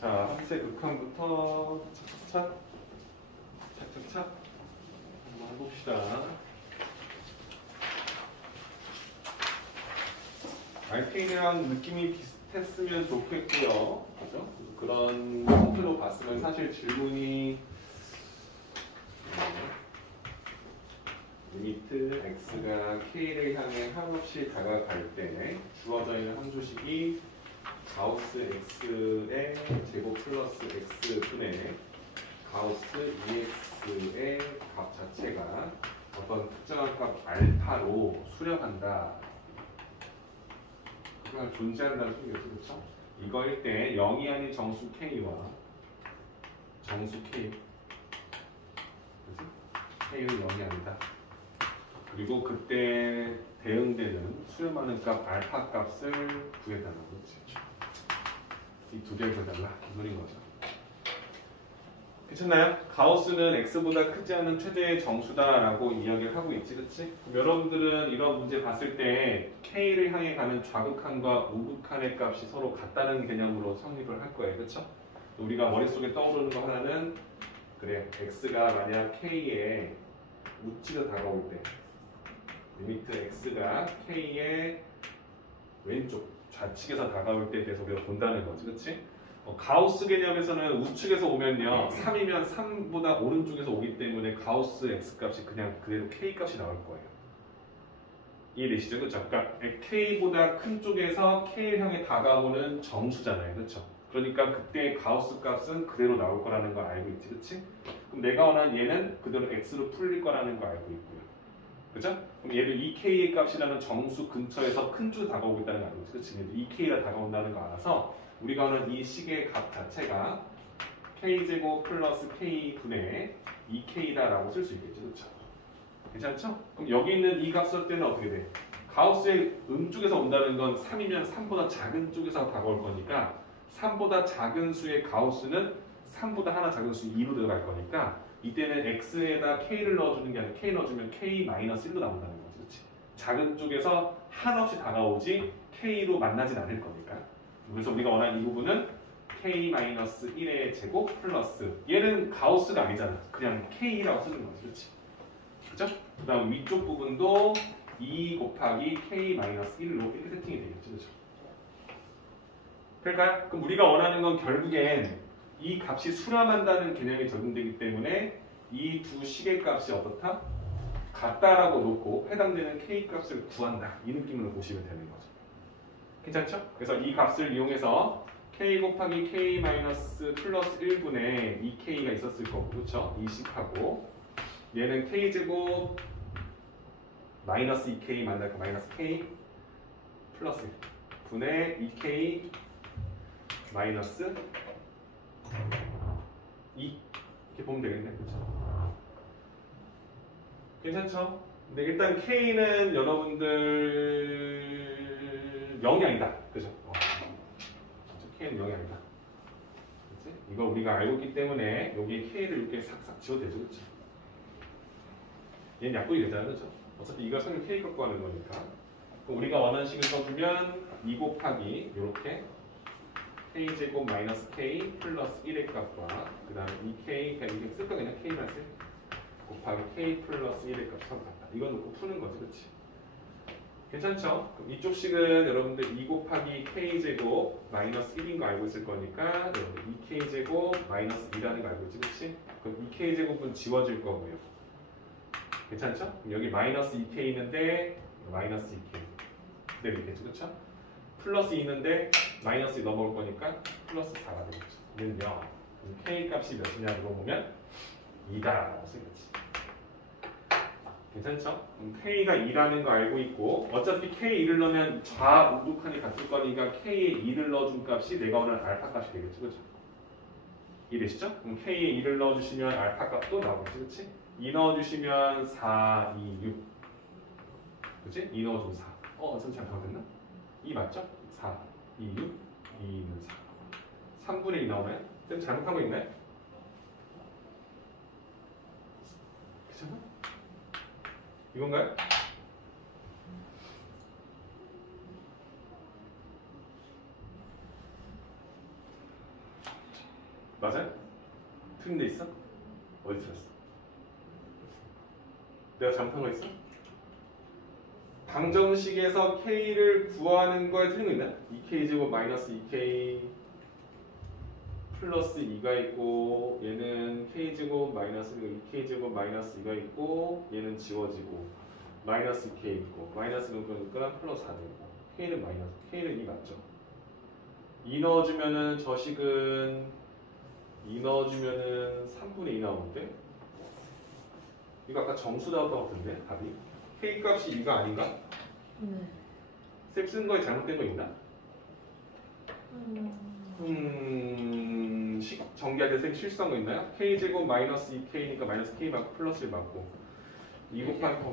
자, 함수의 극한부터 착착착 한번 해봅시다. RK랑 느낌이 비슷했으면 좋겠고요. 그죠? 그런 형태로 봤으면 사실 질문이 리미트 x가 k를 향해 한없이 다가갈 때 주어져 있는 함수식이 가우스 x의 제곱 플러스 x분의 가우스 ex의 값 자체가 어떤 특정한 값 알파로 수렴한다. 그걸 존재한다는 소리겠죠, 그렇죠? 이거일 때 0이 아닌 정수 k와 정수 k, 그렇지? k는 0이 아니다. 그리고 그때 대응되는 수렴하는 값 알파 값을 구해달라고 그렇지? 이 두 개를 구해달라 이 소리인 거죠. 괜찮나요? 가우스는 x보다 크지 않은 최대의 정수다라고 이야기를 하고 있지, 그렇지? 여러분들은 이런 문제 봤을 때 k를 향해 가는 좌극한과 우극한의 값이 서로 같다는 개념으로 성립을 할 거예요, 그렇죠? 우리가 머릿속에 떠오르는 거 하나는 그래, x가 만약 k의 우측으로 다가올 때 리미트 x가 k의 왼쪽 좌측에서 다가올 때에 대해서 우리가 본다는 거지, 그렇지? 가우스 개념에서는 우측에서 오면요 3이면 3보다 오른쪽에서 오기 때문에 가우스 x값이 그냥 그대로 k값이 나올 거예요. 이해되시죠? 그렇죠? 그러니까 k보다 큰 쪽에서 k를 향해 다가오는 정수잖아요, 그렇죠? 그러니까 그때 가우스 값은 그대로 나올 거라는 걸 알고 있지, 그렇지? 그럼 내가 원하는 얘는 그대로 x로 풀릴 거라는 걸 알고 있고요. 그죠? 그럼 얘를 2k의 값이라는 정수 근처에서 큰 쪽으로 다가오고 있다는 거 알고 있지, 그렇지? 2k가 다가온다는 거 알아서 우리가 하는 이 식의 값 자체가 k제곱 플러스 k분의 2k다라고 쓸 수 있겠죠, 그렇죠? 괜찮죠? 그럼 여기 있는 이 값 쓸 때는 어떻게 돼? 가우스의 음쪽에서 온다는 건 3이면 3보다 작은 쪽에서 다가올 거니까 3보다 작은 수의 가우스는 3보다 하나 작은 수 2로 들어갈 거니까 이때는 x에다 k를 넣어주는 게 아니라 k 넣어주면 k-1로 나온다는 거지, 그렇지? 작은 쪽에서 한없이 다가오지 k로 만나진 않을 거니까. 그래서 우리가 원하는 이 부분은 k-1의 제곱 플러스 얘는 가우스가 아니잖아. 그냥 k라고 쓰는 거지, 그렇지? 그죠? 그 다음 위쪽 부분도 2 곱하기 k-1로 이렇게 세팅이 되겠죠, 그렇죠? 그럴까요? 그럼 우리가 원하는 건 결국엔 이 값이 수렴한다는 개념이 적용되기 때문에 이 두 식의 값이 어떻다? 같다라고 놓고 해당되는 k 값을 구한다. 이 느낌으로 보시면 되는 거죠. 괜찮죠? 그래서 이 값을 이용해서 k 곱하기 k 마이너스 플러스 1분의 2k가 있었을 거고, 그렇죠? 이 식하고 얘는 k제곱 마이너스 2k 만날 거 마이너스 k 플러스 1 분의 2k 마이너스 2 이렇게 보면 되겠네, 그렇죠? 괜찮죠? 근데 일단 k는 여러분들 0이 아니다, 그죠? k는 0이 아니다. 그치? 이거 우리가 알고 있기 때문에 여기에 k를 이렇게 싹싹 지워도 되죠, 그렇죠? 얘는 약분이 되잖아요, 그렇죠? 어차피 이거 선을 k 갖고 하는 거니까. 그럼 우리가 원하는 식을 써주면 2 곱하기 이렇게 k제곱 마이너스 k 플러스 1의 값과 그 다음에 2k 그냥 이렇게 쓸까 그냥 k만 쓸 곱하기 k 플러스 1의 값 서로 같다. 이거 놓고 푸는 거지, 그렇지? 괜찮죠? 그럼 이쪽 식은 여러분들 2 곱하기 k제곱 마이너스 1인 거 알고 있을 거니까 여러분들 2k제곱 마이너스 2라는 거 알고 있지, 그렇지? 그럼 2k제곱은 지워질 거고요. 괜찮죠? 그럼 여기 마이너스 2k 있는데 마이너스 2k 그대로 있겠죠, 그렇죠? 플러스 2 있는데 마이너스 2 넘어올 거니까 플러스 4가 되겠죠. 얘는 0. 그럼 k 값이 몇이냐 물어보면 2다라고 쓰겠지. 괜찮죠? k가 2라는 거 알고 있고 어차피 k2를 넣으면 좌우극한이 같을 거니까 k에 2를 넣어준 값이 내가 원하는 알파 값이 되겠죠, 그렇죠? 이해되시죠? 그럼 k에 2를 넣어주시면 알파 값도 나오겠지, 그렇지? 2 넣어주시면 4, 2, 6 그치? 2 넣어주면 4 어차피 잘못됐나? 2 맞죠? 4, 2, 6, 2는 4 3분의 2 나오나요? 쌤 잘못한 거 있나요? 괜찮아? 이건가요? 맞아요? 틀린 데 있어? 어디 틀렸어? 내가 잘못한 거 있어? 방정식에서 k를 구하는 거에 틀린 거 있나? 2k제곱 마이너스 2k 플러스 2가 있고 얘는 k제곱 마이너스 2k제곱 마이너스 2가 있고 얘는 지워지고 마이너스 2k 있고 마이너스는 그러니까 플러스 4 되고 k는 마이너스 k는 2 맞죠? 2 넣어주면은 저식은 2 넣어주면은 3분의 2 나오는데 이거 아까 정수 나왔던 것 같은데 답이 k 값이 2가 아닌가? 네. 쌤 쓴 거에 잘못된 거 있나? 전개할 때 쌤 실수한 거 있나요? k제곱 마이너스 2k니까 마이너스 k 맞고 플러스 1 맞고 2 곱하기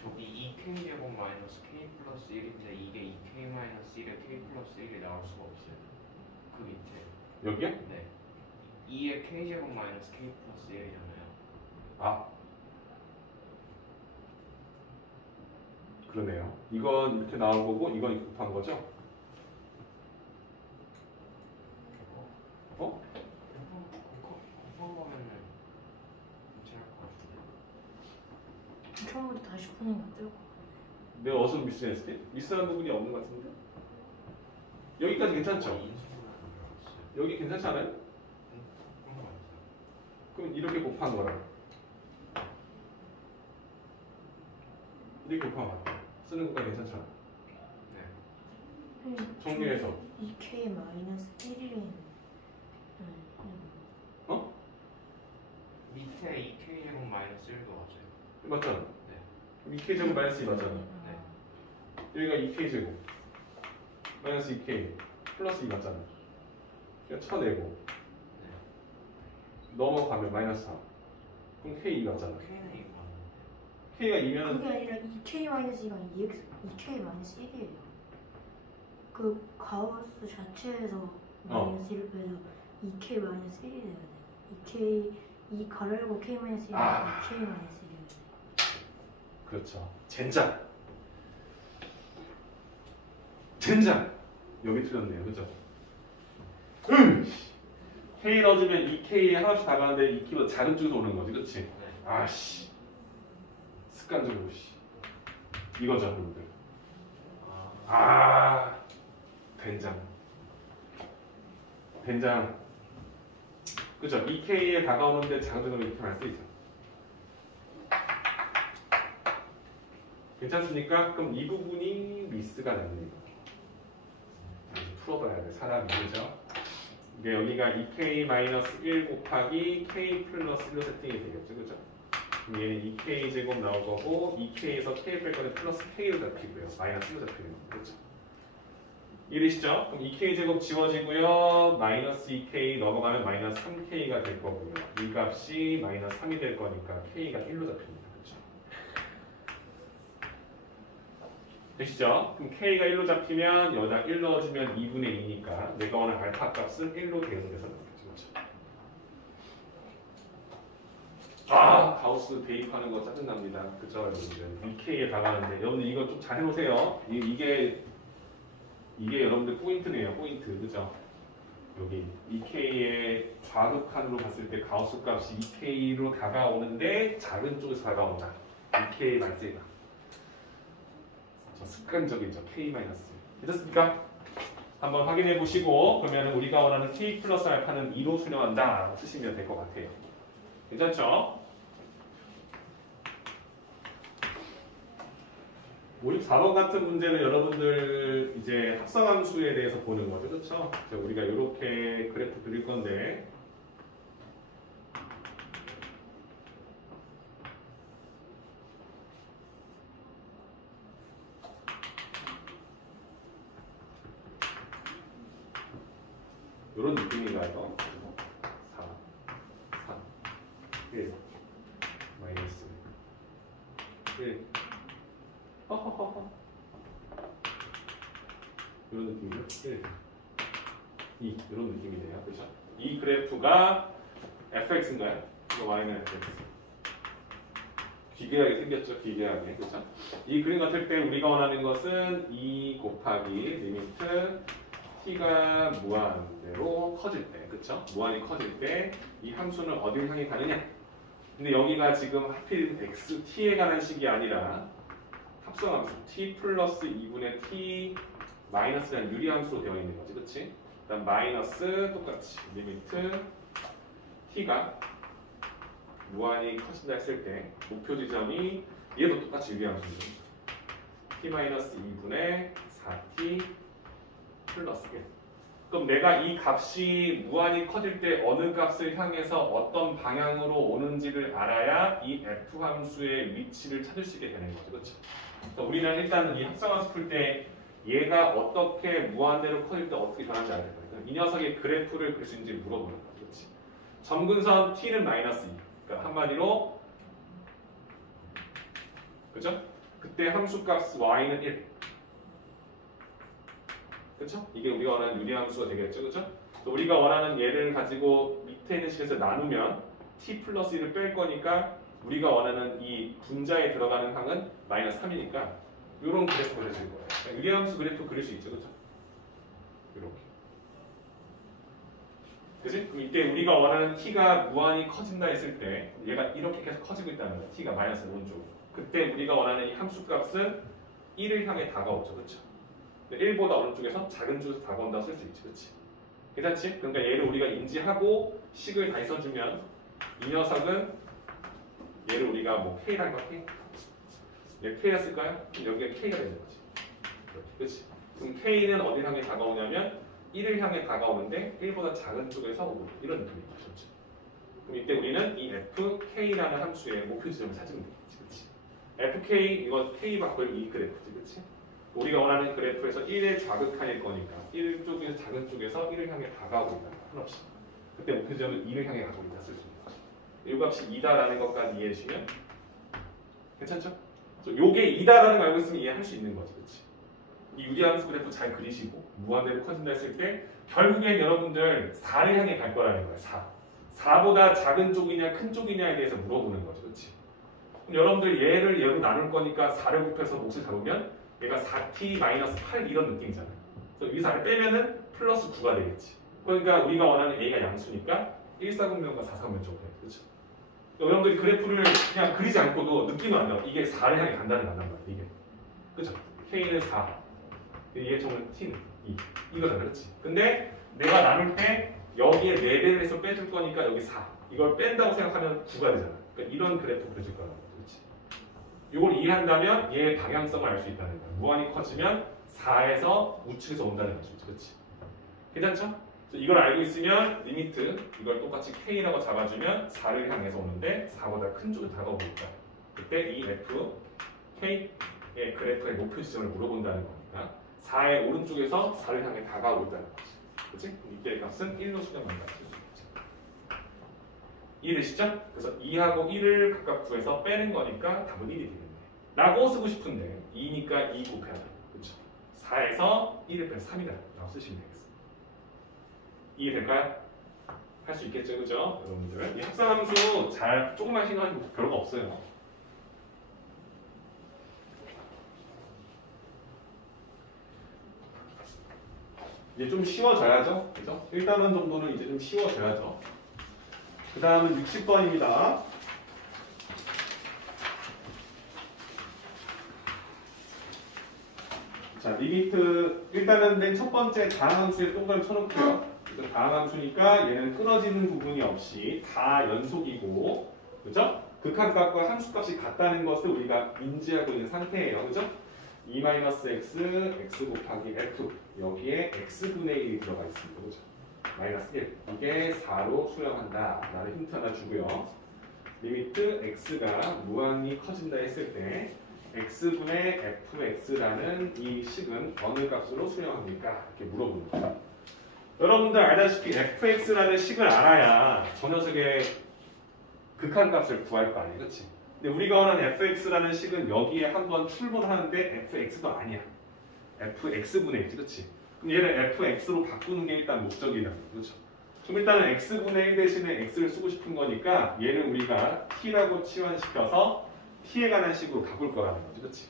저기 2k 제곱 마이너스 k 플러스 1인데 이게 2k 마이너스 1에 k 플러스 1이 나올 수가 없어요. 그 밑에. 여기야? 네. 2에 k 제곱 마이너스 k 플러스 1이잖아요. 아 그러네요. 이건 이렇게 나온 거고 이건 이렇게 곱한 거죠? 어? 곱한 거면은 괜찮을 것 같은데. 처음부터 다시 푸는 게 어떨까? 내가 어디서 미스했을 때? 미스한 부분이 없는 것 같은데? 여기까지 괜찮죠? 인수분해는 들어갔어요. 여기 괜찮지 않아요? 그런 거 같아요. 그럼 이렇게 곱한 거랑 이렇게 곱한 거 쓰는 것까지 괜찮잖아. 네. 정리해서 2k 마이너스 1이 어? 밑에 2k 제곱 마이너스 1도 맞아요. 맞잖아. 네. 그럼 2k 제곱 마이너스 2 맞잖아. 네. 여기가 2k 제곱 마이너스 2k 플러스 2 맞잖아. 그냥 쳐내고 네. 넘어가면 마이너스 4 그럼 k 2 맞잖아. k는 이거 맞는데. k가 2면 그게 아니라 2k 마이너스 2가 2k 마이너스 1이에요. 그 가우스 자체에서 마이너스 1을 빼서 2k 마이너스 1이 돼야 돼. 2k 2 가르고 k 마이너스 1이 아. 2k 마이너스 1이에요. 그렇죠. 젠장. 젠장. 여기 틀렸네요. 그죠? k 넣어주면 2k에 하나씩 다 가는데 2k보다 작은 쪽에서 오는 거지. 그치? 네. 아씨. 습관적으로 씨. 이거죠, 여러분들. 아. 된장. 된장. 그죠? 2k에 다가오는데 작은 쪽으로 이렇게 말 쓰이죠. 괜찮습니까? 그럼 이 부분이 미스가 됩니다. 풀어봐야 돼, 사람이. 그죠? 이게 여기가 2k-1 곱하기 k 플러스 1로 세팅이 되겠죠. 그죠? 그럼 얘는 2k 제곱 나올 거고 2k에서 k 뺄 거는 플러스 k로 잡히고요. 마이너스 1로 잡히는 거죠. 그렇죠? 이해되시죠? 그럼 2k 제곱 지워지고요. 마이너스 2k 넘어가면 마이너스 3k가 될 거고요. 이 값이 마이너스 3이 될 거니까 k가 1로 잡힙니다. 그렇죠? 되시죠? 그럼 k가 1로 잡히면 여기다 1 넣어주면 2분의 2니까 내가 원하는 알파 값은 1로 대응돼서 나오겠죠. 그렇죠? 아, 가우스 대입하는 거 짜증납니다. 그죠, 여러분들? 2k에 다가는데 여러분들 이거 좀 잘 해놓으세요. 이게 여러분들 포인트네요. 포인트. 그죠? 여기 2k의 좌극한으로 봤을 때 가우스 값이 2k로 다가오는데 작은 쪽에서 다가온다. 2k 발생이다. 저 습관적이죠. k-. 괜찮습니까? 한번 확인해 보시고 그러면 우리가 원하는 k 플러스 알파는 2로 수렴한다 쓰시면 될 것 같아요. 괜찮죠? 54번 같은 문제는 여러분들 이제 합성함수에 대해서 보는 거죠. 그렇죠? 우리가 이렇게 그래프 그릴 건데 이런 느낌인가요? 4, 3, 1, 마이너스 1 허허허허 이런 느낌이죠? 1, 2 이런 느낌이네요. 그렇죠? 이 그래프가 fx인가요? 이거 y는 fx. 기괴하게 생겼죠? 기괴하게. 그렇죠? 이 그림 같을 때 우리가 원하는 것은 2 곱하기 리미트 t가 무한대로 커질 때, 그쵸? 무한히 커질 때 이 함수는 어디를 향해 가느냐? 근데 여기가 지금 하필 x, t에 관한 식이 아니라 합성함수 t 플러스 2분의 t 마이너스라는 유리함수로 되어 있는 거지, 그치? 그다음 마이너스 똑같이 리미트 t가 무한히 커진다 했을 때 목표 지점이 얘도 똑같이 유리함수죠. t 마이너스 2분의 4t 플러스 1. 그럼 내가 이 값이 무한히 커질 때 어느 값을 향해서 어떤 방향으로 오는지를 알아야 이 f 함수의 위치를 찾을 수 있게 되는 거죠, 그렇죠? 그래서 우리는 일단은 이 합성함수 풀 때 얘가 어떻게 무한대로 커질 때 어떻게 변하는지 알아야 돼요. 이 녀석의 그래프를 그릴 수 있는지 물어보는 거죠, 그렇지? 점근선 t는 마이너스 2. 그러니까 한마디로, 그죠? 그때 함수값 y는 1. 그쵸? 이게 우리가 원하는 유리함수가 되겠죠, 그죠? 우리가 원하는 얘를 가지고 밑에 있는 식에서 나누면 t 플러스 1을 뺄 거니까 우리가 원하는 이 분자에 들어가는 항은 마이너스 3이니까 이런 그래프 그려질 거예요. 그러니까 유리함수 그래프 그릴 수 있죠, 그죠? 이렇게. 그지? 그럼 이때 우리가 원하는 t가 무한히 커진다 했을 때 얘가 이렇게 계속 커지고 있다는 거예요. t가 마이너스 오른쪽으로. 그때 우리가 원하는 이 함수값은 1을 향해 다가오죠, 그렇죠? 1보다 오른쪽에서 작은 쪽에서 다가온다고 쓸 수 있지, 그렇지? 괜찮지? 그러니까 얘를 우리가 인지하고 식을 다시 써주면 이 녀석은 얘를 우리가 뭐 k라는 거 k? 얘 k라 쓸까요? 그럼 여기가 k가 되는 거지. 이렇게, 그렇지? 그럼 k는 어디를 향해 다가오냐면 1을 향해 다가오는데 1보다 작은 쪽에서 오고 이런 느낌인 거죠, 그렇지? 그럼 이때 우리는 이 fk라는 함수의 목표 지점을 찾으면 되겠지, 그렇지? fk 이거 k 바꿀 이 그래프지, 그렇지? 우리가 원하는 그래프에서 1의 좌극한일 거니까 1 쪽에서 작은 쪽에서 1을 향해 다가오고 있다. 한없이. 그때 목표 지점은 2를 향해 가고 있다 쓸 수 있는 거죠. 이 값이 2다라는 것까지 이해해 주시면 괜찮죠? 요게 2다라는 걸 알고 있으면 이해할 수 있는 거지, 그렇지? 이 유리함수 그래프 잘 그리시고 무한대로 커진다 했을 때 결국엔 여러분들 4를 향해 갈 거라는 거예요. 4. 4보다 작은 쪽이냐 큰 쪽이냐에 대해서 물어보는 거죠, 그렇지? 그럼 여러분들 얘를 얘로 나눌 거니까 4를 곱해서 몫을 잡으면 얘가 4t-8 이런 느낌이잖아요. 그래서 여기서 4를 빼면은 플러스 9가 되겠지. 그러니까 우리가 원하는 a가 양수니까 1사분면과 4사분면 쪽으로 해. 그렇죠? 여러분들이 그래프를 그냥 그리지 않고도 느낌은 안 나요. 이게 4를 향해 간다는 안 나요. 이게. 그렇죠? k는 4. 얘 정말 t는 2. 이거잖아. 그렇지? 근데 내가 나눌 때 여기에 4배를 해서 빼줄 거니까 여기 4. 이걸 뺀다고 생각하면 9가 되잖아. 그러니까 이런 그래프 그려줄 거라고. 이걸 이해한다면 얘의 방향성을 알 수 있다는 거야. 무한히 커지면 4에서 우측에서 온다는 거죠. 그렇지? 괜찮죠? 이걸 알고 있으면 리미트 이걸 똑같이 k라고 잡아주면 4를 향해서 오는데 4보다 큰 쪽에 다가오고 있다. 그때 이 f, k의 그래프의 목표 지점을 물어본다는 거니까 4의 오른쪽에서 4를 향해 다가오고 있다는 거지. 그렇지? 이때의 값은 1로 수렴한다. 이해되시죠? 그래서 2하고 1을 각각 구해서 빼는 거니까 답은 1이 되겠네. 라고 쓰고 싶은데 2니까 2 곱해야 돼. 그렇죠? 4에서 1을 빼서 3이다. 라고 쓰시면 되겠습니다. 이해될까요? 할 수 있겠죠? 그죠? 여러분들. 이 합성함수 잘 조금만 신경하시면 별거 없어요. 이제 좀 쉬워져야죠. 그죠? 1단원 정도는 이제 좀 쉬워져야죠. 그 다음은 60번입니다. 자, 리미트 일단은 맨 첫 번째 다항함수에 동그라미 쳐놓고요. 다항함수니까 얘는 끊어지는 부분이 없이 다 연속이고, 그죠? 극한값과 함수값이 같다는 것을 우리가 인지하고 있는 상태예요, 그죠? 2-x, x 곱하기 f 여기에 x분의 1이 들어가 있습니다, 그죠? 마이너스 1 이게 4로 수렴한다 라는 힌트 하나 주고요. 리미트 x가 무한히 커진다 했을 때 x분의 fx라는 이 식은 어느 값으로 수렴합니까? 이렇게 물어보는 거예요. 여러분들 알다시피 fx라는 식을 알아야 저 녀석의 극한값을 구할 거 아니에요, 그렇지? 근데 우리가 원하는 fx라는 식은 여기에 한번 출몰하는데 fx도 아니야. fx분의 1, 그렇지? 그럼 얘를 fx로 바꾸는 게 일단 목적이라는 거죠. 그렇죠? 그럼 일단은 x분의 1 대신에 x를 쓰고 싶은 거니까 얘를 우리가 t라고 치환시켜서 t에 관한 식으로 바꿀 거라는 거죠. 그렇지?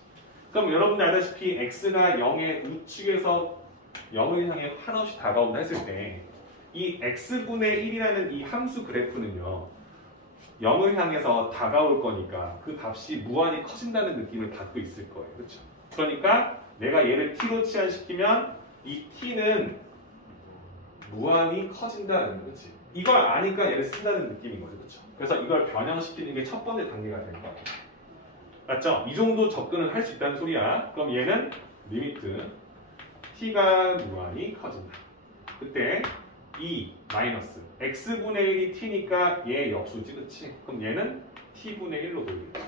그럼 여러분들 알다시피 x가 0의 우측에서 0을 향해 한없이 다가온다 했을 때 이 x분의 1이라는 이 함수 그래프는요 0을 향해서 다가올 거니까 그 값이 무한히 커진다는 느낌을 받고 있을 거예요. 그렇죠? 그러니까 내가 얘를 t로 치환시키면 이 t는 무한히 커진다는 거지. 이걸 아니까 얘를 쓴다는 느낌인 거죠. 그렇죠? 그래서 이걸 변형시키는 게 첫 번째 단계가 될 거예요. 맞죠? 이 정도 접근을 할 수 있다는 소리야. 그럼 얘는 리미트 t가 무한히 커진다. 그때 2 마이너스 x분의 1이 t니까 얘 역수지, 그치? 그럼 얘는 t분의 1로 돌리겠지.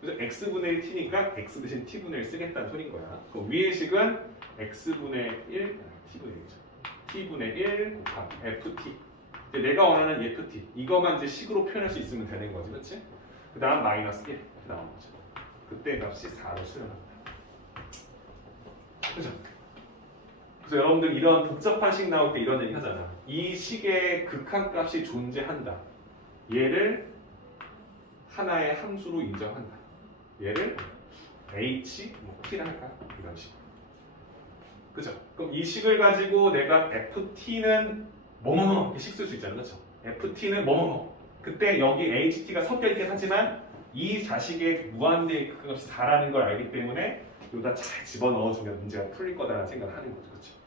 그래서 x분의 1 t니까 x 대신 t분의 1 쓰겠다는 소린 거야. 그럼 위의 식은 x분의 1 t분의 1이죠. t분의 1 곱하기 ft. 이제 내가 원하는 ft 이거만 이제 식으로 표현할 수 있으면 되는 거지, 그렇지? 그 다음 마이너스 1 나온 거죠. 그때 값이 4로 수렴합니다. 그죠? 그래서 여러분들 이런 복잡한 식 나올 때 이런 얘기 하잖아. 이 식의 극한값이 존재한다. 얘를 하나의 함수로 인정한다. 얘를 h, t라 할까? 이런 식으로. 그죠? 그럼 이 식을 가지고 내가 ft는 뭐뭐뭐 이렇게 식 쓸 수 있잖아요. 그렇죠? ft는 뭐뭐뭐. 그때 여기 ht가 섞여 있긴 하지만 이 자식의 무한대의 극한값이 4라는 걸 알기 때문에 여기다 잘 집어넣어주면 문제가 풀릴 거다라는 생각을 하는 거죠. 그렇죠?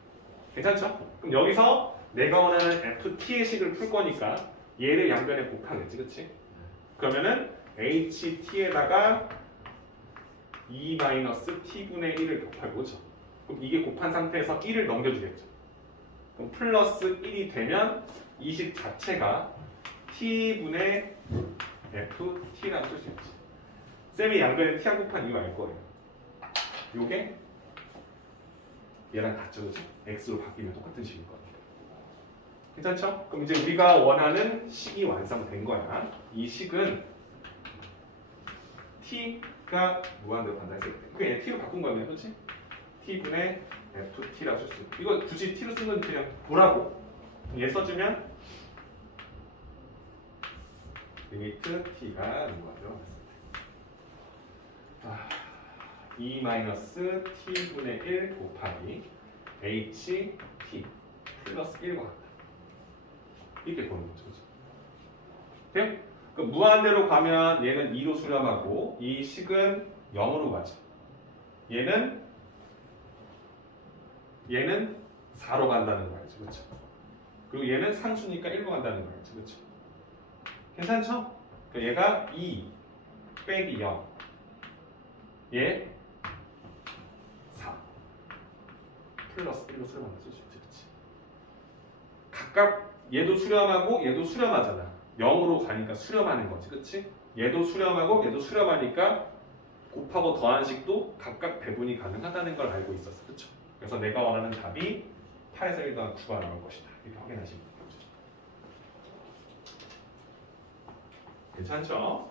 괜찮죠? 그럼 여기서 내가 원하는 ft의 식을 풀 거니까 얘를 양변에 곱하겠지, 그치? 그러면은 ht에다가 2-t분의 1을 곱할 거죠. 그럼 이게 곱한 상태에서 1을 넘겨주겠죠. 그럼 플러스 1이 되면 이 식 자체가 t분의 ft라고 쓸 수 있지. 쌤이 양변에 t하고 곱한 이유 알 거예요. 요게 얘랑 같죠, 그죠? x로 바뀌면 똑같은 식일 거예요. 괜찮죠? 그럼 이제 우리가 원하는 식이 완성된 거야. 이 식은 t가 무한대로 간다 했을 때 그냥 t로 바꾼 거면, 그렇지? t분의 ft라고 쓸 수 있고 이거 굳이 t로 쓴 건 그냥 보라고 얘 써주면 리미트 t가 무한대로 갔습니다. 2-t분의 1 곱하기 ht 플러스 1과 같다. 이렇게 보는 거죠. 돼요? 그럼 무한대로 가면 얘는 2로 수렴하고 이 식은 0으로 가죠. 얘는 4로 간다는 거 알죠. 그렇죠? 그리고 얘는 상수니까 1로 간다는 거 알죠. 그렇죠? 괜찮죠? 그러니까 얘가 2 빼기 0 얘 4 플러스 1로 수렴한다 쓸 수 있지. 그렇지? 각각 얘도 수렴하고 얘도 수렴하잖아. 0으로 가니까 수렴하는 거지. 그치? 얘도 수렴하고 얘도 수렴하니까 곱하고 더한 식도 각각 배분이 가능하다는 걸 알고 있었어. 그쵸? 그래서 내가 원하는 답이 8에서 1 더한 9가 나올 것이다. 이렇게 확인하시면 되죠. 괜찮죠?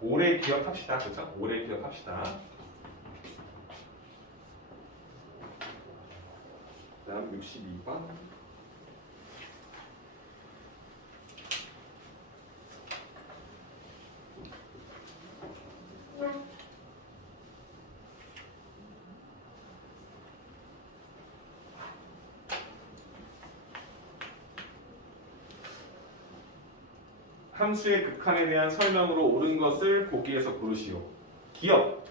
오래 기억합시다. 그죠? 오래 기억합시다. 그 다음 62번. 함수의 극한에 대한 설명으로 옳은 것을 보기에서 고르시오. 기억.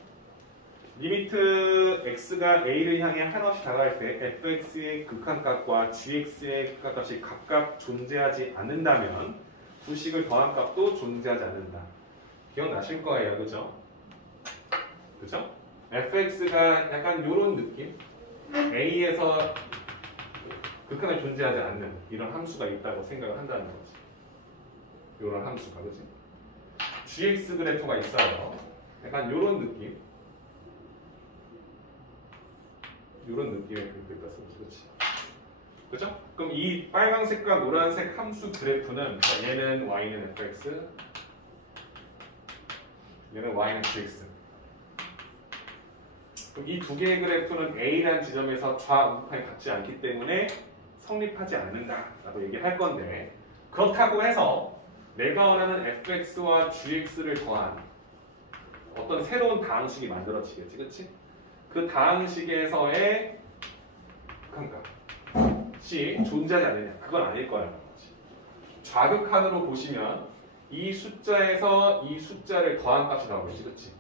리미트 x가 a를 향해 한없이 다가갈 때 fx의 극한값과 gx의 극한값이 각각 존재하지 않는다면 두 식을 더한 값도 존재하지 않는다. 기억나실 거예요. 그죠? 그죠? fx가 약간 요런 느낌? a에서 극한이 존재하지 않는 이런 함수가 있다고 생각을 한다는 거지. 요런 함수가, 그지? gx 그래프가 있어요. 약간 요런 느낌. 요런 느낌의 그래프가 있다고, 그렇지? 그죠? 그럼 이 빨간색과 노란색 함수 그래프는 얘는 y는 fx, 얘는 y는 gx. 그럼 이 두 개의 그래프는 a라는 지점에서 좌우극한이 같지 않기 때문에 성립하지 않는다라고 얘기할 건데, 그렇다고 해서 내가 원하는 fx와 gx를 더한 어떤 새로운 다항식이 만들어지겠지, 그렇지? 그 그 다항식에서의 극한값이 존재하지 않느냐? 그건 아닐 거라는 거지. 좌극한으로 보시면 이 숫자에서 이 숫자를 더한 값이 나오겠지, 그렇지?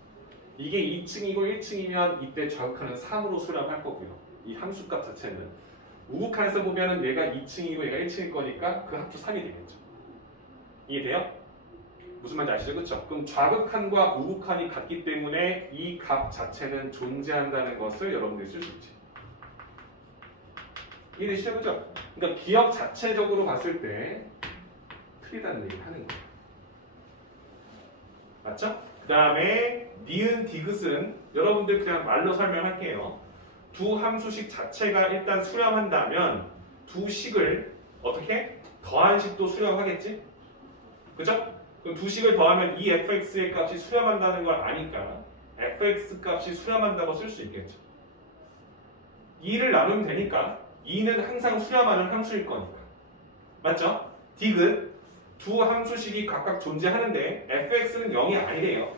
이게 2층이고 1층이면 이때 좌극한은 3으로 수렴할 거고요. 이 함수값 자체는 우극한에서 보면은 얘가 2층이고 얘가 1층일 거니까 그 합도 3이 되겠죠. 이해돼요? 무슨 말인지 아시죠? 그렇죠? 그럼 좌극한과 우극한이 같기 때문에 이 값 자체는 존재한다는 것을 여러분들이 쓸 수 있지. 이해되시죠? 그렇죠? 그러니까 기억 자체적으로 봤을 때 틀리다는 얘기를 하는 거예요. 맞죠? 그 다음에 니은 디귿은 여러분들 그냥 말로 설명할게요. 두 함수식 자체가 일단 수렴한다면 두 식을 어떻게? 더한 식도 수렴하겠지? 그죠? 그럼 두 식을 더하면 이 fx의 값이 수렴한다는 걸 아니까 fx 값이 수렴한다고 쓸 수 있겠죠. 2를 나누면 되니까 2는 항상 수렴하는 함수일 거니까. 맞죠? 디귿 두 함수식이 각각 존재하는데 fx는 0이 아니래요.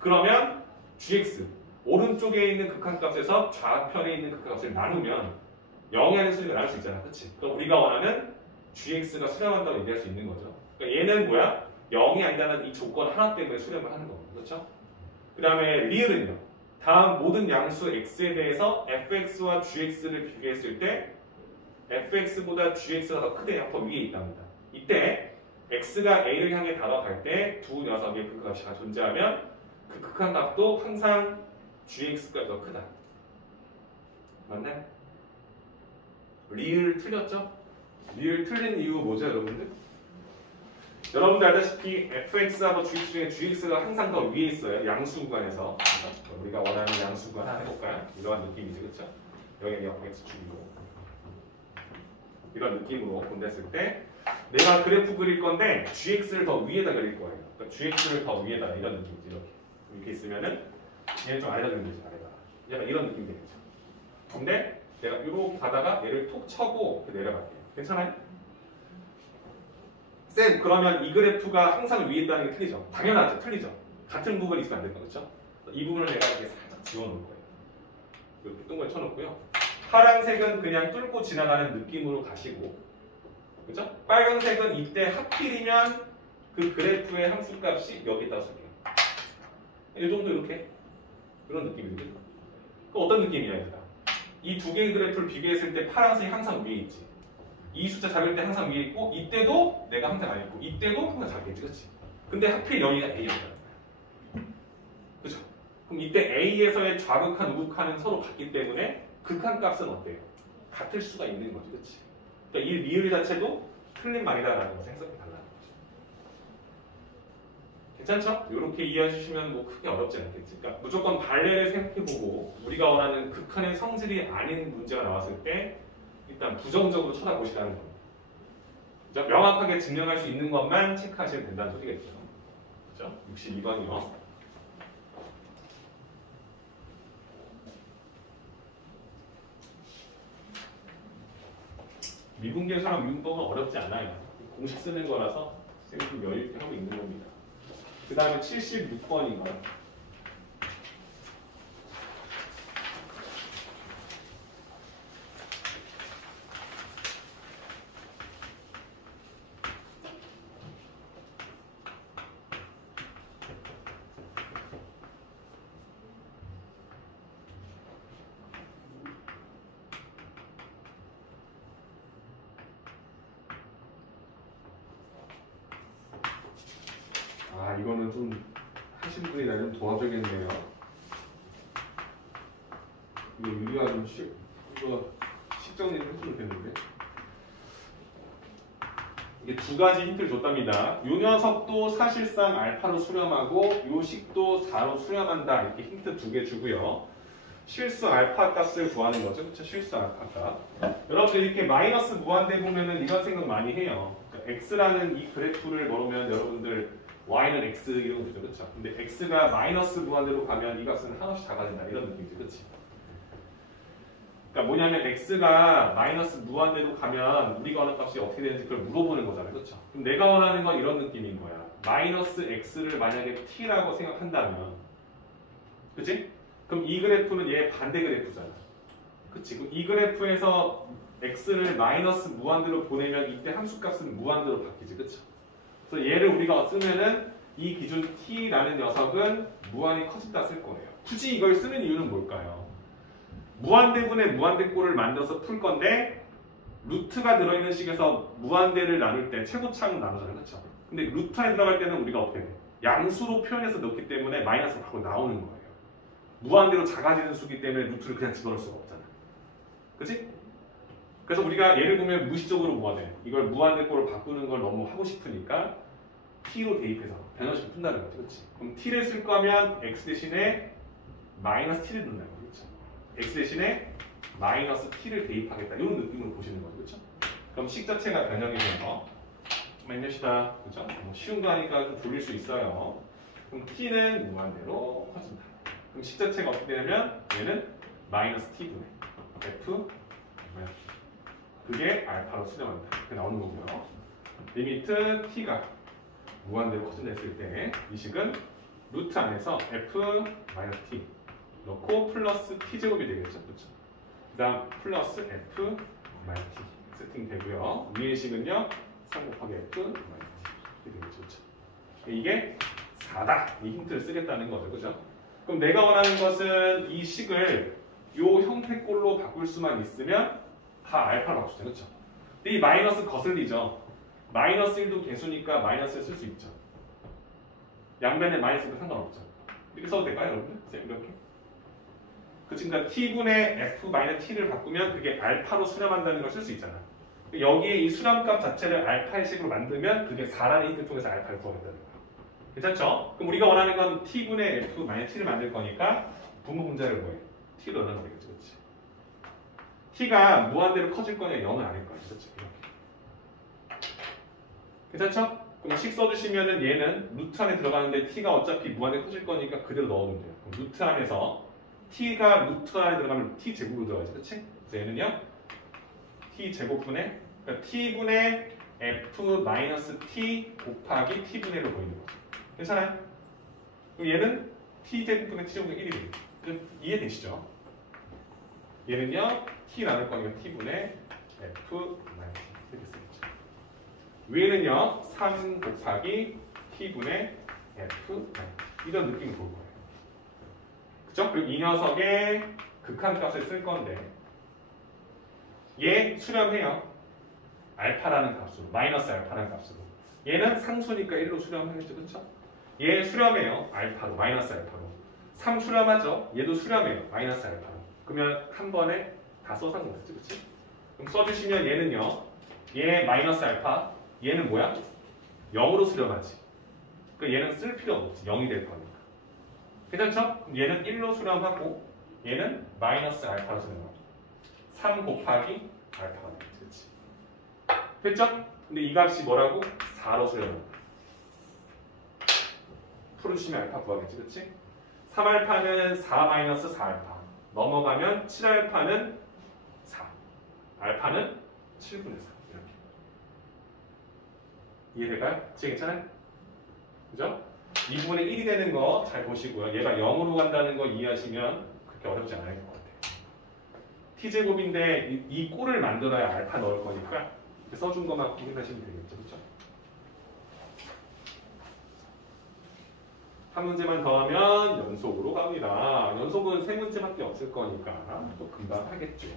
그러면 gx 오른쪽에 있는 극한값에서 좌편에 있는 극한값을 나누면 0이 아닌 수를 나눌 수 있잖아. 그치? 그럼 우리가 원하는 gx가 수렴한다고 얘기할 수 있는 거죠. 그러니까 얘는 뭐야? 0이 아니라는 이 조건 하나 때문에 수렴을 하는 거고. 그렇죠? 그 다음에 리을은요. 다음 모든 양수 x에 대해서 fx와 gx를 비교했을 때 fx보다 gx가 더 크대요. 더 위에 있답니다. 이때 x가 a를 향해 다가갈 때 두 녀석의 극한값이 존재하면 그 극한값도 항상 gx가 더 크다. 맞나요? 리을 틀렸죠? 리을 틀린 이유 뭐죠, 여러분들? 여러분들 알다시피 fx하고 gx 중에 gx가 항상 더 위에 있어요. 양수 구간에서. 그렇죠? 우리가 원하는 양수 구간 하나 해볼까요? 이러한 느낌이죠, 그렇죠? 여기 fx 죽이고 이런 느낌으로 본댔을 때 내가 그래프 그릴 건데 gx를 더 위에다 그릴 거예요. 그러니까 gx를 더 위에다 이런 느낌이죠. 이렇게 있으면은 얘는 좀 아래다 그리면 되지, 아래다. 약간 이런 느낌이 되겠죠. 근데 내가 이렇게 가다가 얘를 톡 쳐고 내려갈게요. 괜찮아요? 쌤, 그러면 이 그래프가 항상 위에 있다는 게 틀리죠? 당연하죠. 틀리죠. 같은 부분이 있으면 안 된다. 그렇죠? 이 부분을 내가 이렇게 살짝 지워놓을 거예요. 이렇게 뜬 걸 쳐놓고요. 파란색은 그냥 뚫고 지나가는 느낌으로 가시고, 그렇죠? 빨간색은 이때 하필이면 그 그래프의 함수값이 여기다 쓸게요. 이 정도 이렇게 이런 느낌이거든요. 그 어떤 느낌이냐 얘들아? 이 두 개의 그래프를 비교했을 때 파란색이 항상 위에 있지. 이 숫자 작을 때 항상 위에 있고 이때도 내가 항상 안 있고 이때도 항상 작겠지, 그렇지? 근데 하필 여기가 A였다는 거야. 그죠? 그럼 이때 A에서의 좌극한, 우극한은 서로 같기 때문에 극한값은 어때요? 같을 수가 있는 거지, 그렇지? 그러니까 이 리을 자체도 틀린 말이다라는 것을 해석이 달라는 거죠. 괜찮죠? 이렇게 이해해 주시면 뭐 크게 어렵지 않겠지. 그러니까 무조건 발레를 생각해보고 우리가 원하는 극한의 성질이 아닌 문제가 나왔을 때 일단 부정적으로 쳐다보시라는 겁니다. 명확하게 증명할 수 있는 것만 체크하시면 된다는 소리겠죠. 그렇죠? 62번이요. 미분계수랑 미분법은 어렵지 않아요. 공식 쓰는 거라서 쌤이 좀 여유 있게 하고 있는 겁니다. 그 다음에 76번인가? 아, 이거는 좀 하신 분이 나 좀 도와줘야겠네요. 이거 유리가 좀 이거 식정리를 해주면 되는데. 이게 두 가지 힌트를 줬답니다. 요 녀석도 사실상 알파로 수렴하고 요 식도 4로 수렴한다. 이렇게 힌트 두 개 주고요. 실수 알파 값을 구하는 거죠. 그쵸? 실수 알파 값. 여러분들 이렇게 마이너스 무한대 보면은 이런 생각 많이 해요. x라는 이 그래프를 모르면 여러분들 y는 x 이런 거죠, 그렇죠? 근데 x가 마이너스 무한대로 가면 이 값은 한없이 작아진다 이런 느낌이죠, 그렇지? 그러니까 뭐냐면 x가 마이너스 무한대로 가면 우리가 원하는 값이 어떻게 되는지 그걸 물어보는 거잖아요, 그렇죠? 그럼 내가 원하는 건 이런 느낌인 거야. 마이너스 x를 만약에 t라고 생각한다면, 그렇지? 그럼 이 그래프는 얘 반대 그래프잖아. 그치? 그럼 이 그래프에서 x를 마이너스 무한대로 보내면 이때 함수값은 무한대로 바뀌지. 그치? 그래서 얘를 우리가 쓰면은 이 기준 t라는 녀석은 무한히 커진다 쓸 거예요. 굳이 이걸 쓰는 이유는 뭘까요? 무한대분의 무한대꼴을 만들어서 풀 건데 루트가 들어있는 식에서 무한대를 나눌 때 최고차항 나누잖아요. 그렇죠? 근데 루트 안에 들어갈 때는 우리가 어떻게 돼? 양수로 표현해서 넣기 때문에 마이너스가 바로 나오는 거예요. 무한대로 작아지는 수기 때문에 루트를 그냥 집어넣을 수가 없잖아. 그치? 그래서 우리가 예를 보면 무의식적으로 뭐가 돼? 이걸 무한대꼴을 바꾸는 걸 너무 하고 싶으니까 t로 대입해서 변형식을 푼다는 거지. 그치? 그럼 t를 쓸 거면 x 대신에 마이너스 t를 넣는다는 거죠. 그렇죠? x 대신에 마이너스 t를 대입하겠다. 이런 느낌으로 보시는 거죠. 그렇죠? 그럼 식 자체가 변형이 되는 거. 좀 해봅시다. 그렇죠? 쉬운 거 하니까 좀 졸릴 수 있어요. 그럼 t는 무한대로 커진다. 그럼 식 자체가 어떻게 되냐면 얘는 마이너스 t분의 f 그게 알파로 수렴한다. 이렇게 나오는 거고요. 리미트 t가 무한대로 커진다 했을 때 이 식은 루트 안에서 f 마이너스 t 넣고 플러스 t제곱이 되겠죠. 그렇죠? 그 다음 플러스 f 마이너스 t 세팅 되고요. 위의 식은요 3 곱하기 f 마이너스 t 이렇게 되겠죠. 그렇죠? 이게 4다. 이 힌트를 쓰겠다는 거죠. 그죠? 그럼 내가 원하는 것은 이 식을 요 형태꼴로 바꿀 수만 있으면 다 알파로 바꾸죠. 그렇죠? 근데 이 마이너스 거슬리죠. 마이너스 1도 개수니까 마이너스를 쓸 수 있죠. 양변에 마이너스도 상관없죠. 이렇게 써도 될까요, 여러분들? 이렇게. 그러니까 t분의 f 마이너스 t를 바꾸면 그게 알파로 수렴한다는 걸 쓸 수 있잖아. 여기에 이 수렴값 자체를 알파의 식으로 만들면 그게 4라는 힌트 통해서 알파를 구하겠다는 거야. 괜찮죠? 그럼 우리가 원하는 건 t분의 f 마이너스 t를 만들 거니까 분모 분자를 뭐해? t로 넣으면 되겠지. 그렇지? t가 무한대로 커질 거냐 0은 아닐 거야. 그렇지? 이렇게. 괜찮죠? 그럼 식 써주시면은 얘는 루트 안에 들어가는데 t가 어차피 무한대로 커질 거니까 그대로 넣으면 돼요. 그럼 루트 안에서 t가 루트 안에 들어가면 t 제곱으로 들어가지. 그렇지? 그래서 얘는요 t 제곱분의 그러니까 t분의 f 마이너스 t 곱하기 t분의 1로 보이는 거죠. 괜찮아요? 그럼 얘는 t 제곱분의 t 제곱분의 1이 되겠죠. 이해되시죠? 얘는요 t 나눌 거니까 t분의 f 마이너스 t 이렇게 쓰겠죠. 위에는요 3 곱하기 t분의 f 마이너스 이런 느낌을 볼 거예요. 그죠? 그리고 이 녀석의 극한값을 쓸 건데 얘 수렴해요. 알파라는 값으로 마이너스 알파라는 값으로 얘는 상수니까 1로 수렴하겠죠. 그렇죠? 얘 수렴해요. 알파로 마이너스 알파로 3 수렴하죠. 얘도 수렴해요. 마이너스 알파로 그러면 한 번에 다 써서 상관없지. 그렇지? 그럼 써주시면 얘는요 얘 마이너스 알파 얘는 뭐야? 0으로 수렴하지. 그러니까 얘는 쓸 필요 없지. 0이 될 거니까. 괜찮죠? 그럼 얘는 1로 수렴하고 얘는 마이너스 알파로 수렴하고 3 곱하기 알파가 되겠지. 됐죠? 근데 이 값이 뭐라고? 4로 수렴한다. 풀어주시면 알파 구하겠지. 그치? 3알파는 4 마이너스 4알파 넘어가면 7알파는 4 알파는 7분의 4 이렇게 이해될까요? 지금 괜찮아요? 그죠? 2분의 1이 되는 거 잘 보시고요. 얘가 0으로 간다는 거 이해하시면 그렇게 어렵지 않을 것 같아요. t제곱인데 이 꼴을 만들어야 알파 넣을 거니까 써준 것만 확인하시면 되겠죠. 그렇죠? 한 문제만 더 하면 연속으로 갑니다. 연속은 세 문제밖에 없을 거니까 또 금방 하겠죠.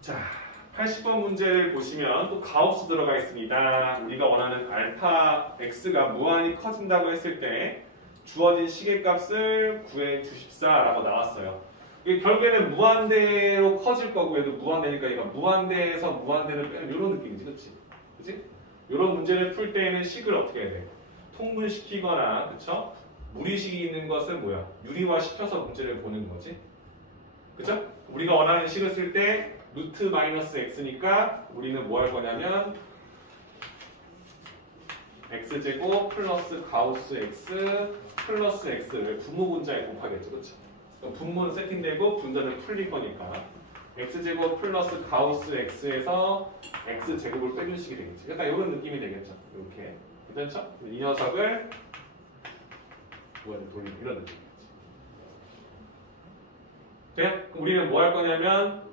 자, 80번 문제를 보시면 또 가우스 들어가 있습니다. 우리가 원하는 알파 x가 무한히 커진다고 했을 때 주어진 시계값을 구해 주십사라고 나왔어요. 이게 결국에는 무한대로 커질 거고 얘도 무한대니까 얘가 무한대에서 무한대를 빼는 이런 느낌이지, 그렇지? 그렇지? 이런 문제를 풀 때에는 식을 어떻게 해야 돼? 통분시키거나, 그쵸? 무리식이 있는 것은 뭐야? 유리화 시켜서 문제를 보는 거지, 그쵸? 우리가 원하는 식을 쓸 때 루트 마이너스 x니까 우리는 뭐 할 거냐면 x제곱 플러스 가우스 x 플러스 x를 분모 분자에 곱하겠죠. 그렇죠? 그럼 분모는 세팅되고 분자는 풀릴 거니까 x제곱 플러스 가우스 x에서 x제곱을 빼준 식이 되겠죠. 약간 이런 느낌이 되겠죠. 이렇게. 괜찮죠? 이 녀석을 돌리는 이런 느낌이겠지. 네? 그럼 우리는 뭐 할 거냐면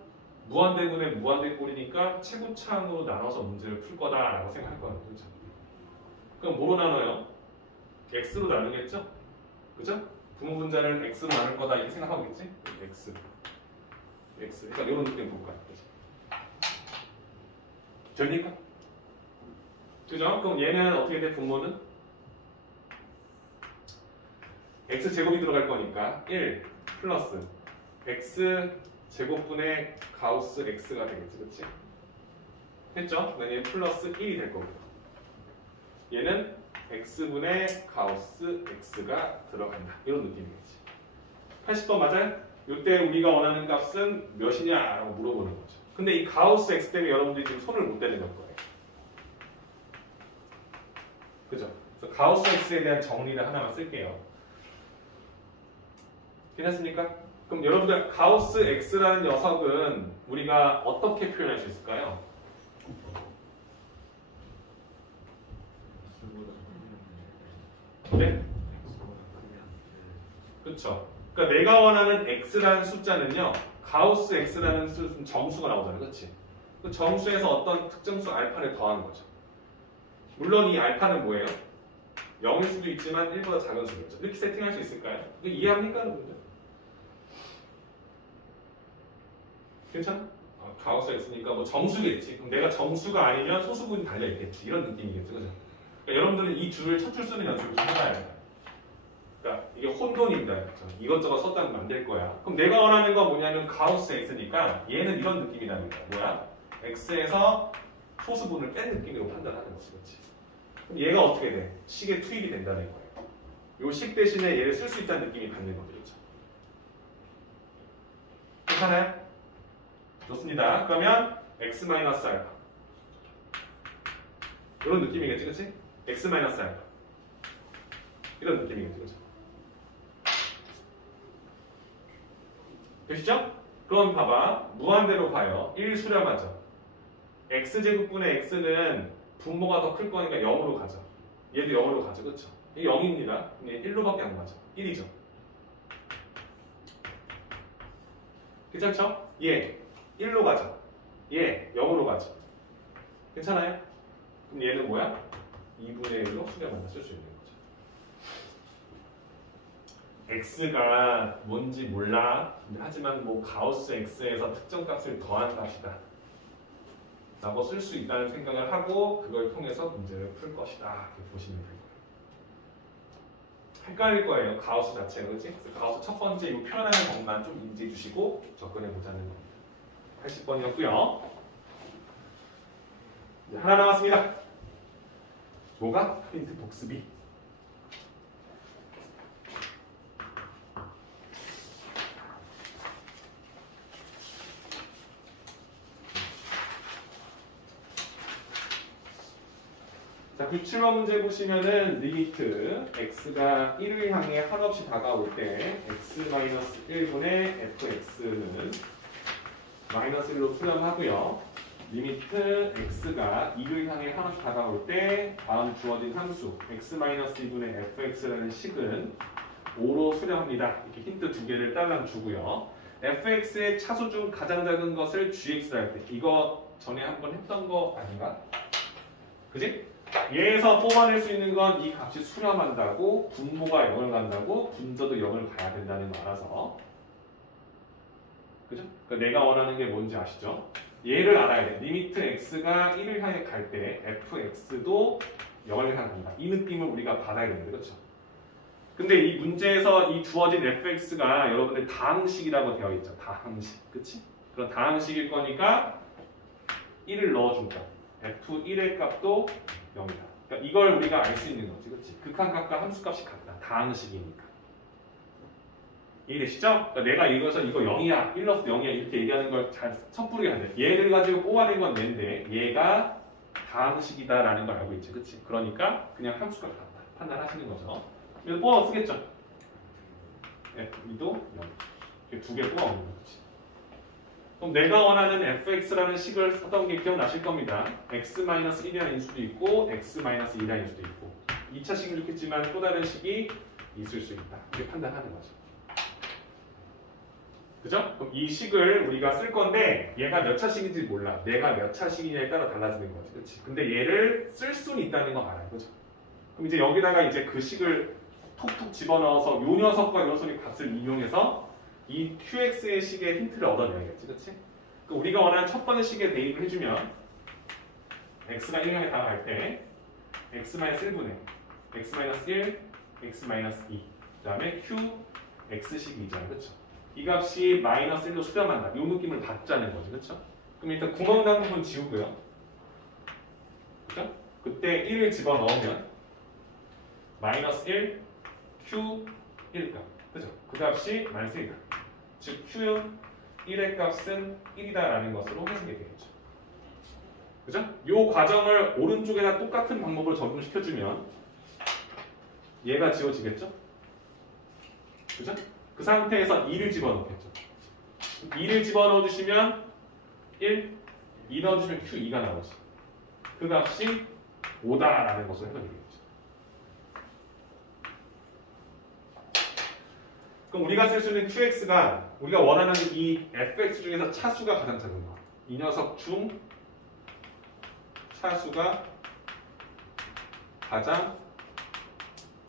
무한대분의 무한대꼴이니까 최고차항으로 나눠서 문제를 풀 거다라고 생각할 거예요. 그렇죠? 그럼 뭐로 나눠요? x로 나누겠죠? 그죠? 분모 분자를 x로 나눌 거다 이렇게 생각하겠지? x. 그러니까 이런 느낌 볼 거야. 그죠? 됩니까? 그죠? 그럼 얘는 어떻게 돼? 분모는? x 제곱이 들어갈 거니까 1 플러스 x 제곱분의 가우스 x가 되겠지, 그렇지? 했죠? 얘는 플러스 1이 될 거고 얘는 x분의 가우스 x가 들어간다 이런 느낌이겠지. 80번 맞아요? 이때 우리가 원하는 값은 몇이냐라고 물어보는 거죠. 근데 이 가우스 x 때문에 여러분들이 지금 손을 못 대는 걸 거예요. 그죠? 그래서 가우스 x에 대한 정리를 하나만 쓸게요. 괜찮습니까? 그럼 여러분들 가우스 x라는 녀석은 우리가 어떻게 표현할 수 있을까요? 네? 그렇죠. 그러니까 내가 원하는 x라는 숫자는요, 가우스 x라는 정수가 나오잖아요, 그렇지? 그 정수에서 어떤 특정수 알파를 더하는 거죠. 물론 이 알파는 뭐예요? 0일 수도 있지만 1보다 작은 수겠죠. 이렇게 세팅할 수 있을까요? 이거 이해합니까, 여러분들? 괜찮아? 가우스가 있으니까 뭐 정수겠지. 그럼 내가 정수가 아니면 소수분이 달려있겠지. 이런 느낌이겠죠. 그죠? 그러니까 여러분들은 이 줄을 첫 줄 쓰는 연습을 좀 해봐야 돼요. 그러니까 이게 혼돈입니다. 그렇죠? 이것저것 썼다면 안 될 거야. 그럼 내가 원하는 건 뭐냐면 가우스 x니까 얘는 이런 느낌이 나는 거야. 뭐야? x에서 소수분을 뺀 느낌으로 판단하는 거지. 그렇지? 그럼 얘가 어떻게 돼? 식에 투입이 된다는 거예요. 요 식 대신에 얘를 쓸 수 있다는 느낌이 받는 거죠. 그렇죠? 괜찮아요? 좋습니다. 그러면 x-알파 이런 느낌이겠지, 그렇지? x-알파 이런 느낌이겠지, 그렇죠? 되시죠? 그럼 봐봐, 무한대로 가요. 1 수렴하죠. x제곱분의 x는 분모가 더 클 거니까 0으로 가죠. 얘도 0으로 가죠, 그렇죠? 이게 0입니다. 그럼 얘 1로밖에 안 가죠. 1이죠. 괜찮죠? 얘 1로 가죠. 얘 0으로 가죠. 괜찮아요? 그럼 얘는 뭐야? 2분의 1로 수렴한다 쓸 수 있는 거죠. x가 뭔지 몰라. 하지만 뭐 가우스 x에서 특정 값을 더한 값이다 라고 쓸 수 있다는 생각을 하고 그걸 통해서 문제를 풀 것이다. 이렇게 보시면 될 거예요. 헷갈릴 거예요. 가우스 자체는, 그렇지? 그래서 가우스 첫 번째 이 표현하는 것만 좀 인지해 주시고 접근해 보자는 겁니다. 80번이었고요. 하나 남았습니다. 뭐가? 힌트 복습이. 자, 기출문 문제 보시면은 리미트 x가 1을 향해 한없이 다가올 때 x-1분의 fx는 마이너스 1로 수렴하고요. 리미트 x가 2를 향해 한없이 다가올 때 다음 주어진 함수 x-2분의 fx라는 식은 5로 수렴합니다. 이렇게 힌트 두 개를 딸랑 주고요. fx의 차수 중 가장 작은 것을 gx라 할 때 이거 전에 한번 했던 거 아닌가? 그지? 얘에서 뽑아낼 수 있는 건 이 값이 수렴한다고, 분모가 0을 간다고, 분자도 0을 가야 된다는 거 알아서. 그죠? 그러니까 내가 원하는 게 뭔지 아시죠? 얘를 알아야 돼. 리미트 x가 1을 향해 갈 때 fx도 0을 향해 간다. 이 느낌을 우리가 받아야 되는데, 그렇죠? 근데 이 문제에서 이 주어진 fx가 여러분들 다항식이라고 되어 있죠. 다항식. 그치? 그런 다항식일 거니까 1을 넣어준 거야. f1의 값도 0이다. 그러니까 이걸 우리가 알 수 있는 거지, 그렇지? 극한값과 함수값이 같다. 다항식이니까. 이해되시죠? 그러니까 내가 이거서 이거 0이야, 1 넣어서 0이야 이렇게 얘기하는 걸 잘 섣부르게 안 돼. 얘를 가지고 뽑아낸 건 낸데 얘가 다항식이다라는 걸 알고 있지, 그렇지? 그러니까 그냥 함수가 같다 판단하시는 거죠. 그래서 뽑아 쓰겠죠? f2도 0. 두 개 뽑아 오는 거지. 그럼 내가 원하는 fx라는 식을 썼던 게 기억나실 겁니다. x-1이라는 수도 있고 x-2라는 수도 있고 2차 식은 좋겠지만 또 다른 식이 있을 수 있다. 이렇게 판단하는 거죠. 그죠? 그럼 이 식을 우리가 쓸 건데 얘가 몇 차식인지 몰라. 내가 몇 차식이냐에 따라 달라지는 거지. 그렇지? 근데 얘를 쓸 수는 있다는 거 알아요. 그죠? 그럼 이제 여기다가 이제 그 식을 톡톡 집어넣어서 요 녀석과 요 녀석의 값을 이용해서 이 qx의 식의 힌트를 얻어내야겠지. 그렇지? 그럼 우리가 원하는 첫 번째 식에 대입을 해주면 x가 1을 다갈 때 x-1분의 x-1, x-2 그 다음에 q x식이잖아. 그렇죠? 이 값이 -1로 수렴한다. 이 느낌을 받자는 거죠. 그렇죠? 그럼 일단 구멍 난 부분 지우고요. 그렇죠? 그때 1을 집어넣으면 -1, q 1값. 그죠? 그 값이 -1이다. 즉 q 1의 값은 1이다라는 것으로 해석이 되겠죠. 그죠? 이 과정을 오른쪽에다 똑같은 방법으로 적용시켜주면 얘가 지워지겠죠? 그죠? 그 상태에서 2를 집어넣겠죠. 2를 집어넣어 주시면 1, 2 넣어주시면 Q2가 나오지. 그 값이 5다라는 것으로 해석이 되겠죠. 그럼 우리가 쓸 수 있는 QX가 우리가 원하는 이 FX 중에서 차수가 가장 작은 거. 이 녀석 중 차수가 가장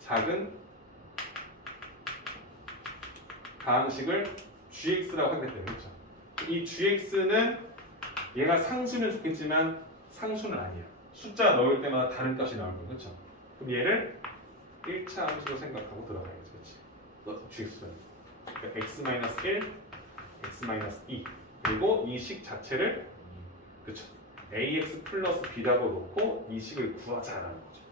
작은 다항식을 gx라고 하게 되는 거죠. 이 gx는 얘가 상수는 좋겠지만 상수는 아니야. 숫자 넣을 때마다 다른 값이 나올 거예요. 그렇죠? 그럼 얘를 1차 함수로 생각하고 들어가야지. 그렇지? gx는 그러니까 x-1, x-2 그리고 이 식 자체를 그렇죠? ax 플러스 b라고 놓고 이 식을 구하자라는 거죠.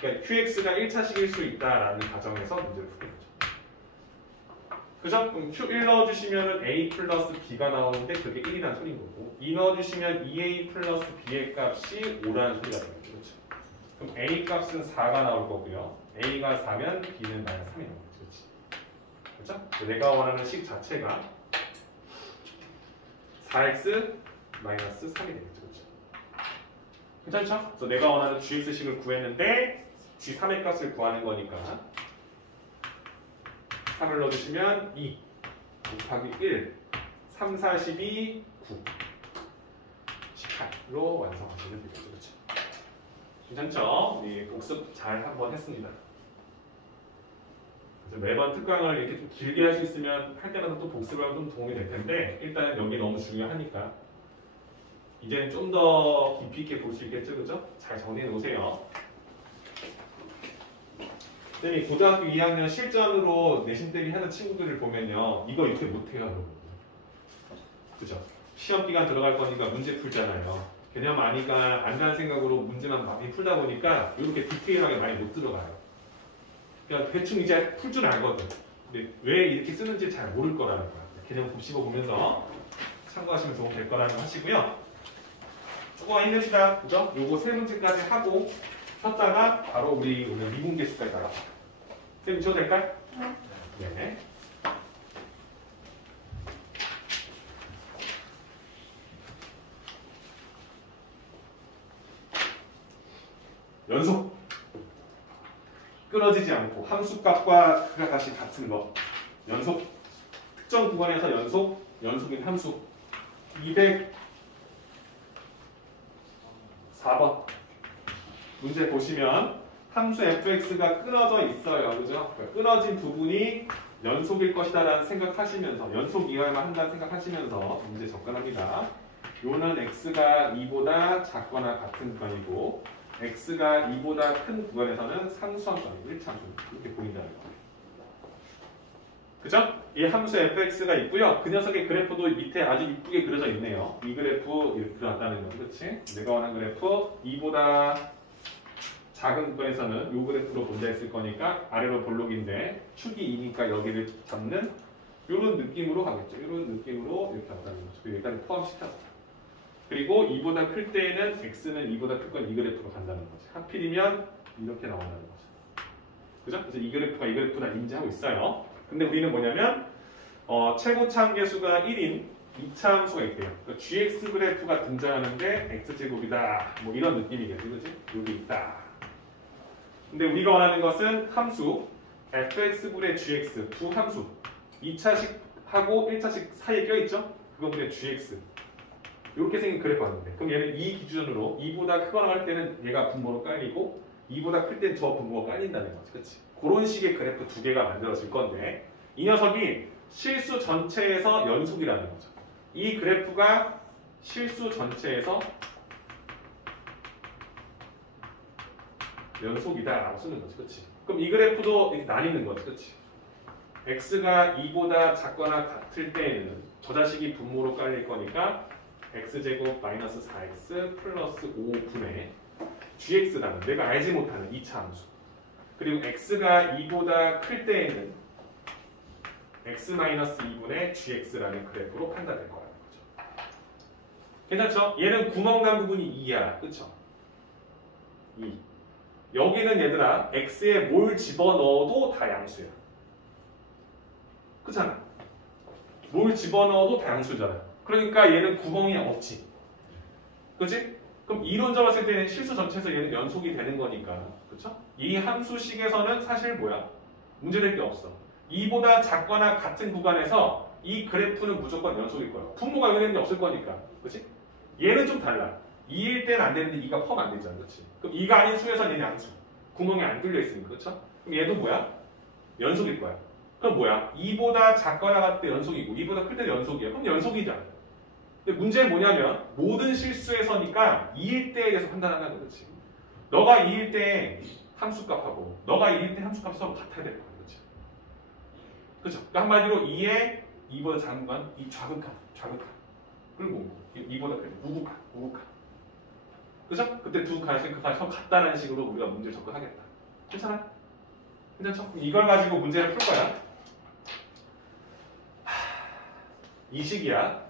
그러니까 qx가 1차식일 수 있다라는 가정에서 문제를 푸는 거죠. 그죠? 그럼 Q1 넣어주시면 A 플러스 B가 나오는데 그게 1이라는 소리인 거고 2 넣어주시면 2A 플러스 B의 값이 5라는 소리가 되겠죠. 그렇죠? 그럼 A 값은 4가 나올 거고요. A가 4면 B는 -3이 나오겠죠. 그렇지? 그렇죠? 내가 원하는 식 자체가 4x -3이 되겠죠. 그렇죠? 괜찮죠? 그래서 내가 원하는 gx식을 구했는데 g3의 값을 구하는 거니까 3을 넣어주시면 2 곱하기 1 3, 42, 9 18로 완성하시면 되겠죠. 그렇죠? 괜찮죠? 네, 복습 잘 한번 했습니다. 그래서 매번 특강을 이렇게 좀 길게 할 수 있으면 할 때마다 또 복습을 하면 좀 도움이 될 텐데 일단 여기 너무 중요하니까 이제는 좀 더 깊이 있게 볼 수 있겠죠? 그죠? 잘 정리해 놓으세요. 선생님이 고등학교 2학년 실전으로 내신 대비 하는 친구들을 보면요 이거 이렇게 못해요 여러분. 그죠? 시험 기간 들어갈 거니까 문제 풀잖아요. 개념 아니까 안다는 생각으로 문제만 많이 풀다 보니까 이렇게 디테일하게 많이 못 들어가요. 그냥 대충 이제 풀 줄 알거든. 근데 왜 이렇게 쓰는지 잘 모를 거라는 거야. 개념 곱씹어 보면서 참고하시면 도움 될 거라는 거 하시고요. 조금만 힘내시다. 그죠? 요거 세 문제까지 하고 쉬었다가 바로 우리 오늘 미분계수까지 나가. 선생님 줘도 될까요? 네. 네. 연속. 끊어지지 않고 함수값과 그가 다시 같은 거. 연속. 특정 구간에서 연속인 함수. 204번. 문제 보시면 함수 fx가 끊어져 있어요. 그죠? 그러니까 끊어진 부분이 연속일 것이다라는 생각하시면서 연속 이하만 한다는 생각하시면서 문제 접근합니다. 요는 x가 2보다 작거나 같은 구간이고 x가 2보다 큰 구간에서는 상수함수 아니고 1차함수 이렇게 보인다는 거예요. 그죠? 이 함수 fx가 있고요. 그 녀석의 그래프도 밑에 아주 이쁘게 그려져 있네요. 이 그래프 이렇게 그려놨다는 거죠. 그렇지? 내가 원하는 그래프 2보다 작은 구간에서는 요 그래프로 본다했을 거니까 아래로 볼록인데 축이 2니까 여기를 잡는 요런 느낌으로 가겠죠. 요런 느낌으로 이렇게 간다는 거죠. 그리고 일단 포함시켜서. 그리고 2보다 클 때에는 x는 2보다 클 건 이 그래프로 간다는 거죠. 하필이면 이렇게 나온다는 거죠. 그죠? 그래서 이 그래프가 이 그래프다 인지하고 있어요. 근데 우리는 뭐냐면 최고차 함계수가 1인 2차 함수가 있대요. 그러니까 gx 그래프가 등장하는데 x제곱이다. 뭐 이런 느낌이겠지. 그지? 여기 있다. 근데 우리가 원하는 것은 함수 fx분의 gx 두 함수 2차식하고 1차식 사이에 껴있죠? 그건 그냥 gx 이렇게 생긴 그래프 왔는데 그럼 얘는 이 기준으로 2보다 크거나 할 때는 얘가 분모로 깔리고 2보다 클 때는 저 분모가 깔린다는 거지. 그치? 그런 식의 그래프 두 개가 만들어질 건데 이 녀석이 실수 전체에서 연속이라는 거죠. 이 그래프가 실수 전체에서 연속이다라고 쓰는 거지. 그치? 그럼 이 그래프도 나뉘는 거지. 그치? x가 2보다 작거나 같을 때에는 저 자식이 분모로 깔릴 거니까 x제곱 마이너스 4x 플러스 5분의 gx라는 내가 알지 못하는 2차 함수. 그리고 x가 2보다 클 때에는 x 마이너스 2분의 gx라는 그래프로 판단될 거라는 거죠. 괜찮죠? 얘는 구멍 난 부분이 2야. 그쵸? 2. 여기는 얘들아 x에 뭘 집어넣어도 다 양수야. 그렇잖아. 뭘 집어넣어도 다 양수잖아. 그러니까 얘는 구멍이 없지. 그치? 그럼 이론적으로 봤을 때는 실수 전체에서 얘는 연속이 되는 거니까. 그쵸? 이 함수식에서는 사실 뭐야? 문제될 게 없어. 2보다 작거나 같은 구간에서 이 그래프는 무조건 연속일 거야. 분모가 연결되는 게 없을 거니까. 그치? 얘는 좀 달라. 2일 때는 안 되는데 2가 포함 안 되잖아. 그치? 그럼 2가 아닌 수에서는 얘는 양수. 구멍이 안 뚫려 있으니까. 그쵸? 그럼 얘도 뭐야? 연속일 거야. 그럼 뭐야? 2보다 작거나 같을 때 연속이고 2보다 클 때 연속이야. 그럼 연속이잖아. 근데 문제는 뭐냐면 모든 실수에서니까 2일 때에 대해서 판단하는 거야. 그렇지? 너가 2일 때 함수값하고 너가 2일 때 함수값이 서로 같아야 될 거야. 그렇지? 그렇죠? 그러니까 한마디로 2에 2보다 작은 건 이 좌극한. 그리고 2보다 클 때 우극한. 그죠? 그때 두 칸씩 그 칸이 서로 같다는 식으로 우리가 문제를 접근하겠다. 괜찮아? 괜찮죠? 그럼 이걸 가지고 문제를 풀 거야. 이 식이야.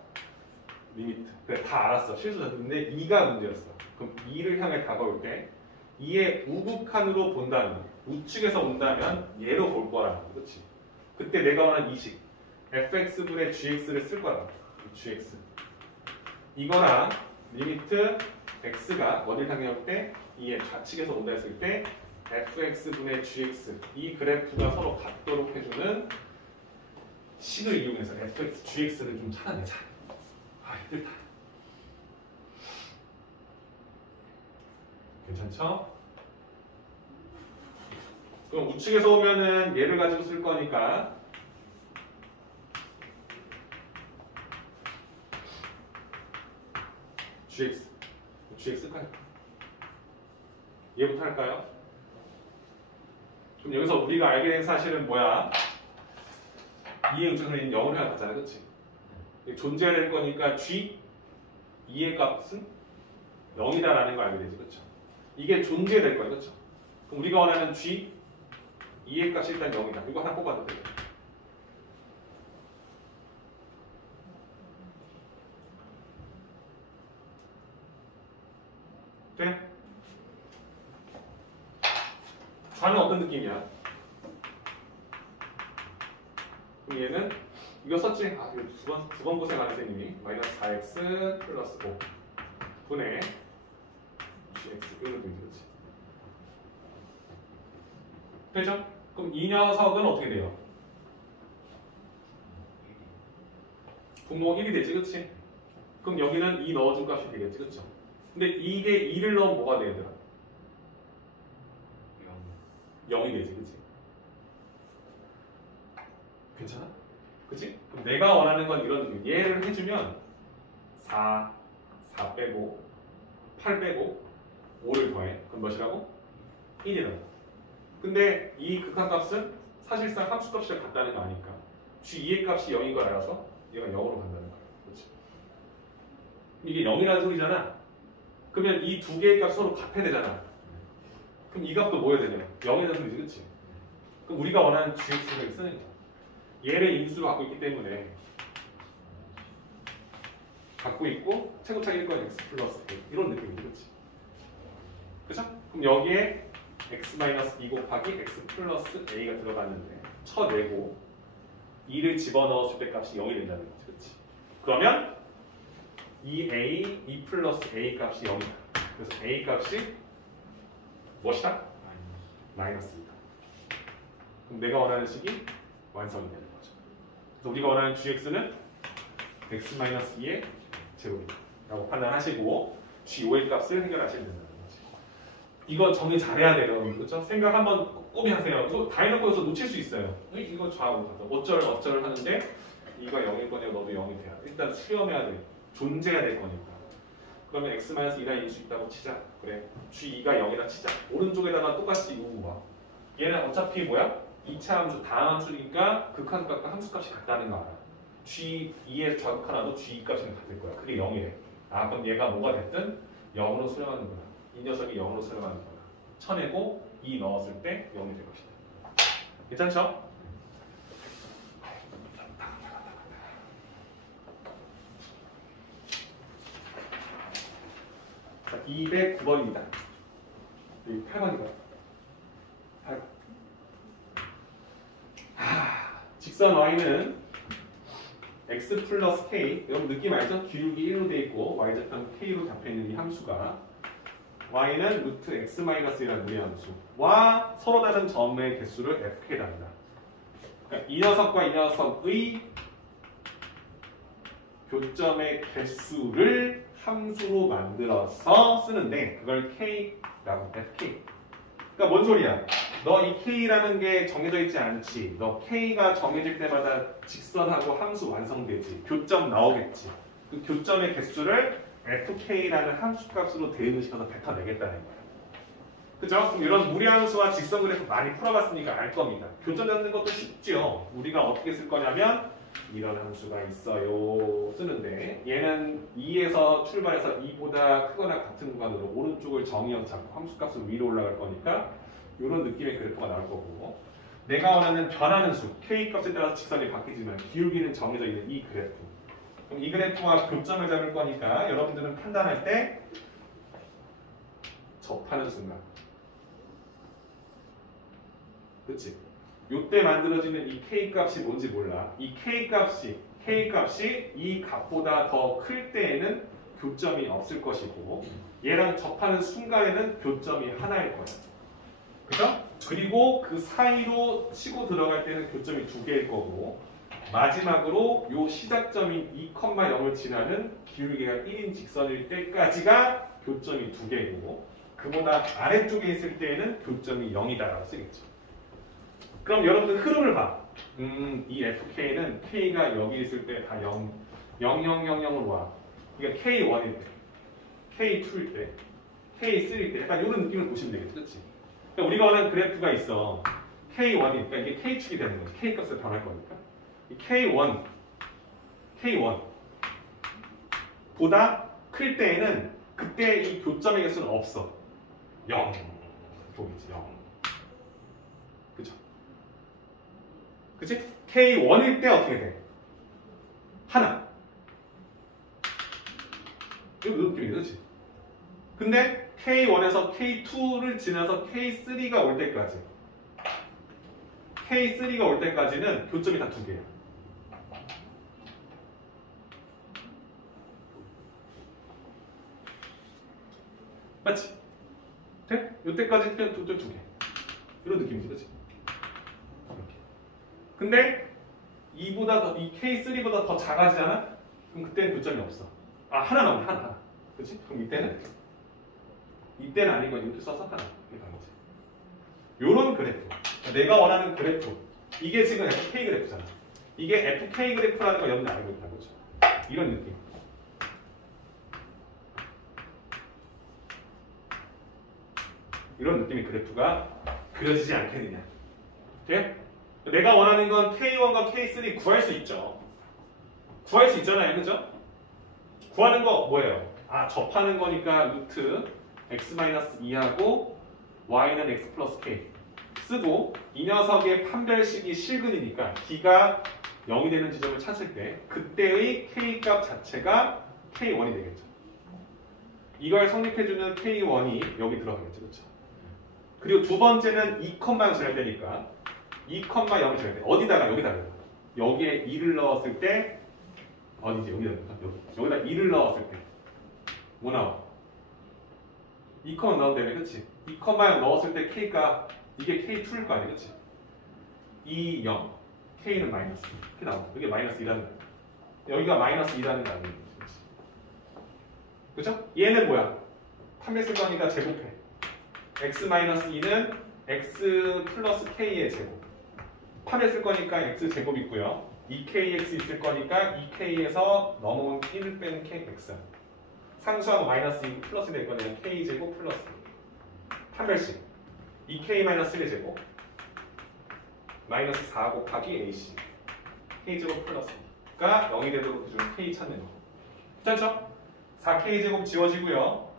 리미트. 그래, 다 알았어. 실수였는데 2가 문제였어. 그럼 2를 향해 다가올 때 2의 우극한으로 본다면 우측에서 온다면 얘로 볼 거라는 거. 그렇지? 그때 내가 원하는 이 식 fx분의 gx를 쓸 거라고. gx. 이거랑 리미트 x가 어딜 향해 올 때 2의 좌측에서 온다 했을 때 fx분의 gx 이 그래프가 서로 같도록 해주는 식을 이용해서 fx, gx를 좀 찾아내자. 아 힘들다. 괜찮죠? 그럼 우측에서 오면은 얘를 가지고 쓸 거니까 gx 쓸까요? 얘부터 할까요? 그럼 여기서 우리가 알게 된 사실은 뭐야? 2의 우측선이 0을 해놨잖아, 그렇지? 존재해야 될 거니까 g 2의 값은 0이다라는 걸 알게 되지, 그렇죠? 이게 존재해야 될 거야, 그렇죠? 그럼 우리가 원하는 g 2의 값이 일단 0이다. 이거 하나 뽑아도 돼요. 돼? 좌는 어떤 느낌이야? 그럼 얘는 이거 썼지? 아, 두 번 고생하는 선생님이 마이너스 4x 플러스 5 분의 gx 이런 느낌이 들지. 되죠? 그럼 이 녀석은 어떻게 돼요? 분모 1이 되지, 그치? 그럼 여기는 2 넣어준 값이 되겠지, 그쵸? 근데 이게 2를 넣으면 뭐가 돼야 되나? 0이 되지, 그치? 괜찮아? 그치? 그럼 내가 원하는 건 이런 느낌. 얘를 해주면 4 빼고 8 빼고 5를 더해. 그럼 몇이라고? 1이라고. 근데 이 극한값은 사실상 함수값이랑 같다는 거 아니까 g2의 값이 0인 걸 알아서 얘가 0으로 간다는 거야. 그렇지? 이게 0이라는 소리잖아. 그러면 이 두 개의 값 서로 같아야 되잖아. 그럼 이 값도 뭐 해야 되냐? 0에 넣으면 되지, 그치? 그럼 우리가 원하는 gx를 쓰는 거야. 얘를 인수로 갖고 있기 때문에 갖고 있고 최고차기 1건 x 플러스 a 이런 느낌이지, 그치? 그죠? 그럼 여기에 x-2 곱하기 x 플러스 a가 들어갔는데 쳐내고 2를 집어넣었을 때 값이 0이 된다는 거지, 그치? 그러면 2a, 2 플러스 a 값이 0이다. 그래서 a 값이 무엇이다? 마이너스이다. 그럼 내가 원하는 식이 완성이 되는 거죠. 그래서 우리가 원하는 gx는 x-2의 제곱이다 라고 판단하시고 g5의 값을 해결하시면 된다는 거지. 이거 정리 잘해야 돼요. 그렇죠? 생각 한번 꼼꼼히 하세요. 이거 다 해놓고 여기서 놓칠 수 있어요. 이거 좌우로 어쩔 하는데 이거 0일 거냐고 너도 0이 돼야 돼. 일단 수렴해야 돼. 존재해야 될 거니까. 그러면 x-2라 인수 있다고 치자. 그래. g2가 0이라 치자. 오른쪽에다가 똑같이 이거 봐. 얘는 어차피 뭐야? 2차 함수, 다음 함수니까 극한값과 함수값이 같다는 거 알아. g2의 좌극 하나도 g2 값이 같을 거야. 그게 0이래. 아, 그럼 얘가 뭐가 됐든 0으로 수렴하는 거야. 이 녀석이 0으로 수렴하는 거야. 쳐내고 2 넣었을 때 0이 될 것이다. 괜찮죠? 자, 209번입니다. 8번이고요. 8번. 직선 y는 x 플러스 k, 여러분 느낌 알죠? 기울기 1로 돼 있고 y좌편 k로 잡혀있는 이 함수가 y는 루트 x-1이라는 무리함수와 서로 다른 점의 개수를 fk랍니다. 그러니까 이 녀석과 이 녀석의 교점의 개수를 함수로 만들어서 쓰는데 그걸 k라고 fk. 그러니까 뭔 소리야? 너 이 k라는 게 정해져 있지 않지. 너 k가 정해질 때마다 직선하고 함수 완성되지. 교점 나오겠지. 그 교점의 개수를 fk라는 함수값으로 대응시켜서 뱉어내겠다는 거야. 그죠? 그럼 이런 무리함수와 직선 그래프 많이 풀어봤으니까 알 겁니다. 교점 잡는 것도 쉽죠. 우리가 어떻게 쓸 거냐면 이런 함수가 있어요 쓰는데 얘는 2에서 출발해서 2보다 크거나 같은 구간으로 오른쪽을 정의형 잡고 함수값은 위로 올라갈 거니까 이런 느낌의 그래프가 나올 거고 내가 원하는 변하는 수 k 값에 따라서 직선이 바뀌지만 기울기는 정해져 있는 이 그래프. 그럼 이 그래프와 교점을 잡을 거니까 여러분들은 판단할 때 접하는 순간 그치? 요때 만들어지는 이 k 값이 뭔지 몰라. 이 k 값이 이 값보다 더 클 때에는 교점이 없을 것이고 얘랑 접하는 순간에는 교점이 하나일 거야. 그죠? 그리고 그 사이로 치고 들어갈 때는 교점이 두 개일 거고 마지막으로 요 시작점인 2,0을 지나는 기울기가 1인 직선일 때까지가 교점이 두 개고 그보다 아래쪽에 있을 때에는 교점이 0이다라고 쓰겠죠. 그럼 여러분들 흐름을 봐. 이 fk는 k가 여기 있을 때 다 0, 0, 0, 0, 0으로 와. 그러니까 k1일 때, k2일 때, k3일 때 약간 이런 느낌을 보시면 되겠죠. 그렇지? 그러니까 우리가 원하는 그래프가 있어. k1이니까 이게 k축이 되는 거지. k 값을 변할 거니까. 이 k1 보다 클 때에는 그때 이 교점의 개수는 없어. 0 보이지? 0. 그죠? 그치? K1일 때 어떻게 돼? 하나. 이거 무슨 느낌이야, 그치? 근데 K1에서 K2를 지나서 K3가 올 때까지 K3가 올 때까지는 교점이 다 두 개야. 맞지? 돼? 이때까지 교점 두 개. 이런 느낌이지, 그치? 근데 이 K3보다 더 작아지잖아? 그럼 그때는 교점이 없어. 아, 하나 나오네, 하나. 그치? 그럼 이때는 아닌 건 이렇게 써서 하나. 이게 다르지. 요런 그래프. 내가 원하는 그래프. 이게 지금 FK 그래프잖아. 이게 FK 그래프라는 걸 여러분 알고 있다, 그죠? 이런 느낌. 이런 느낌의 그래프가 그려지지 않겠느냐. 돼? 내가 원하는 건 K1과 K3 구할 수 있죠. 구할 수 있잖아요. 그죠? 구하는 거 뭐예요? 아, 접하는 거니까 루트 x-2하고 y는 x 플러스 k 쓰고 이 녀석의 판별식이 실근이니까 d가 0이 되는 지점을 찾을 때 그때의 k 값 자체가 k1이 되겠죠. 이걸 성립해주는 k1이 여기 들어가겠죠. 그렇죠? 그리고 두 번째는 2,0을 정할 때니까 2,0을 정할 때 어디다가 여기다가 여기에 2를 넣었을 때 어디지? 여기다 여기다 2를 넣었을 때 뭐 나와? 2, 넣은다며 그치? 2, 넣었을 때 k가 이게 k2일 거 아니야 그치? 2, 0 k는 마이너스 이렇게 나와. 이게 마이너스 2라는 거야. 여기가 마이너스 2라는 거 아니야 그쵸? 얘는 뭐야? 판매 쓸 거니까 제곱해. x-2는 x 플러스 k의 제곱. 판매 쓸 거니까 x 제곱 있고요. 2kx 있을 거니까 2k에서 넘어온 1을 뺀 kx. 상수하고 마이너스 2 플러스 될 거니까 k 제곱 플러스 판별식 2k-1의 제곱 마이너스 4 곱하기 ac k 제곱 플러스가 0이 되도록 그중 k 찾는 거. 괜찮죠? 4k 제곱 지워지고요.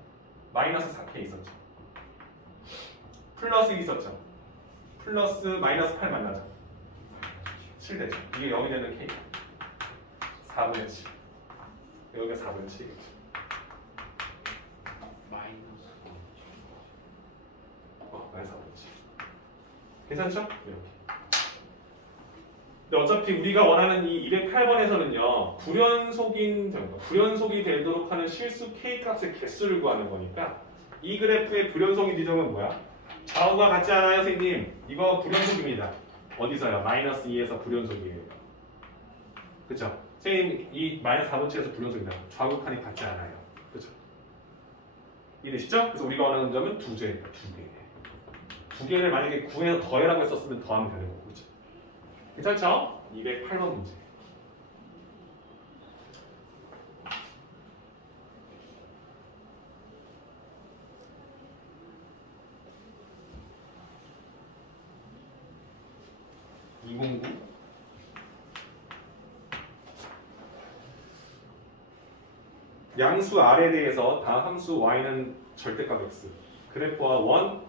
마이너스 4k 있었죠. 플러스 2 있었죠. 플러스 마이너스 8 만나죠. 7 되죠. 이게 0이 되는 k 4분의 7 여기가 4분의 7이겠죠. 마이너스 마이너스 4분의 7 괜찮죠? 이렇게. 근데 어차피 우리가 원하는 이 208번에서는요 불연속이 되도록 하는 실수 k 값의 개수를 구하는 거니까 이 그래프의 불연속인 지점은 뭐야? 좌우가 같지 않아요 선생님? 이거 불연속입니다. 어디서요? 마이너스 2에서 불연속이에요. 그쵸? 선생님 이 마이너스 4분의 7에서 불연속입니다. 좌우칸이 같지 않아요. 그쵸? 이해되시죠? 그래서 우리가 원하는 점은 두 개. 두 개를 만약에 구해서 더해라고 했었으면 더하면 되는 거고 그쵸? 괜찮죠? 208번 문제. 양수 R에 대해서 다음 함수 y는 절대값 x 그래프와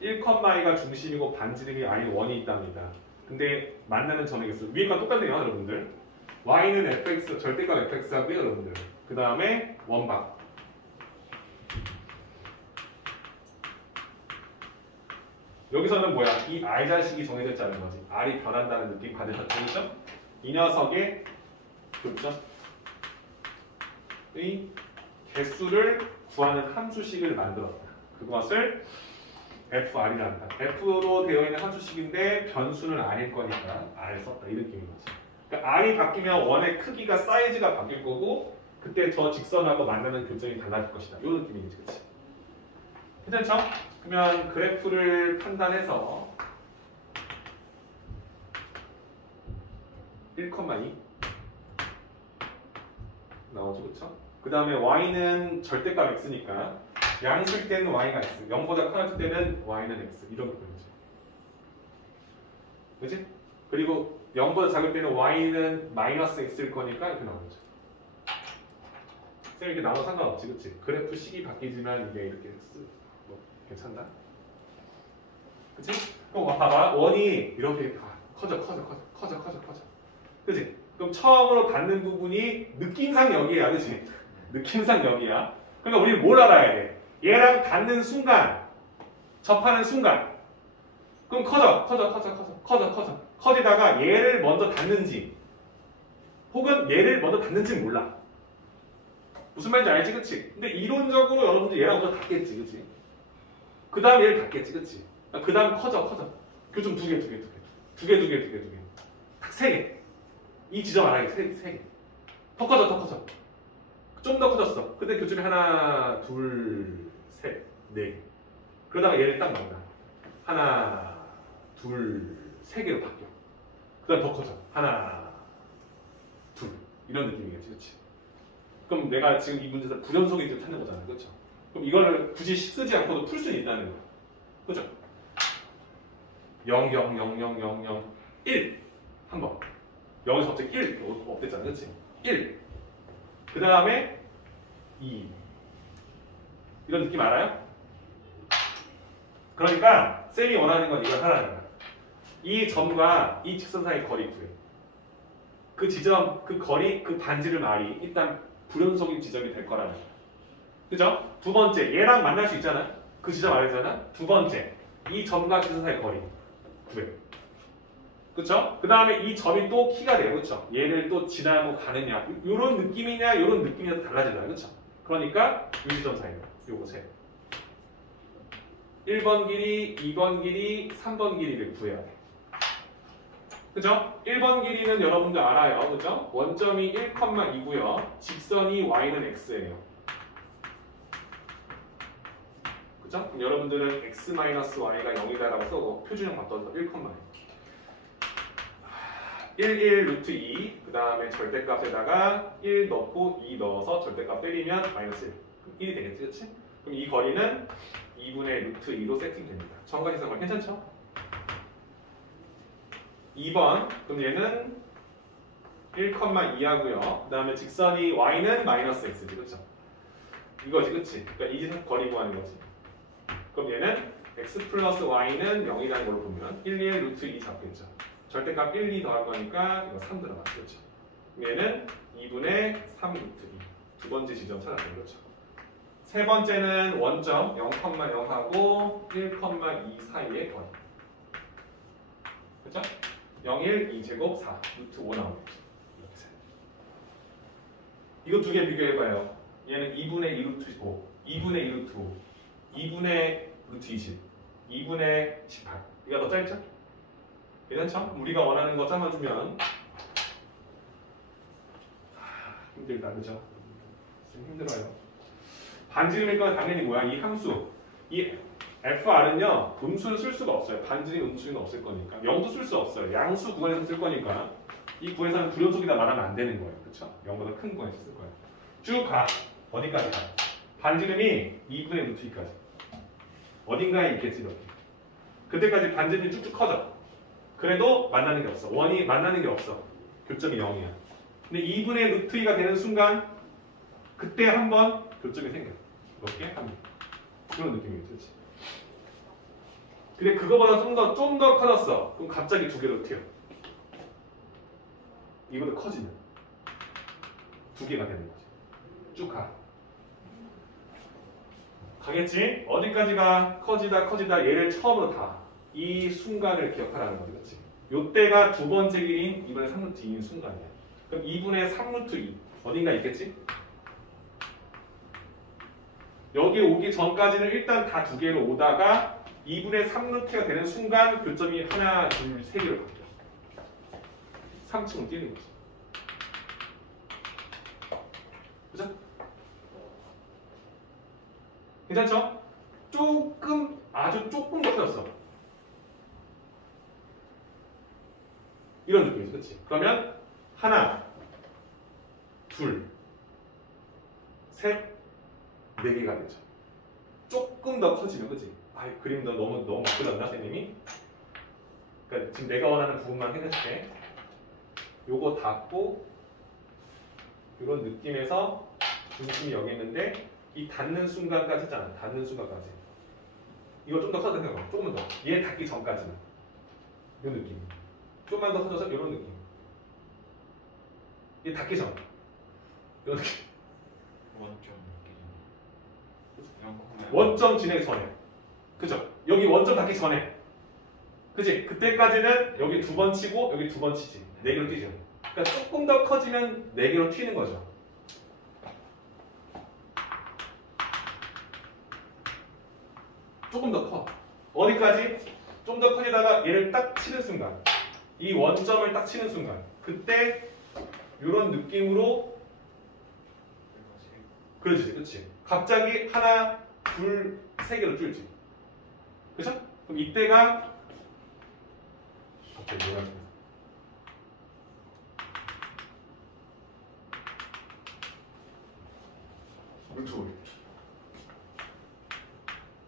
1, 1,2가 중심이고 반지름이 아닌 1이 있답니다. 근데 만나는 점의 개수 위에가 똑같네요 여러분들. y는 fx 절대값 fx 하고요 여러분들. 그 다음에 원박 여기서는 뭐야? 이 r자식이 정해졌다는 거지. r이 변한다는 느낌 받으셨죠? 이 녀석의 교점의 개수를 구하는 함수식을 만들었다. 그것을 fr이란다. f로 되어 있는 함수식인데 변수는 r일 거니까 r 썼다. 이 느낌인 거지. 그러니까 r이 바뀌면 원의 크기가 사이즈가 바뀔 거고 그때 저 직선하고 만나는 교점이 달라질 것이다. 이 느낌이지, 그렇지? 괜찮죠? 그러면 그래프를 판단해서 1,2 나오죠, 그렇죠? 그 다음에 y는 절대값 x니까 양수일 때는 y가 x, 0보다 커졌을 때는 y는 x 이런 부분이죠. 그렇지? 그리고 0보다 작을 때는 y는 마이너스 x일 거니까 이렇게 나오죠. 쌤 이렇게 나눠 상관없지, 그렇지? 그래프 식이 바뀌지만 이게 이렇게 뭐 괜찮나? 그치? 그럼 봐봐. 원이 이렇게 커져. 그치? 그럼 처음으로 닿는 부분이 느낌상 여기야. 그치? 느낌상 여기야. 그러니까 우리는 뭘 알아야 돼? 얘랑 닿는 순간, 접하는 순간. 그럼 커져. 커지다가 얘를 먼저 닿는지, 혹은 얘를 먼저 닿는지는 몰라. 무슨 말인지 알지? 그치? 근데 이론적으로 여러분들 얘랑 먼저 닿겠지. 그치? 그 다음 얘를 닿겠지. 그치? 그 다음 커져. 교점 두 개. 딱 세 개. 이 지점 알아야 돼. 세 개. 더 커져. 좀 더 커졌어. 근데 교점이 하나, 둘, 셋, 네 개. 그러다가 얘를 딱 만나. 하나, 둘, 세 개로 바뀌어. 그 다음 더 커져. 하나, 둘. 이런 느낌이겠지. 그치? 그럼 내가 지금 이 문제에서 불연속이 찾는 거잖아. 그렇죠? 그럼 이거를 굳이 쓰지 않고도 풀 수 있다는 거야. 그죠? 0, 1 한 번. 0에서 갑자기 1 없댔잖아. 그치? 1 그 다음에 2 이런 느낌 알아요? 그러니까 쌤이 원하는 건 이걸 하라는 거야. 이 점과 이 직선 사이 거리 구해. 그 지점, 그 거리, 그 반지름 R이 일단 불연속인 지점이 될 거라는 거야. 그죠? 두 번째, 얘랑 만날 수 있잖아. 그 지점 R이잖아. 두 번째, 이 점과 직선 사이 거리 구해. 그쵸? 그 다음에 이 점이 또 키가 돼요. 그쵸? 얘를 또 지나고 가느냐. 요런 느낌이냐, 요런 느낌이냐 달라지잖아요. 그쵸? 그러니까 이 지점 사이로 요거 세. 1번 길이, 2번 길이, 3번 길이를 구해야 돼. 그죠? 1번 길이는 여러분들 알아요. 그죠? 원점이 1,2고요. 직선이 y는 x예요. 그죠? 그럼 여러분들은 x-y가 0이다라고 써고 표준형 바꿔서 1,2. 1 루트 2, 그 다음에 절대값에다가 1 넣고 2 넣어서 절대값 때리면 마이너스 1. 그럼 1이 되겠지, 그치? 그럼 이 거리는 2분의 루트 2로 세팅됩니다. 정각이상관 괜찮죠? 2번, 그럼 얘는 1,2 하고요. 그 다음에 직선이 y는 마이너스 x지, 그쵸? 이거지, 그치? 그러니까 이 지점 거리 구하는 거지. 그럼 얘는 x 플러스 y는 0이라는 걸로 보면 1 루트 2 잡겠죠. 절대값 1, 2 더할 거니까 이거 3 들어갔겠죠. 얘는 2분의 3 루트 2. 두 번째 지점 찾아낸 거죠. 세 번째는 원점 0,0하고 1,2 사이의 거리. 그죠? 0, 1, 2제곱 4, 루트 5 나오겠죠. 이렇게. 이거 두 개 비교해봐요. 얘는 2분의 2 루트 5, 2분의 2 루트 5, 2분의 루트 20, 2분의 18. 이거 더 짧죠? 괜찮죠? 우리가 원하는 거 짜놔주면 힘들다, 그죠? 좀 힘들어요. 반지름일 건 당연히 뭐야? 이 함수, 이 FR은요 음수를 쓸 수가 없어요. 반지름 음수는 없을 거니까 0도 쓸 수 없어요. 양수 구간에서 쓸 거니까 이 구에서는 불연속이다 말하면 안 되는 거예요. 그쵸? 0보다 큰 구간에서 쓸 거예요. 쭉 가. 어디까지 가? 반지름이 2분의 루트 2까지 어딘가에 있겠지 이렇게. 그때까지 반지름이 쭉쭉 커져. 그래도 만나는 게 없어. 원이 만나는 게 없어. 교점이 0이야. 근데 2분의 루트 2가 되는 순간 그때 한번 교점이 생겨. 몇 개? 한 개. 그런 느낌이겠지. 그치? 근데 그거보다 좀 더 커졌어. 그럼 갑자기 두 개로 튀어. 이보다 커지면 두 개가 되는 거지. 쭉 가. 가겠지? 어디까지가 커지다 얘를 처음으로 다. 이 순간을 기억하라는 거지. 그치? 요때가 두 번째 길인 2분의 3루트 2인 순간이야. 그럼 2분의 3루트 2 어딘가 있겠지? 여기 오기 전까지는 일단 다 두 개로 오다가 2분의 3루트가 되는 순간 교점이 하나, 둘, 세 개로 바뀌어. 3층으로 뛰는 거지. 그죠? 괜찮죠? 조금, 아주 조금 더 커졌어. 이런 느낌이지, 그치? 그러면 하나, 둘, 셋, 네 개가 되죠. 조금 더 커지면, 그치? 아, 그림도 너무 막 그렸나, 선생님이? 그러니까 지금 내가 원하는 부분만 생각해. 요거 닫고, 이런 느낌에서 중심이 여기 있는데, 이 닿는 순간까지 있잖아. 닿는 순간까지. 이거 좀 더 커져 생각해. 조금만 더. 얘 닿기 전까지는. 이 느낌. 좀만 더 커져서 이런 느낌. 얘 닿기 전. 이런 느낌. 원점 지내기 전에. 그죠? 여기 원점 닿기 전에. 그치? 그때까지는 여기 두 번 치고 여기 두 번 치지. 네 개로 뛰죠. 그러니까 조금 더 커지면 네 개로 튀는 거죠. 조금 더 커. 어디까지? 좀 더 커지다가 얘를 딱 치는 순간. 이 원점을 딱 치는 순간. 그때 이런 느낌으로 그러지, 그치? 갑자기 하나, 둘, 세 개로 줄지. 그죠? 그럼 이때가 갑자기 뭐가 지 루트 5.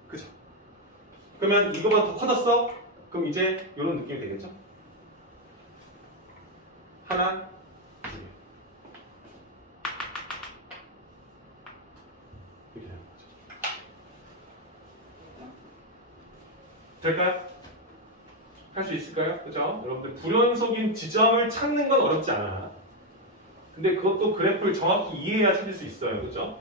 그죠? 그러면 이거보다 더 커졌어? 그럼 이제 이런 느낌이 되겠죠? 하나, 둘. 이렇게 되는 거죠. 될까요? 할 수 있을까요? 그죠? 여러분들 불연속인 지점을 찾는 건 어렵지 않아. 근데 그것도 그래프를 정확히 이해해야 찾을 수 있어요. 그죠?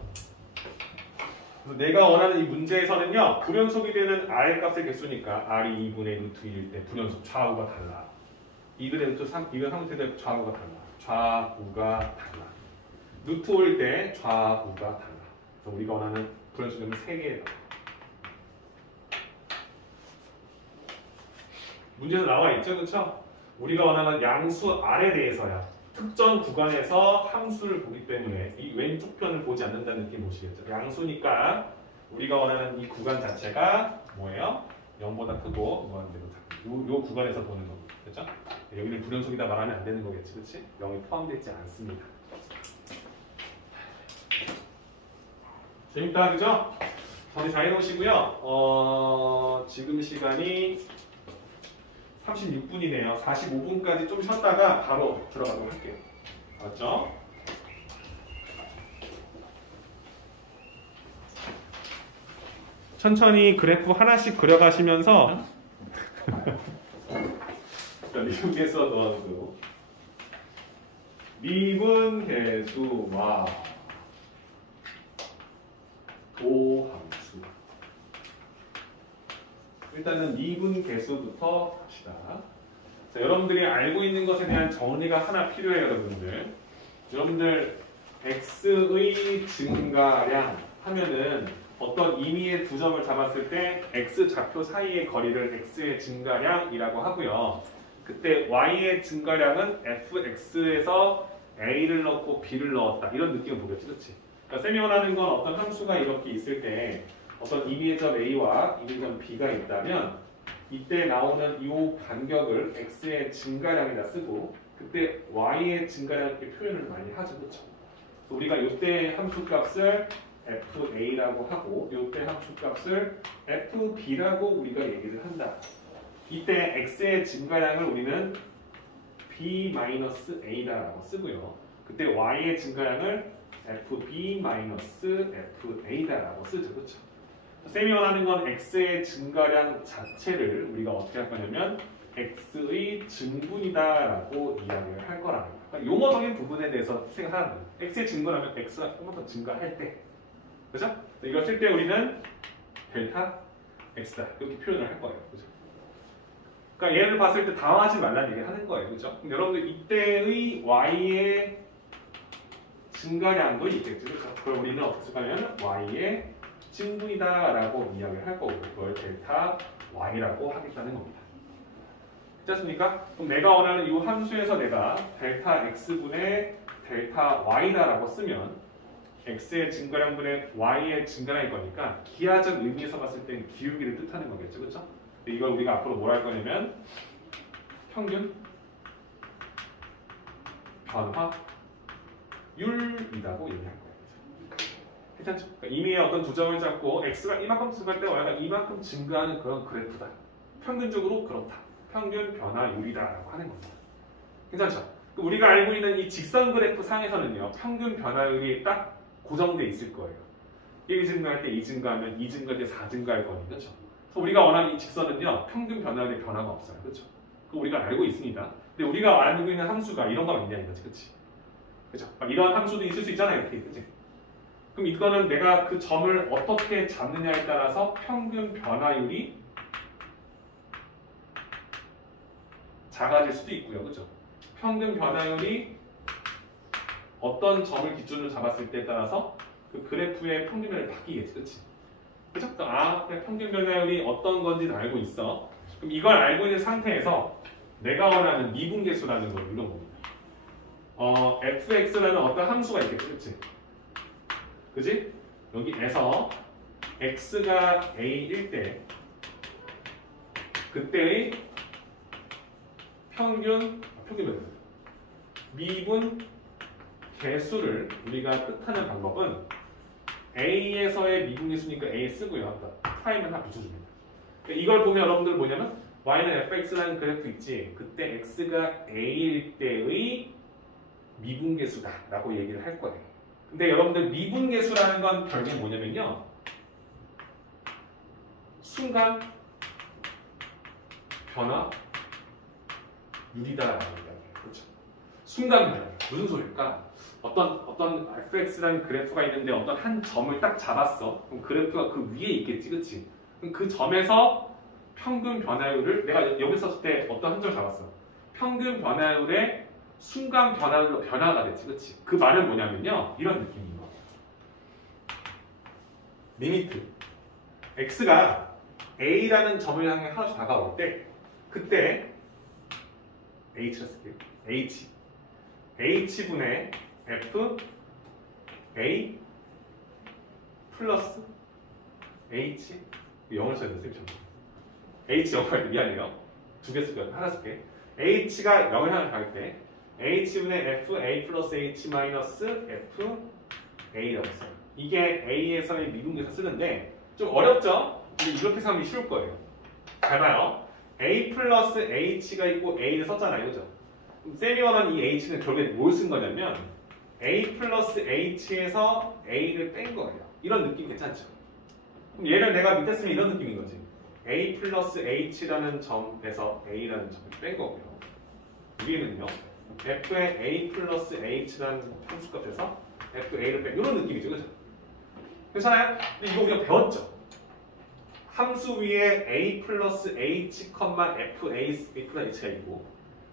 그래서 내가 원하는 이 문제에서는요. 불연속이 되는 R의 값의 개수니까 R이 2분의 루트 1일 때 불연속 좌우가 달라. 2분의 루트 3, 2분의 3일 때 좌우가 달라. 좌우가 달라. 루트 5일 때 좌우가 달라. 그래서 우리가 원하는 불연속은 3개예요. 문제에서 나와 있죠, 그렇죠? 우리가 원하는 양수 R에 대해서야 특정 구간에서 함수를 보기 때문에 이 왼쪽 편을 보지 않는다는 느낌 보시겠죠? 양수니까 우리가 원하는 이 구간 자체가 뭐예요? 0보다 크고 무한대로 작고 요 구간에서 보는 겁니다, 그렇죠? 여기는 불연속이다 말하면 안 되는 거겠지, 그렇지? 0이 포함되지 않습니다. 재밌다, 그죠? 정리 잘 해놓으시고요. 지금 시간이 36분이네요. 45분까지 좀 쉬었다가 바로 들어가도록 할게요. 맞죠? 천천히 그래프 하나씩 그려가시면서 미분계수와 노함수 미분계수와 도함수 일단은 미분계수부터 갑시다. 자, 여러분들이 알고 있는 것에 대한 정리가 하나 필요해요. 여러분들 x의 증가량 하면은 어떤 임의의 두 점을 잡았을 때 x좌표 사이의 거리를 x의 증가량이라고 하고요. 그때 y의 증가량은 fx에서 a를 넣고 b를 넣었다. 이런 느낌을 보겠지, 그렇지? 그러니까 쌤이 원하는 건 어떤 함수가 이렇게 있을 때 어떤 임의의 점 a와 임의의 점 b가 있다면 이때 나오는 이 간격을 x의 증가량에다 쓰고 그때 y의 증가량 이렇게 표현을 많이 하죠, 그렇죠? 우리가 이때 함수값을 fa라고 하고 이때 함수값을 fb라고 우리가 얘기를 한다. 이때 x의 증가량을 우리는 b-a다라고 쓰고요. 그때 y의 증가량을 fb-fa다라고 쓰죠, 그렇죠? 쌤이 원하는 건 x의 증가량 자체를 우리가 어떻게 할 거냐면 x의 증분이다라고 이야기를 할 거라는 거예요. 그러니까 용어적인 부분에 대해서 생각하는 거예요. x의 증가라면 x가 조금 더 증가할 때, 그렇죠? 이걸 쓸 때 우리는 델타 x다 이렇게 표현을 할 거예요, 그렇죠? 그러니까 얘를 봤을 때 당황하지 말라는 얘기 하는 거예요, 그렇죠? 그럼 여러분들 이때의 y의 증가량도 있겠죠, 그렇죠? 그걸 우리는 어떻게 쓸까면 y의 증분이다라고 이야기를 할 거고 그걸 델타 y라고 하겠다는 겁니다. 됐습니까? 그럼 내가 원하는 이 함수에서 내가 델타 x분의 델타 y다라고 쓰면 x의 증가량분의 y의 증가량일 거니까 기하적 의미에서 봤을 땐 기울기를 뜻하는 거겠죠, 그렇죠? 이걸 우리가 앞으로 뭐라 할 거냐면 평균 변화율이라고 얘기할 거예요. 괜찮죠? 그러니까 임의의 어떤 두 점을 잡고 x가 이만큼 증가할 때 y가 이만큼 증가하는 그런 그래프다. 평균적으로 그렇다. 평균 변화율이다라고 하는 겁니다. 괜찮죠? 우리가 알고 있는 이 직선 그래프 상에서는요. 평균 변화율이 딱 고정돼 있을 거예요. 1 증가할 때 2 증가하면 2 증가할 때 4 증가할 거니까 그렇죠? 그래서 우리가 원하는 이 직선은요. 평균 변화율의 변화가 없어요. 그렇죠? 그거 우리가 알고 있습니다. 근데 우리가 알고 있는 함수가 이런 거가 있냐는 거지. 그렇지? 그렇죠? 이런 함수도 있을 수 있잖아요. 이렇게. 그렇지? 그럼 이거는 내가 그 점을 어떻게 잡느냐에 따라서 평균 변화율이 작아질 수도 있고요. 그렇죠? 평균 변화율이 어떤 점을 기준으로 잡았을 때에 따라서 그 그래프의 평균변화율이 바뀌겠지. 그렇지? 그렇죠? 아, 그래, 평균 변화율이 어떤 건지는 알고 있어. 그럼 이걸 알고 있는 상태에서 내가 원하는 미분계수라는 걸 이런 겁니다. fx라는 어떤 함수가 있겠지. 그렇지? 그지? 여기에서 x가 a일 때 그때의 평균 미분 개수를 우리가 뜻하는 방법은 a에서의 미분 개수니까 a 쓰고요. 프라임을 하나 붙여줍니다. 이걸 보면 여러분들 뭐냐면 y는 fx라는 그래프 있지. 그때 x가 a일 때의 미분 개수다라고 얘기를 할 거예요. 근데 여러분들 미분계수라는 건 결국 뭐냐면요. 순간 변화 유리다라는 이야기예요. 그렇죠? 순간 변화. 무슨 소리일까? 어떤 fx라는 그래프가 있는데 어떤 한 점을 딱 잡았어. 그럼 그래프가 그 위에 있겠지, 그렇지? 그럼 그 점에서 평균 변화율을 내가 여기 썼을 때 어떤 한 점을 잡았어. 평균 변화율의 순간 변화율로 변화가 됐지, 그렇지? 그 말은 뭐냐면요, 이런 느낌인 거야. 리미트 x가 a라는 점을 향해 하나씩 다가올 때, 그때 h라 쓸게요. h분의 f a 플러스 h 0을 써야 돼, 쌤. h 0을 할 때 미안해요. 두 개 쓸게요. 하나 쓸게. h가 0을 향해 갈 때 h분의 f a 플러스 h 마이너스 f a라고 써요. 이게 a에서의 미분계에서 쓰는데 좀 어렵죠? 근데 이렇게 생각하면 쉬울 거예요. 잘 봐요. a 플러스 h가 있고 a를 썼잖아요, 그죠? 쌤이 원하는 이 h는 결국에 뭘 쓴 거냐면 a 플러스 h에서 a를 뺀 거예요. 이런 느낌 괜찮죠? 그럼 얘를 내가 밑에 쓰면 이런 느낌인 거지. a 플러스 h라는 점에서 a라는 점을 뺀 거고요. 위에는요, f의 a 플러스 h라는 함수값에서 fa를 뺀 이런 느낌이죠, 그죠? 괜찮아요? 근데 이거 우리가 배웠죠? 함수 위에 a 플러스 h, fa 플러스 h가 있고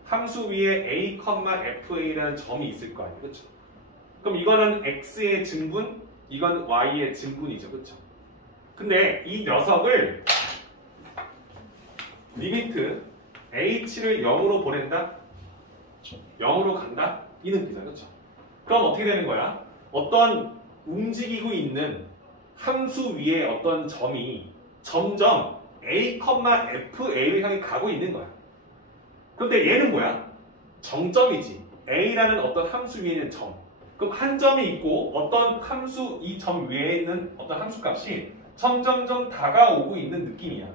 함수 위에 a, fa라는 점이 있을 거 아니에요, 그렇죠? 그럼 이거는 x의 증분, 이건 y의 증분이죠, 그렇죠? 근데 이 녀석을 리미트 h를 0으로 보낸다, 0으로 간다, 이 느낌이죠, 그렇죠? 그럼 어떻게 되는 거야? 어떤 움직이고 있는 함수 위에 어떤 점이 점점 a, fa를 향해 가고 있는 거야. 그런데 얘는 뭐야? 정점이지. a라는 어떤 함수 위에 있는 점. 그럼 한 점이 있고 어떤 함수, 이 점 위에 있는 어떤 함수값이 점점점 다가오고 있는 느낌이야.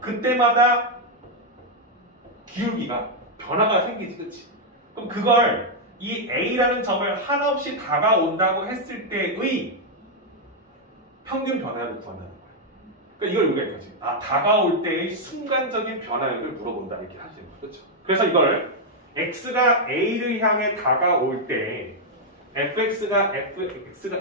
그때마다 기울기가 변화가 생기지, 그치? 그럼 그걸 이 a라는 점을 한없이 다가온다고 했을 때의 평균 변화를 구한다는 거야. 그러니까 이걸 우리가 이거지. 다가올 때의 순간적인 변화율을 물어본다, 이렇게 하시는 거예요. 그렇죠? 그래서 이걸 x가 a를 향해 다가올 때 fx가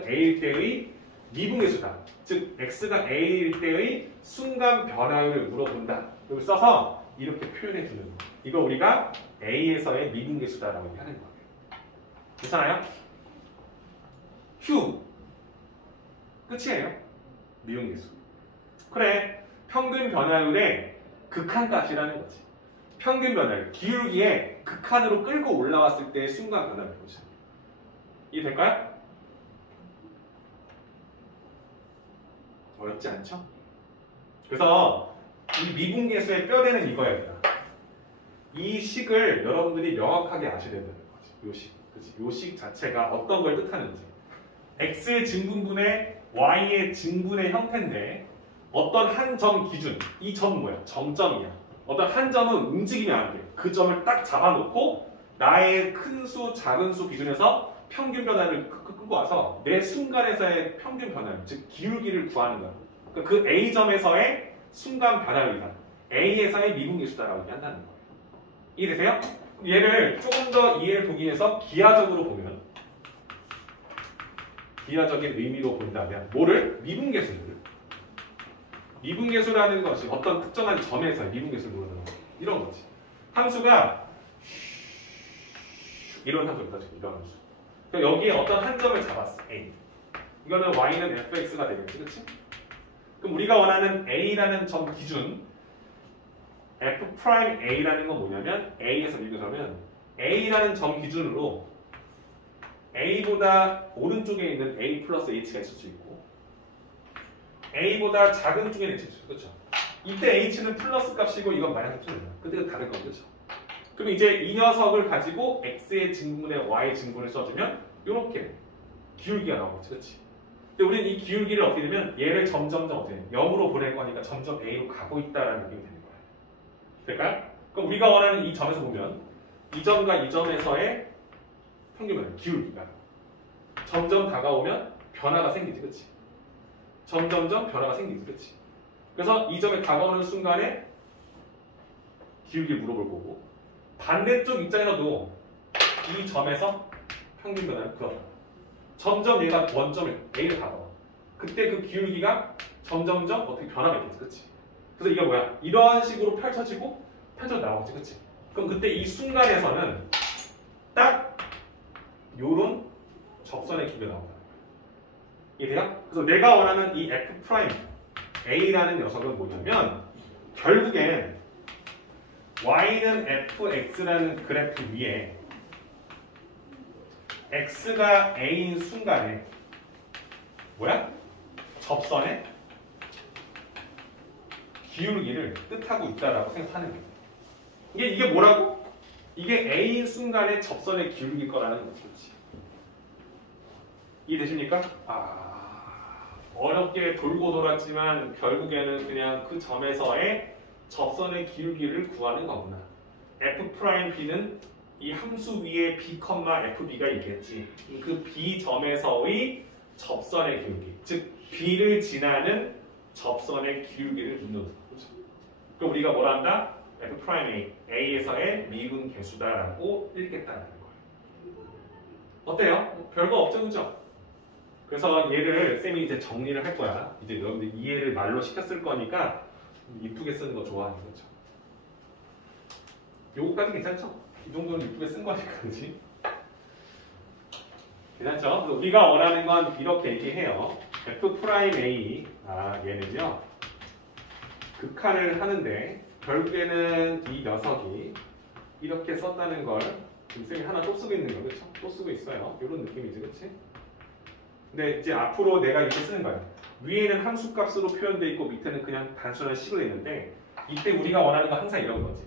a일 때의 미분계수다. 즉 x가 a일 때의 순간 변화율을 물어본다. 이걸 써서 이렇게 표현해 주는 거예요. 이거 우리가 a에서의 미분계수다라고 하는 거예요. 괜찮아요? 휴 끝이에요. 미분계수. 그래, 평균 변화율의 극한값이라는 거지. 평균 변화율, 기울기에 극한으로 끌고 올라왔을 때의 순간 변화를 보자. 이해될까요? 어렵지 않죠? 그래서 이 미분계수의 뼈대는 이거야. 이 식을 여러분들이 명확하게 아셔야 된다는 거지. 요 식, 그치? 요 식 자체가 어떤 걸 뜻하는지. x의 증분분의 y의 증분의 형태인데 어떤 한 점 기준, 이 점은 뭐야? 정점이야. 어떤 한 점은 움직이면 안 돼. 그 점을 딱 잡아놓고 나의 큰 수, 작은 수 기준에서 평균 변화를 끌고 와서 내 순간에서의 평균 변화율, 즉 기울기를 구하는 거야. 그러니까 그 A점에서의 순간 변화율이다. A에서의 미분계수다라고 얘기한다는 거예요. 이해되세요? 얘를 조금 더 이해를 보기 위해서 기하적으로 보면, 기하적인 의미로 본다면 뭐를? 미분계수를. 미분계수라는 것이 어떤 특정한 점에서의 미분계수를 모르는 거. 이런 거지. 함수가 이런 함수입니다. 이런 함수. 그러니까 여기에 어떤 한 점을 잡았어. A. 이거는 y는 fx가 되겠지, 그렇지? 그럼 우리가 원하는 a라는 점 기준 f'a라는 건 뭐냐면 a에서 미분하면 a라는 점 기준으로 a보다 오른쪽에 있는 a 플러스 h가 있을 수 있고 a보다 작은 쪽에 있을 수 있고, 그렇죠? 이때 h는 플러스 값이고 이건 마이너스 값이잖아. 근데 그 다른 거, 그렇죠? 그럼 이제 이 녀석을 가지고 x의 증분에 y의 증분을 써주면 이렇게 기울기가 나오겠지, 그렇지? 근데 우리는 이 기울기를 어떻게 되면 얘를 점점점 어떻게 돼? 0으로 보낼 거니까 점점 a로 가고 있다라는 느낌이 되는 거야. 될까요? 그럼 우리가 원하는 이 점에서 보면 이 점과 이 점에서의 평균 변화, 기울기가 점점 다가오면 변화가 생기지, 그렇지? 점점점 변화가 생기지, 그렇지? 그래서 이 점에 다가오는 순간에 기울기 물어볼 거고 반대쪽 입장에서도 이 점에서 평균 변화를 구하라. 점점 얘가 원점을 A를 가봐. 그때 그 기울기가 점점점 어떻게 변화가 있겠지, 그치? 그래서 이게 뭐야? 이런 식으로 펼쳐지고 펼쳐 나오겠지, 그치? 그럼 그때 이 순간에서는 딱 요런 접선의 기울기가 나온다. 이해돼요? 그래서 내가 원하는 이 F 프라임 A라는 녀석은 뭐냐면 결국엔 Y는 fx라는 그래프 위에 x가 a인 순간에 뭐야? 접선의 기울기를 뜻하고 있다라고 생각하는 거예요. 이게 뭐라고? 이게 a인 순간에 접선의 기울기일 거라는 거지. 그렇지? 이해되십니까? 어렵게 돌고 돌았지만 결국에는 그냥 그 점에서의 접선의 기울기를 구하는 거구나. f'b는 이 함수 위에 b, fb가 있겠지. 그 b 점에서의 접선의 기울기, 즉 b를 지나는 접선의 기울기를 묻는 거죠. 그럼 우리가 뭐라 한다? f'A, A에서의 미분 계수다라고 읽겠다는 거예요. 어때요? 별거 없죠, 그죠? 그래서 얘를 쌤이 이제 정리를 할 거야. 이제 여러분들 이해를 말로 시켰을 거니까 이쁘게 쓰는 거 좋아하는 거죠. 요거까지 괜찮죠? 이 정도는 이쁘게 쓴 거니까, 그지? 괜찮죠? 그래서 우리가 원하는 건 이렇게 얘기해요. f'A, 얘는요, 극한을 하는데, 결국에는 이 녀석이 이렇게 썼다는 걸, 지금 쌤이 하나 또 쓰고 있는 거, 그렇죠? 또 쓰고 있어요. 이런 느낌이지, 그렇지? 근데 이제 앞으로 내가 이렇게 쓰는 거예요. 위에는 함수값으로 표현되어 있고 밑에는 그냥 단순한 식으로 있는데 이때 우리가 원하는 건 항상 이런 거지.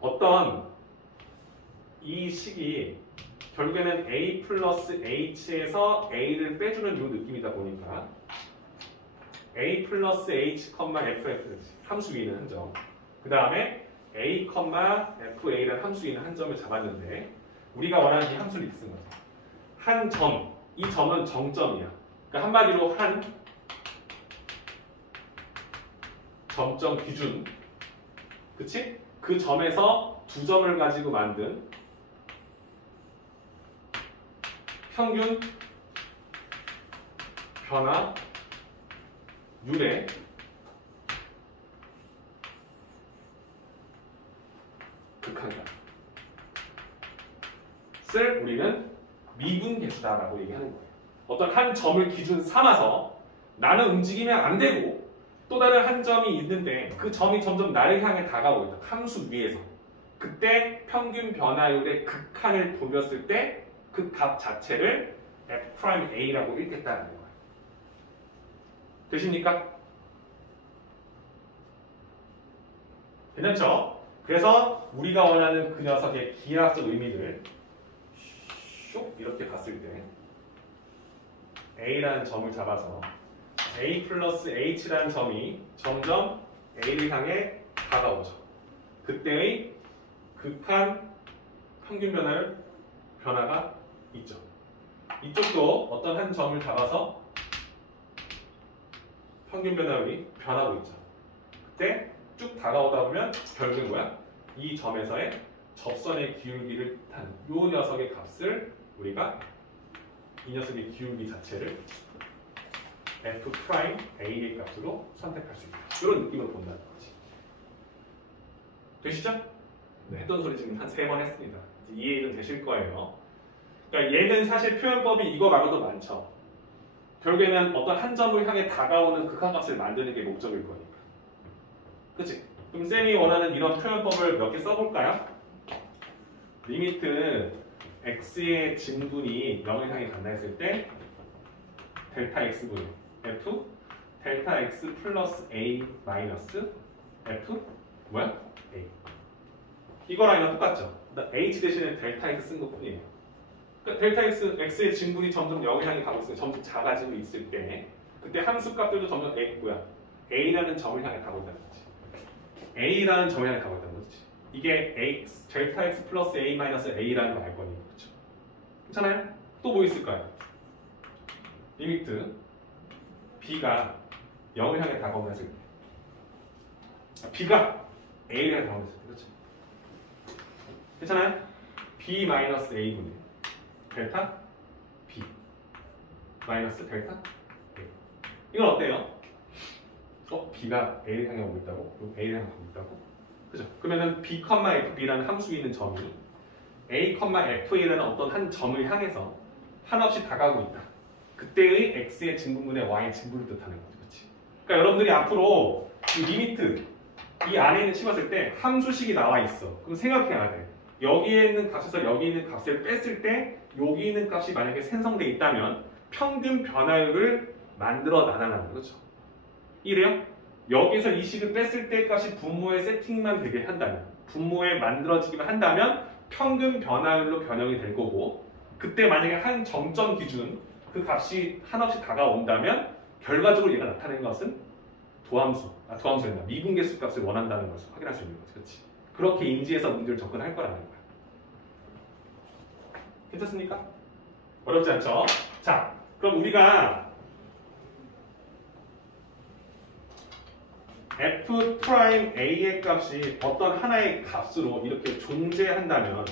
어떤 이 식이 결국에는 a 플러스 h에서 a를 빼주는 이 느낌이다 보니까 a 플러스 h, f 함수 위에는 한 점, 그 다음에 a, fa라는 함수 위에는 한 점을 잡았는데 우리가 원하는 이 함수를 이렇게 쓴 거죠. 한 점, 이 점은 정점이야. 그러니까 한마디로 한 점점 기준, 그치? 그 점에서 두 점을 가지고 만든 평균 변화 율의 극한값을 우리는 미분 계수다라고 얘기하는 거예요. 어떤 한 점을 기준 삼아서 나는 움직이면 안 되고 또 다른 한 점이 있는데 그 점이 점점 나를 향해 다가오고 있다. 함수 위에서. 그때 평균 변화율의 극한을 보였을 때 그 값 자체를 f'A라고 읽겠다는 거예요. 되십니까? 괜찮죠? 그래서 우리가 원하는 그 녀석의 기하학적 의미를 슉 이렇게 봤을 때 A라는 점을 잡아서 A 플러스 H라는 점이 점점 A를 향해 다가오죠. 그때의 극한 평균 변화가 있죠. 이쪽도 어떤 한 점을 잡아서 평균 변화율이 변하고 있죠. 그때 쭉 다가오다 보면 결국은 뭐야? 이 점에서의 접선의 기울기를 뜻한 이 녀석의 값을 우리가 이 녀석의 기울기 자체를 f'A의 값으로 선택할 수 있다. 이런 느낌으로 본다는 거지. 되시죠? 네, 했던 소리 지금 한 3번 했습니다. 이해는 되실 거예요. 그러니까 얘는 사실 표현법이 이거 말고도 많죠. 결국에는 어떤 한 점을 향해 다가오는 극한값을 만드는 게 목적일 거니까. 그치? 그럼 쌤이 원하는 이런 표현법을 몇 개 써볼까요? 리미트 x의 진분이 0을 향해 간다 했을 때 델타 x분 f 델타 x 플러스 a 마이너스 f 뭐야? a 이거랑 이랑 똑같죠? h 대신에 델타 x 쓴 것 뿐이에요. 그러니까 델타 x의 진분이 점점 0을 향해 가고 있어요. 점점 작아지고 있을 때 그때 함수 값들도 점점 a라는 점을 향해 가고 있다는 거지. a라는 점을 향해 가고 있다는 거지. 이게 델타 x 플러스 a 마이너스 a라는 거 알 거니까. 그렇죠? 괜찮아요? 또 뭐 있을까요? 리미트 b가 0을 향해 다가오는 했을 때 b가 a를 향해 다가오는 했을 때. 그렇죠? 괜찮아요? b 마이너스 a분의 델타 b 마이너스 델타 a. 이건 어때요? b가 a를 향해 오고 있다고? a를 향해 오고 있다고? 그죠? 그러면은 b, fb라는 함수에 있는 점이 a, fa라는 어떤 한 점을 향해서 한없이 다가오고 있다. 그때의 x의 증분분의 y의 증분을 뜻하는 거죠. 그렇지? 그러니까 여러분들이 앞으로 이 리미트 이 안에 있는 씹었을 때 함수식이 나와 있어. 그럼 생각해야 돼. 여기에 있는 값에서 여기 있는 값을 뺐을 때 여기 있는 값이 만약에 생성돼 있다면 평균 변화율을 만들어 나타나는 거죠. 이래요? 여기서 이 식을 뺐을 때 값이 분모의 세팅만 되게 한다면, 분모에 만들어지기만 한다면 평균 변화율로 변형이 될 거고, 그때 만약에 한 정점 기준 그 값이 한없이 다가온다면 결과적으로 얘가 나타내는 것은 도함수란다. 미분계수 값을 원한다는 것을 확인할 수 있는 거지. 그렇지? 그렇게 인지해서 문제를 접근할 거라는 거야. 괜찮습니까? 어렵지 않죠? 자, 그럼 우리가 f'A의 값이 어떤 하나의 값으로 이렇게 존재한다면,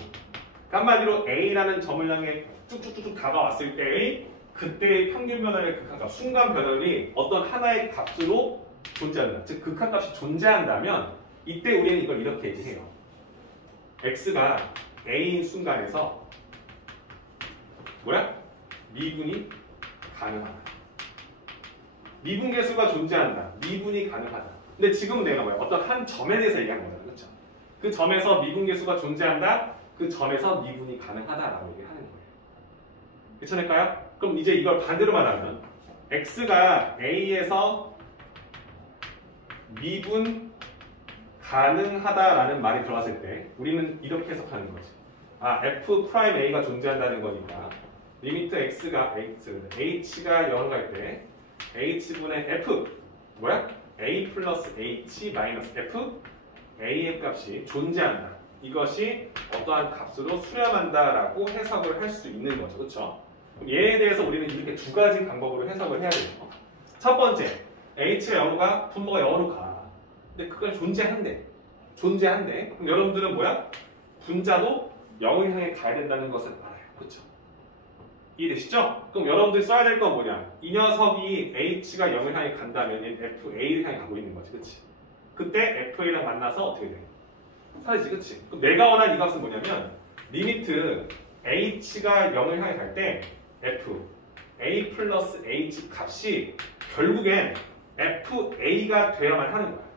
한마디로 A라는 점을 향해 쭉쭉쭉 다가왔을 때의 그때의 평균 변화의 극한값, 순간 변화율이 어떤 하나의 값으로 존재한다. 즉 극한값이 존재한다면 이때 우리는 이걸 이렇게 얘기해요. x가 a인 순간에서 미분이 가능하다. 미분계수가 존재한다. 미분이 가능하다. 근데 지금은 내가 어떤 한 점에 대해서 얘기하는 거잖아. 그렇죠? 그 점에서 미분계수가 존재한다. 그 점에서 미분이 가능하다라고 얘기하는 거예요. 괜찮을까요? 그럼 이제 이걸 반대로 말하면 x가 a에서 미분 가능하다라는 말이 들어갔을 때 우리는 이렇게 해석하는 거지. f'A가 존재한다는 거니까 리미트 h가 0을 갈 때 h분의 f a 플러스 h 마이너스 f a의 값이 존재한다. 이것이 어떠한 값으로 수렴한다라고 해석을 할 수 있는 거죠. 그렇죠? 얘에 대해서 우리는 이렇게 두 가지 방법으로 해석을 해야 돼요. 첫 번째, h가 0으로 가, 분모가 0으로 가. 근데 그건 존재한대. 그럼 여러분들은 분자도 0을 향해 가야 된다는 것을 알아요. 그렇죠? 이해되시죠? 그럼 여러분들이 써야 될 건 뭐냐? 이 녀석이 h가 0을 향해 간다면 얘는 fa를 향해 가고 있는 거지. 그렇지? 그때 fa랑 만나서 어떻게 돼? 사라지지. 그렇지? 그럼 내가 원하는 이 값은 뭐냐면 리미트 h가 0을 향해 갈 때 a 플러스 h 값이 결국엔 fa가 되어야만 하는 거야.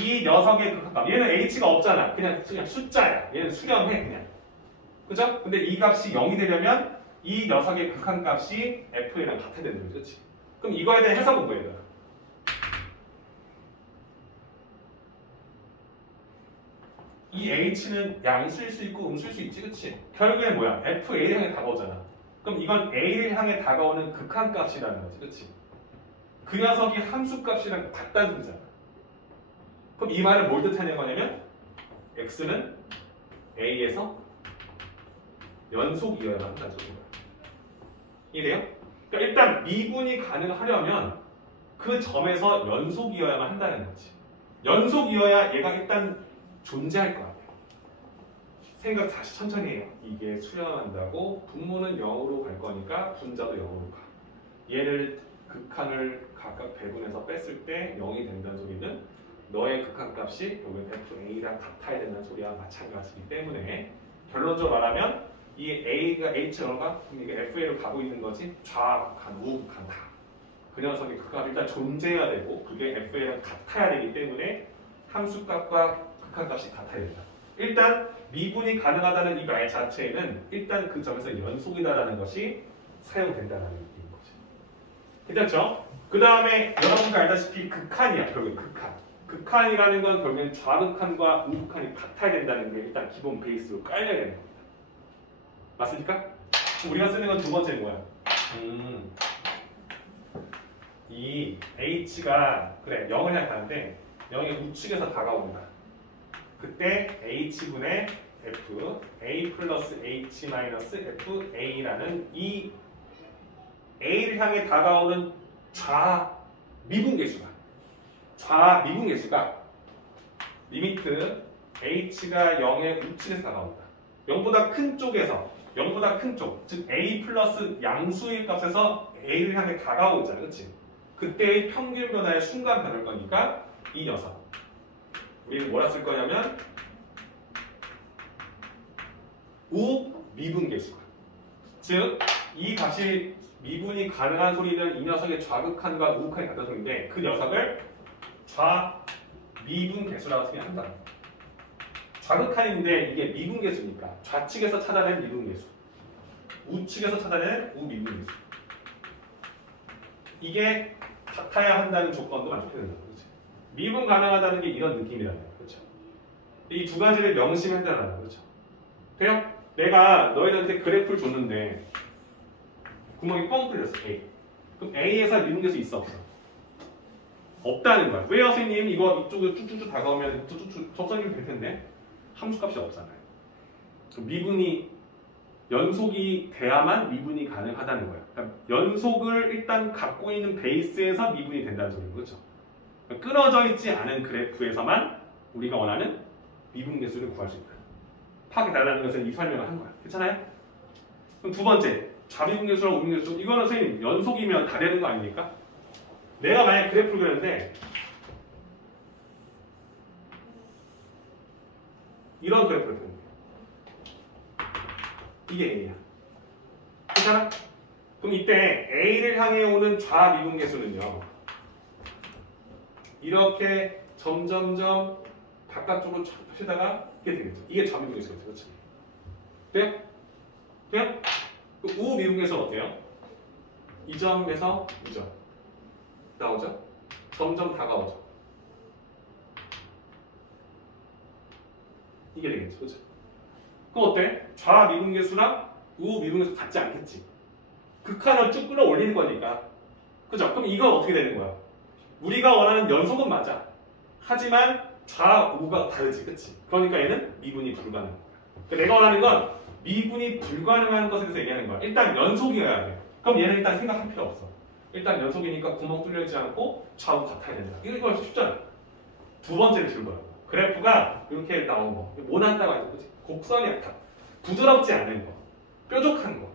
이 녀석의 극한값, 얘는 h가 없잖아. 그냥 숫자야. 얘는 수렴해 그냥. 그죠? 근데 이 값이 0이 되려면 이 녀석의 극한값이 fa랑 같아야 되는 거지. 그렇지? 그럼 이거에 대한 해석은 뭐예요? 이 h는 양수일 수 있고 음수일 수 있지. 그치? 결국엔 fa를 향해 다가오잖아. 그럼 이건 a를 향해 다가오는 극한값이라는 거지. 그치? 그 녀석이 함수값이랑 같다는 소리잖아. 그럼 이 말은 뭘 뜻하는 거냐면 x는 a에서 연속이어야만 한다는 소리인 거야. 이해돼요? 그러니까 일단 미분이 가능하려면 그 점에서 연속이어야만 한다는 거지. 연속이어야 얘가 일단 존재할 것 같아요. 생각 다시 천천히 해요. 이게 수렴한다고 분모는 0으로 갈 거니까 분자도 0으로 가. 얘를 극한을 각각 배분해서 뺐을 때 0이 된다는 소리는 너의 극한값이 여기 fa랑 같아야 된다는 소리와 마찬가지이기 때문에 결론적으로 말하면 이 a가 h가 그럼 이게 fa로 가고 있는 거지. 좌극한, 우극한 다. 그 녀석의 극한이 일단 존재해야 되고 그게 fa랑 같아야 되기 때문에 함수값과 극한값이 같아야 된다. 일단 미분이 가능하다는 이 말 자체에는 일단 그 점에서 연속이다라는 것이 사용된다는 얘기인 거죠. 괜찮죠? 그 다음에 여러분가 알다시피 극한이야. 결국 극한. 극한이라는 건 결국엔 좌극한과 우극한이 같아야 된다는 게 일단 기본 베이스로 깔려야 되는 겁니다. 맞습니까? 우리가 쓰는 건 두 번째 뭐야? 이 h가 0을 향해 가는데 0의 우측에서 다가온다. 그때 h분의 f, a 플러스 h 마이너스 f, a라는 이 a를 향해 다가오는 좌미분계수가 리미트 h가 0의 우측에서 다가온다. 0보다 큰 쪽에서 0보다 큰 쪽, 즉 a 플러스 양수의 값에서 a를 향해 다가오잖아, 그렇지? 그때의 평균 변화의 순간 변할 거니까 이 녀석 우리는 뭐라 쓸 거냐면 우 미분계수가, 즉 이 값이 미분이 가능한 소리는 이 녀석의 좌극한과 우극한이 같다는 소리인데 그 녀석을 좌미분계수라고 생각한다. 좌극한인데 이게 미분계수니까 좌측에서 찾아낸 미분계수, 우측에서 찾아낸 우미분계수. 이게 같아야 한다는 조건도 만족해야 된다. 그렇지? 미분 가능하다는 게 이런 느낌이라는 거야. 그렇죠? 이 두 가지를 명심해야 된다는 거죠. 그래요? 내가 너희들한테 그래프를 줬는데 구멍이 뻥 뚫렸어. A. 그럼 A에서 미분계수 있어 없어? 없다는 거야. 왜요 선생님? 이거 이쪽으로 쭉쭉쭉 다가오면 쭉쭉쭉 접선이 될 텐데 함수값이 없잖아요. 미분이 연속이 돼야만 미분이 가능하다는 거예요. 그러니까 연속을 일단 갖고 있는 베이스에서 미분이 된다는 소리인 거죠. 그러니까 끊어져 있지 않은 그래프에서만 우리가 원하는 미분계수를 구할 수 있다. 파악해달라는 것은 이 설명을 한 거야. 괜찮아요? 그럼 두 번째, 좌미분계수랑 우미분계수. 이거는 선생님 연속이면 다 되는 거 아닙니까? 내가 만약 그래프를 그렸는데 이런 그래프를 그렸는데 이게 A야. 괜찮아? 그럼 이때 A를 향해 오는 좌미분계수는요. 이렇게 점점점 바깥쪽으로 쫙 펴시다가 이게 되겠죠. 이게 좌미분계수겠죠. 그렇지? 돼요? 돼요? 그 우미분계수는 어때요? 이 점에서 이 점. 나오죠? 점점 다가오죠. 이게 되겠죠. 그렇죠? 그럼 어때? 좌미분계수랑 우미분계수 같지 않겠지? 극한을 쭉 끌어올리는 거니까. 그죠? 그럼 이건 어떻게 되는 거야? 우리가 원하는 연속은 맞아. 하지만 좌우가 다르지. 그치? 그러니까 얘는 미분이 불가능한 거야. 그러니까 내가 원하는 건 미분이 불가능한 것에 대해서 얘기하는 거야. 일단 연속이어야 돼. 그럼 얘는 일단 생각할 필요 없어. 일단 연속이니까 구멍 뚫려있지 않고 좌우 같아야 된다. 이거 쉽잖아. 두 번째를 줄 거라고. 그래프가 이렇게 나온 거. 모난다고 하죠. 그치? 곡선이 약간 부드럽지 않은 거. 뾰족한 거.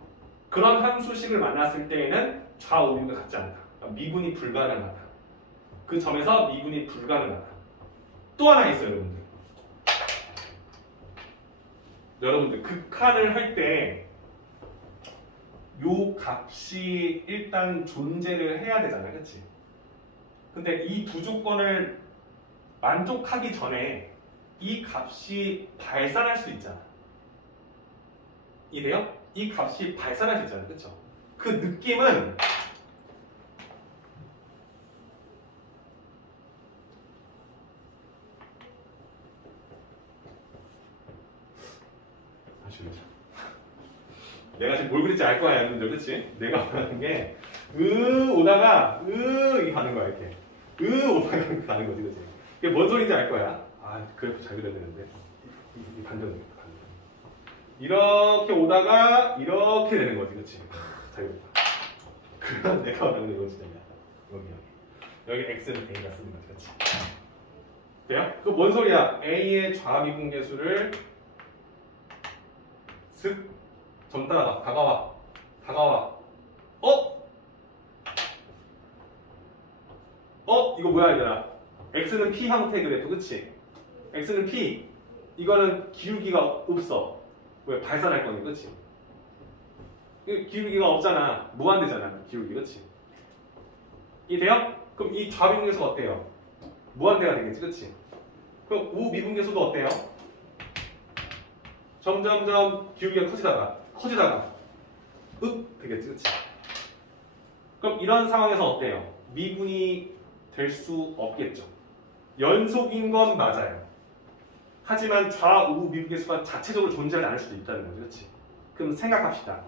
그런 함수식을 만났을 때에는 좌우미가 같지 않다. 그러니까 미분이 불가능하다. 그 점에서 미분이 불가능하다. 또 하나 있어요, 여러분들. 여러분들 극한을 할 때 요 값이 일단 존재를 해야 되잖아요, 그렇지? 근데 이 두 조건을 만족하기 전에 이 값이 발산할 수 있잖아. 이래요? 이 값이 발산할 수 있잖아요, 그렇죠? 그 느낌은 내가 지금 뭘 그릴지 알 거야, 여러분들. 그치? 내가 원하는 게, 오다가, 이 가는 거야, 이렇게. 오다가 가는 거지, 그치? 이게 뭔 소리인지 알 거야. 아, 그래프 잘 그려야 되는데. 이 반전이겠다, 반전. 이렇게 오다가, 이렇게 되는 거지, 그치? 잘 그렸다. 그럼 내가 원하는 건 이건 진짜 여기. 여기 X는 A가 쓰는 거지, 그치? 돼요? 그 뭔 소리야? A의 좌미분계수를 슥 점 따라가. 다가와. 이거 뭐야 얘들아? X는 P 형태 그래프, 그치? X는 P. 이거는 기울기가 없어. 왜? 발산할 거니, 그치? 기울기가 없잖아. 무한대잖아, 기울기, 그치? 이해돼요? 그럼 이 좌미분계수가 어때요? 무한대가 되겠지, 그치? 그럼 우미분계수도 어때요? 점점점 기울기가 커지다가 되겠지, 그치? 그럼 이런 상황에서 어때요? 미분이 될 수 없겠죠. 연속인 건 맞아요. 하지만 좌우 미분계수가 자체적으로 존재하지 않을 수도 있다는 거죠, 그치? 그럼 생각합시다.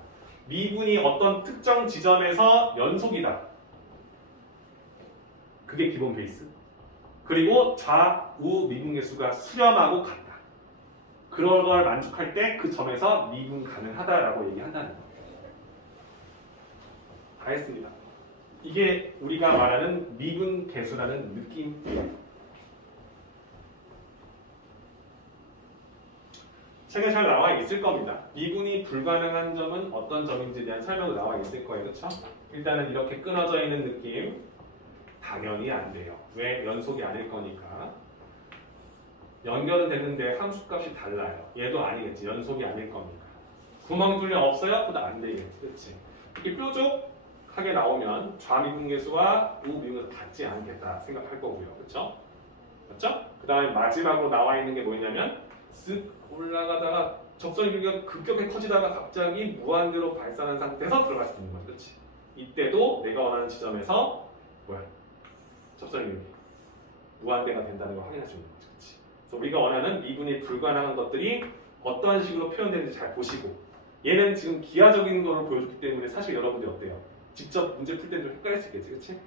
미분이 어떤 특정 지점에서 연속이다. 그게 기본 베이스. 그리고 좌우 미분계수가 수렴하고 같다. 그런 걸 만족할 때 그 점에서 미분 가능하다라고 얘기한다는 거예요. 다 했습니다. 이게 우리가 말하는 미분 계수라는 느낌이에요. 책에 잘 나와 있을 겁니다. 미분이 불가능한 점은 어떤 점인지에 대한 설명도 나와 있을 거예요. 그렇죠? 일단은 이렇게 끊어져 있는 느낌 당연히 안 돼요. 왜? 연속이 아닐 거니까. 연결은 됐는데 함수값이 달라요. 얘도 아니겠지. 연속이 아닐 거니까. 구멍 뚫려 없어요? 그도 안 되겠지. 그렇지? 이렇게 뾰족하게 나오면 좌미분계수와 우미분계수 같지 않겠다 생각할 거고요. 그렇죠? 맞죠? 그 다음에 마지막으로 나와 있는 게 뭐냐면 쓱 올라가다가 접선의 길이가 급격하게 커지다가 갑자기 무한대로 발산한 상태에서 들어갈 수 있는 거죠. 그렇지? 이때도 내가 원하는 지점에서 뭐야? 접선의 길이 무한대가 된다는 걸 확인할 수 있는 거죠. 그렇지? 그래서 우리가 원하는 미분이 불가능한 것들이 어떠한 식으로 표현되는지 잘 보시고 얘는 지금 기하적인 거를 보여줬기 때문에 사실 여러분들이 어때요? 직접 문제 풀 때는 좀 헷갈릴 수 있겠지. 그렇지?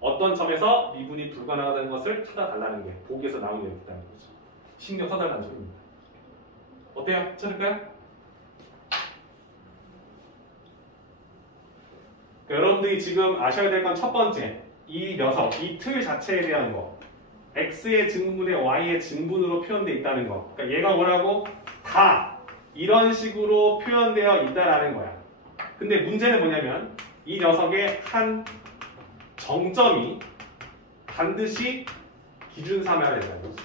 어떤 점에서 미분이 불가능하다는 것을 찾아달라는 게 보기에서 나오는 얘기다는 거죠. 신경 써달라는 소리입니다. 어때요? 찾을까요? 여러분들이 지금 아셔야 될 건 첫 번째 이 녀석, 이 틀 자체에 대한 거 x의 증분분의 y의 증분으로 표현되어 있다는 거. 그러니까 얘가 뭐라고? 다 이런 식으로 표현되어 있다라는 거야. 근데 문제는 뭐냐면 이 녀석의 한 정점이 반드시 기준 삼아야 된다는 거지.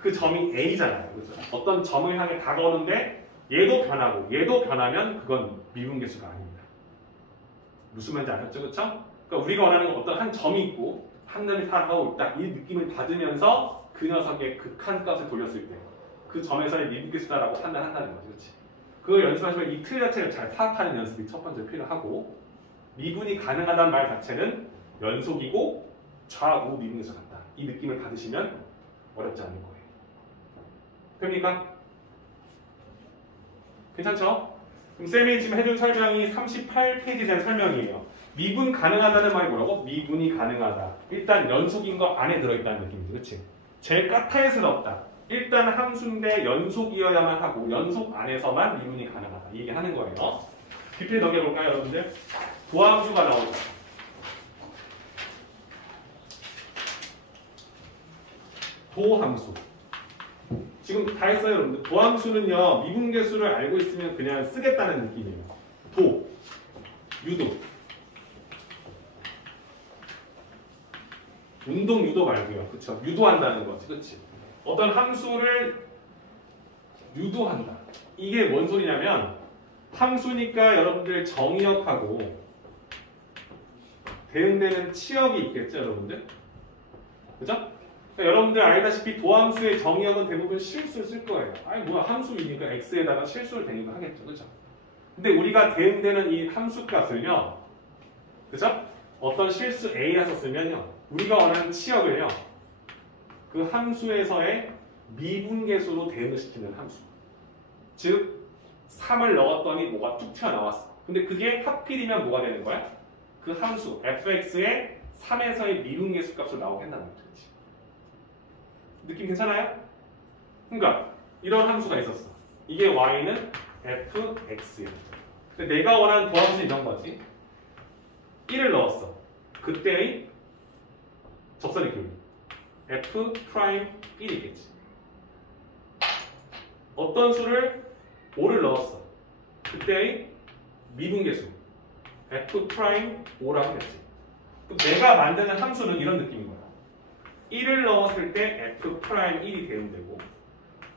그 점이 A잖아요. 그죠? 어떤 점을 향해 다가오는데 얘도 변하고 얘도 변하면 그건 미분계수가 아닙니다. 무슨 말인지 아셨죠? 그렇죠? 그러니까 우리가 원하는 건 어떤 한 점이 있고 한 놈이 살아가고 있다. 이 느낌을 받으면서 그 녀석의 극한값을 돌렸을 때 그 점에서의 미분계수다라고 판단한다는 거지. 그렇지? 그걸 연습하시면 이 틀 자체를 잘 파악하는 연습이 첫 번째 필요하고 미분이 가능하다는 말 자체는 연속이고 좌우 미분계수 같다. 이 느낌을 받으시면 어렵지 않을 거예요. 됩니까? 괜찮죠? 그럼 쌤이 지금 해준 설명이 38페이지에 대한 설명이에요. 미분 가능하다는 말이 뭐라고? 미분이 가능하다. 일단 연속인 거 안에 들어있다는 느낌이지. 그렇지? 제일 까탈스럽다. 일단 함수인데 연속이어야만 하고 연속 안에서만 미분이 가능하다. 이 얘기하는 거예요. PPT 넘겨볼까요, 여러분들? 도함수가 나오죠. 도함수. 지금 다 했어요, 여러분들. 도함수는요, 미분계수를 알고 있으면 그냥 쓰겠다는 느낌이에요. 도, 유도. 운동 유도 말고요. 그쵸? 유도한다는 거지. 그치? 어떤 함수를 유도한다. 이게 뭔 소리냐면, 함수니까 여러분들 정의역하고 대응되는 치역이 있겠죠, 여러분들? 그죠? 여러분들 알다시피 도함수의 정의역은 대부분 실수를 쓸 거예요. 아니 뭐야 함수이니까 x에다가 실수를 대입을 하겠죠. 그죠? 근데 우리가 대응되는 이 함수값을요. 그죠? 어떤 실수 a라서 쓰면요. 우리가 원하는 치역을요. 그 함수에서의 미분계수로 대응을 시키는 함수. 즉 3을 넣었더니 뭐가 툭 튀어나왔어. 근데 그게 하필이면 뭐가 되는 거야? 그 함수 fx의 3에서의 미분계수 값으로 나오게 한다는 거지. 느낌 괜찮아요? 그러니까 이런 함수가 있었어. 이게 y는 fx야. 근데 내가 원하는 도함수는 이런 거지. 1을 넣었어. 그때의 접선의 길이 f'1이겠지. 어떤 수를 5를 넣었어. 그때의 미분계수 f'5라고 했지. 내가 만드는 함수는 이런 느낌인 거야. 1을 넣었을 때 f'1이 대응되고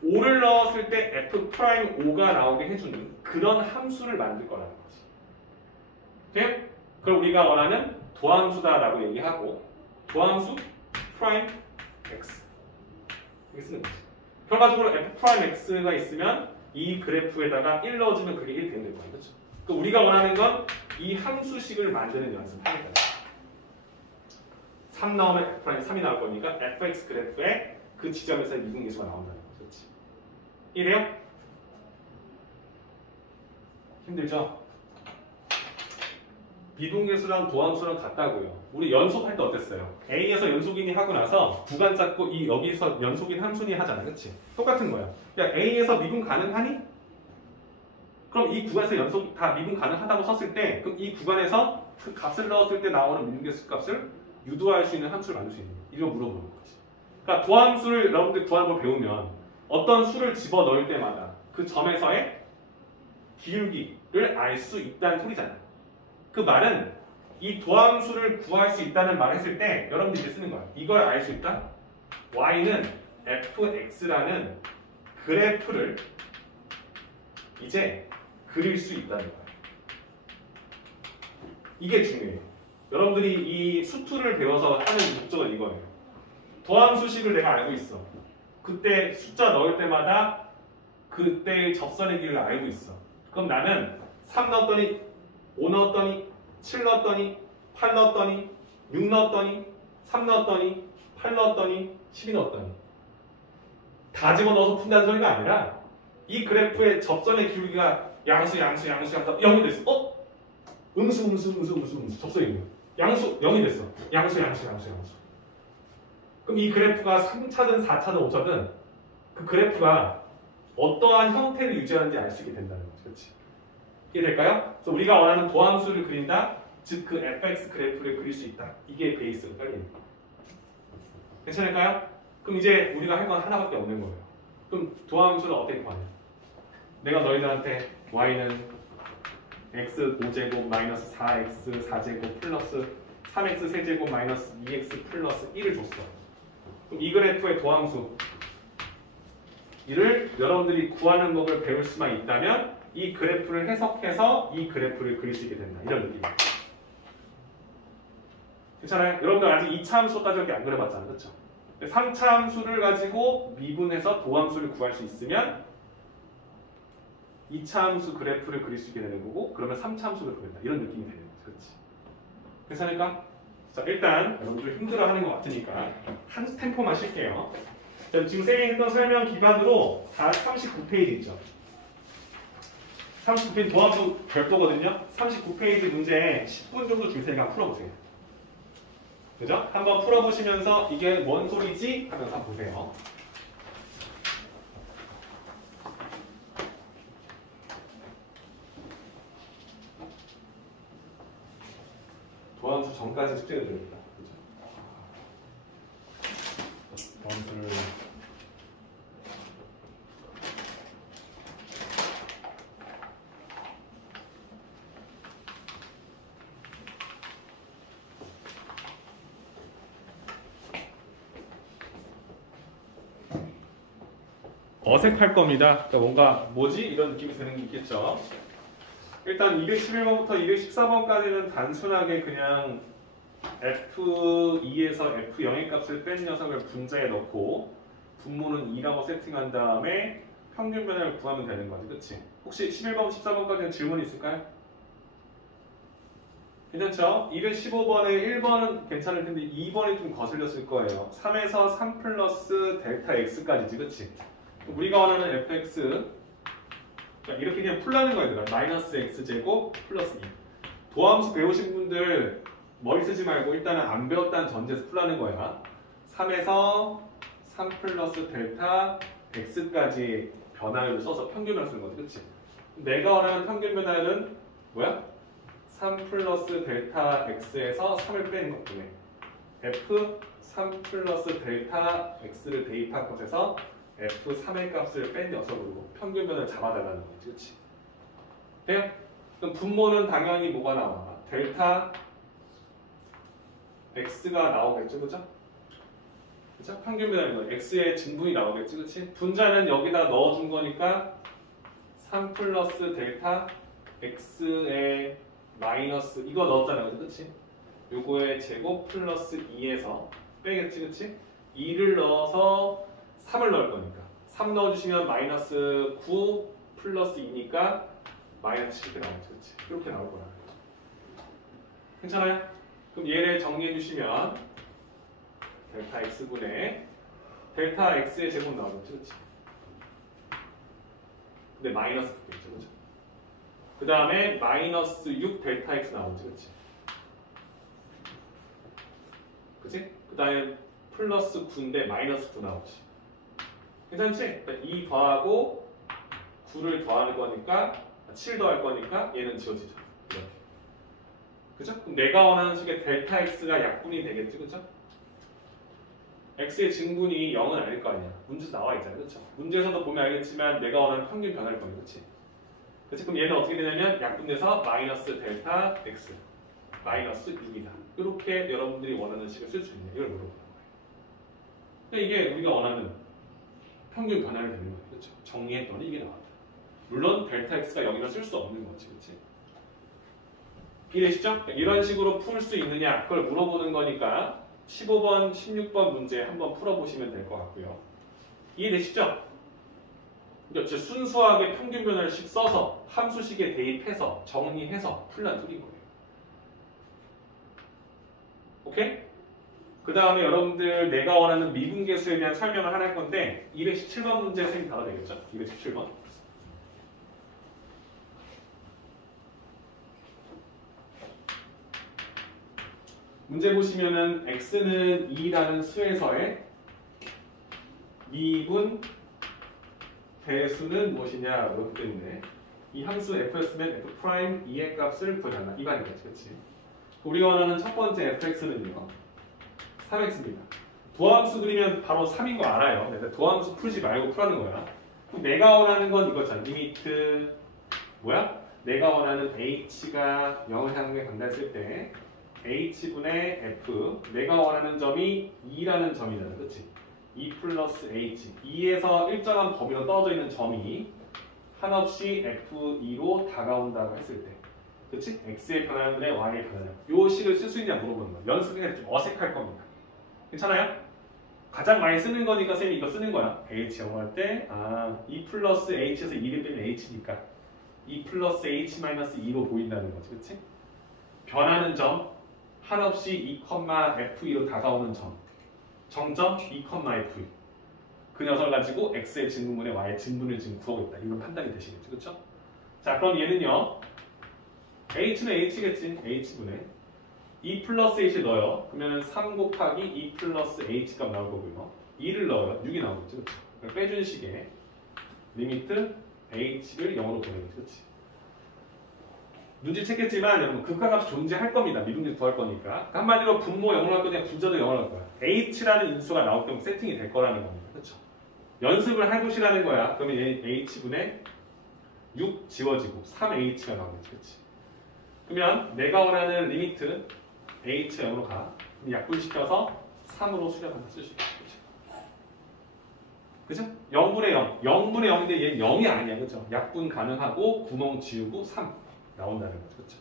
5를 넣었을 때 f'5가 나오게 해주는 그런 함수를 만들 거라는 거지. 오케이? 그걸 우리가 원하는 도함수다라고 얘기하고 도함수 프라임 x 이렇게 쓰는 거지. 결과적으로 f'x가 있으면 이 그래프에다가 1 넣어주면 그게 1 되는 거야. 그렇죠? 그러니까 우리가 원하는 건 이 함수식을 만드는 연습하는 거야. 3 나오면 f'3이 나올 거니까 fx 그래프에 그 지점에서 미분계수가 나온다는 거죠. 그렇지? 이래요? 힘들죠? 미분계수랑 도함수랑 같다고요. 우리 연속할 때 어땠어요? A에서 연속이니 하고 나서 구간 잡고 이 여기서 연속인 함수니 하잖아. 그렇지? 똑같은 거야. 야 A에서 미분 가능하니? 그럼 이 구간에서 연속 다 미분 가능하다고 썼을 때 그럼 이 구간에서 그 값을 넣었을 때 나오는 미분계수 값을 유도할 수 있는 함수를 만들 수 있는 거야. 이거 물어보는 거지. 그러니까 도함수를 여러분들 구하는 걸 배우면 어떤 수를 집어넣을 때마다 그 점에서의 기울기를 알 수 있다는 소리잖아. 그 말은 이 도함수를 구할 수 있다는 말을 했을 때 여러분들이 이제 쓰는 거야. 이걸 알 수 있다. y는 fx라는 그래프를 이제 그릴 수 있다는 거야. 이게 중요해요. 여러분들이 이 수투를 배워서 하는 목적은 이거예요. 도함수식을 내가 알고 있어. 그때 숫자 넣을 때마다 그때의 접선의 길을 알고 있어. 그럼 나는 3 넣었더니 5 넣었더니 7 넣었더니 8 넣었더니 6 넣었더니 3 넣었더니 8 넣었더니 12 넣었더니 다 집어넣어서 푼다는 소리가 아니라 이 그래프의 접선의 기울기가 양수 0이 됐어. 음수 접선이 양수 0이 됐어. 양수. 그럼 이 그래프가 3차든 4차든 5차든 그 그래프가 어떠한 형태를 유지하는지 알 수 있게 된다는 거죠. 그렇지? 이해될까요? 그래서 우리가 원하는 도함수를 그린다. 즉 그 fx 그래프를 그릴 수 있다. 이게 베이스로 깔리는 거예요. 괜찮을까요? 그럼 이제 우리가 할 건 하나밖에 없는 거예요. 그럼 도함수를 어떻게 구하냐? 내가 너희들한테 y는 x 5제곱 마이너스 4x 4제곱 플러스 3x 세제곱 마이너스 2x 플러스 1을 줬어. 그럼 이 그래프의 도함수 이를 여러분들이 구하는 법을 배울 수만 있다면 이 그래프를 해석해서 이 그래프를 그릴 수 있게 된다. 이런 느낌이에요. 괜찮아요? 여러분들 아직 2차 함수까지밖에 안 그려봤잖아요. 그렇죠? 3차 함수를 가지고 미분해서 도함수를 구할 수 있으면 2차 함수 그래프를 그릴 수 있게 되는 거고 그러면 3차 함수를 그린다. 이런 느낌이 되는 거죠. 그렇지? 괜찮을까? 자, 일단 여러분들 힘들어하는 것 같으니까 한 템포만 쉴게요. 자, 지금 쌤이 했던 설명 기반으로 다 39페이지 있죠? 39페이지 도함수 별도거든요. 39페이지 문제 10분 정도 줄 테니까 풀어보세요. 그죠? 한번 풀어보시면서 이게 뭔 소리지? 하면서 한번 보세요. 도함수 전까지 숙제를 드립니다. 그죠? 도함수를 어색할 겁니다. 그러니까 뭔가 뭐지? 이런 느낌이 드는 게 있겠죠. 일단 211번부터 214번까지는 단순하게 그냥 F2에서 F0의 값을 뺀 녀석을 분자에 넣고 분모는 2라고 세팅한 다음에 평균 변화를 구하면 되는 거지. 그치? 혹시 11번, 14번까지는 질문 있을까요? 괜찮죠? 215번에 1번은 괜찮을 텐데 2번이 좀 거슬렸을 거예요. 3에서 3 플러스 델타 x까지지. 그치? 우리가 원하는 fx 이렇게 그냥 풀라는 거예요. 마이너스 x제곱 플러스 2. 도함수 배우신 분들 머리 쓰지 말고 일단은 안 배웠다는 전제에서 풀라는 거야. 3에서 3 플러스 델타 x까지 변화율을 써서 평균을 쓰는 거지. 그치? 내가 원하는 평균 변화율은 뭐야? 3 플러스 델타 x에서 3을 빼는 것 때문에 f 3 플러스 델타 x를 대입한 것에서 F3의 값을 뺀 녀석으로 평균 변화를 잡아달라는 거지. 그치? 돼요? 그럼 분모는 당연히 뭐가 나와? 델타 X가 나오겠죠. 그죠? 그죠? 평균 변화인 거 X의 진분이 나오겠지. 그치? 분자는 여기다 넣어준 거니까 3 플러스 델타 X의 마이너스 이거 넣었잖아요. 그치? 요거의 제곱 플러스 2에서 빼겠지. 그치? 2를 넣어서 3을 넣을 거니까 3 넣어주시면 마이너스 9 플러스 2니까 마이너스 7이 나오죠. 그렇지? 이렇게 나올 거야. 괜찮아요? 그럼 얘를 정리해 주시면 델타 x분의 델타 x의 제곱 나오겠죠. 그렇지? 근데 마이너스 붙겠죠. 그렇죠? 그 다음에 마이너스 6 델타 x 나오죠. 그렇지? 그치? 그 다음에 플러스 9인데 마이너스 9 나오지. 괜찮지? 2 더하고 9를 더하는 거니까 7 더할 거니까 얘는 지워지죠. 이렇게. 그죠? 그럼 내가 원하는 식의 델타 x가 약분이 되겠지. 그죠? x의 증분이 0은 아닐 거 아니야. 문제에서 나와 있잖아, 그렇죠? 문제에서도 보면 알겠지만 내가 원하는 평균 변화일 거야, 그렇지? 그렇지? 그럼 얘는 어떻게 되냐면 약분돼서 마이너스 델타 x 마이너스 6이다. 이렇게 여러분들이 원하는 식을 쓸 수 있냐? 이걸 물어보는 거예요. 그러니까 이게 우리가 원하는 평균 변화를 되는 거예요, 그렇죠? 정리했더니 이게 나왔다. 물론 델타 x가 0이라 쓸 수 없는 거지, 그렇지? 이해되시죠? 이런 식으로 풀 수 있느냐 그걸 물어보는 거니까 15번, 16번 문제 한번 풀어보시면 될 것 같고요. 이해되시죠? 그러니까 순수하게 평균 변화식 써서 함수식에 대입해서 정리해서 풀란 소리인 거예요. 오케이? 그 다음에 여러분들 내가 원하는 미분계수에 대한 설명을 하나 할 건데 217번 문제 생각 다 되겠죠? 217번. 문제 보시면은 x는 2라는 수에서의 미분 배수는 무엇이냐 그렇기 때문에 이 함수 f였으면 f 프라임 2의 값을 구하라 이 말이겠지, 그렇지? 우리가 원하는 첫 번째 fx는요 3x입니다. 도함수 그리면 바로 3인 거 알아요. 근데 도함수 풀지 말고 풀라는 거야. 그럼 내가 원하는 건 이거잖아. 리미트 뭐야? 내가 원하는 h가 0을 향해 간다 했을 때 h분의 f 내가 원하는 점이 2라는 점이잖아, 그렇지? 2 플러스 h 2에서 일정한 범위로 떨어져 있는 점이 한없이 f2로 다가온다고 했을 때, 그렇지? x의 변화량분의 y의 변화량 요 식을 쓸 수 있냐 물어보는 거야. 연습이 좀 어색할 겁니다. 괜찮아요? 가장 많이 쓰는 거니까 쌤이 이거 쓰는 거야. h 영어할 때 2 플러스 h에서 2를 빼면 h니까 2 플러스 h 마이너스 2로 보인다는 거지, 그렇지? 변하는 점 한없이 2,f2로 다가오는 점 정점 2,f2 그 녀석을 가지고 x의 증분분의 y의 증분을 지금 구하고 있다. 이건 판단이 되시겠죠, 그렇죠? 자, 그럼 얘는요 h는 h겠지, h분의 2 플러스 h를 넣어요. 그러면 3 곱하기 2 플러스 h 값 나올 거고요. 2를 넣어요. 6이 나오겠죠, 그렇죠? 빼준 식에 리미트 h를 0으로 보내겠죠, 그렇지? 눈치챘겠지만 여러분 극화값이 존재할 겁니다. 미분계수 구할 거니까. 한마디로 분모 0으로 할 거냐 분자도 0으로 할 거야. h라는 인수가 나올 때면 세팅이 될 거라는 겁니다. 그렇죠? 연습을 해보시라는 거야. 그러면 h분의 6 지워지고 3h가 나오겠지, 그렇지? 그러면 내가 원하는 리미트 h가 0으로 가. 약분시켜서 3으로 수렴한다 쓸 수 있겠죠. 그죠? 0분의 0. 0분의 0인데 얘는 0이 아니야. 그죠? 약분 가능하고 구멍 지우고 3 나온다는 거죠. 그렇죠?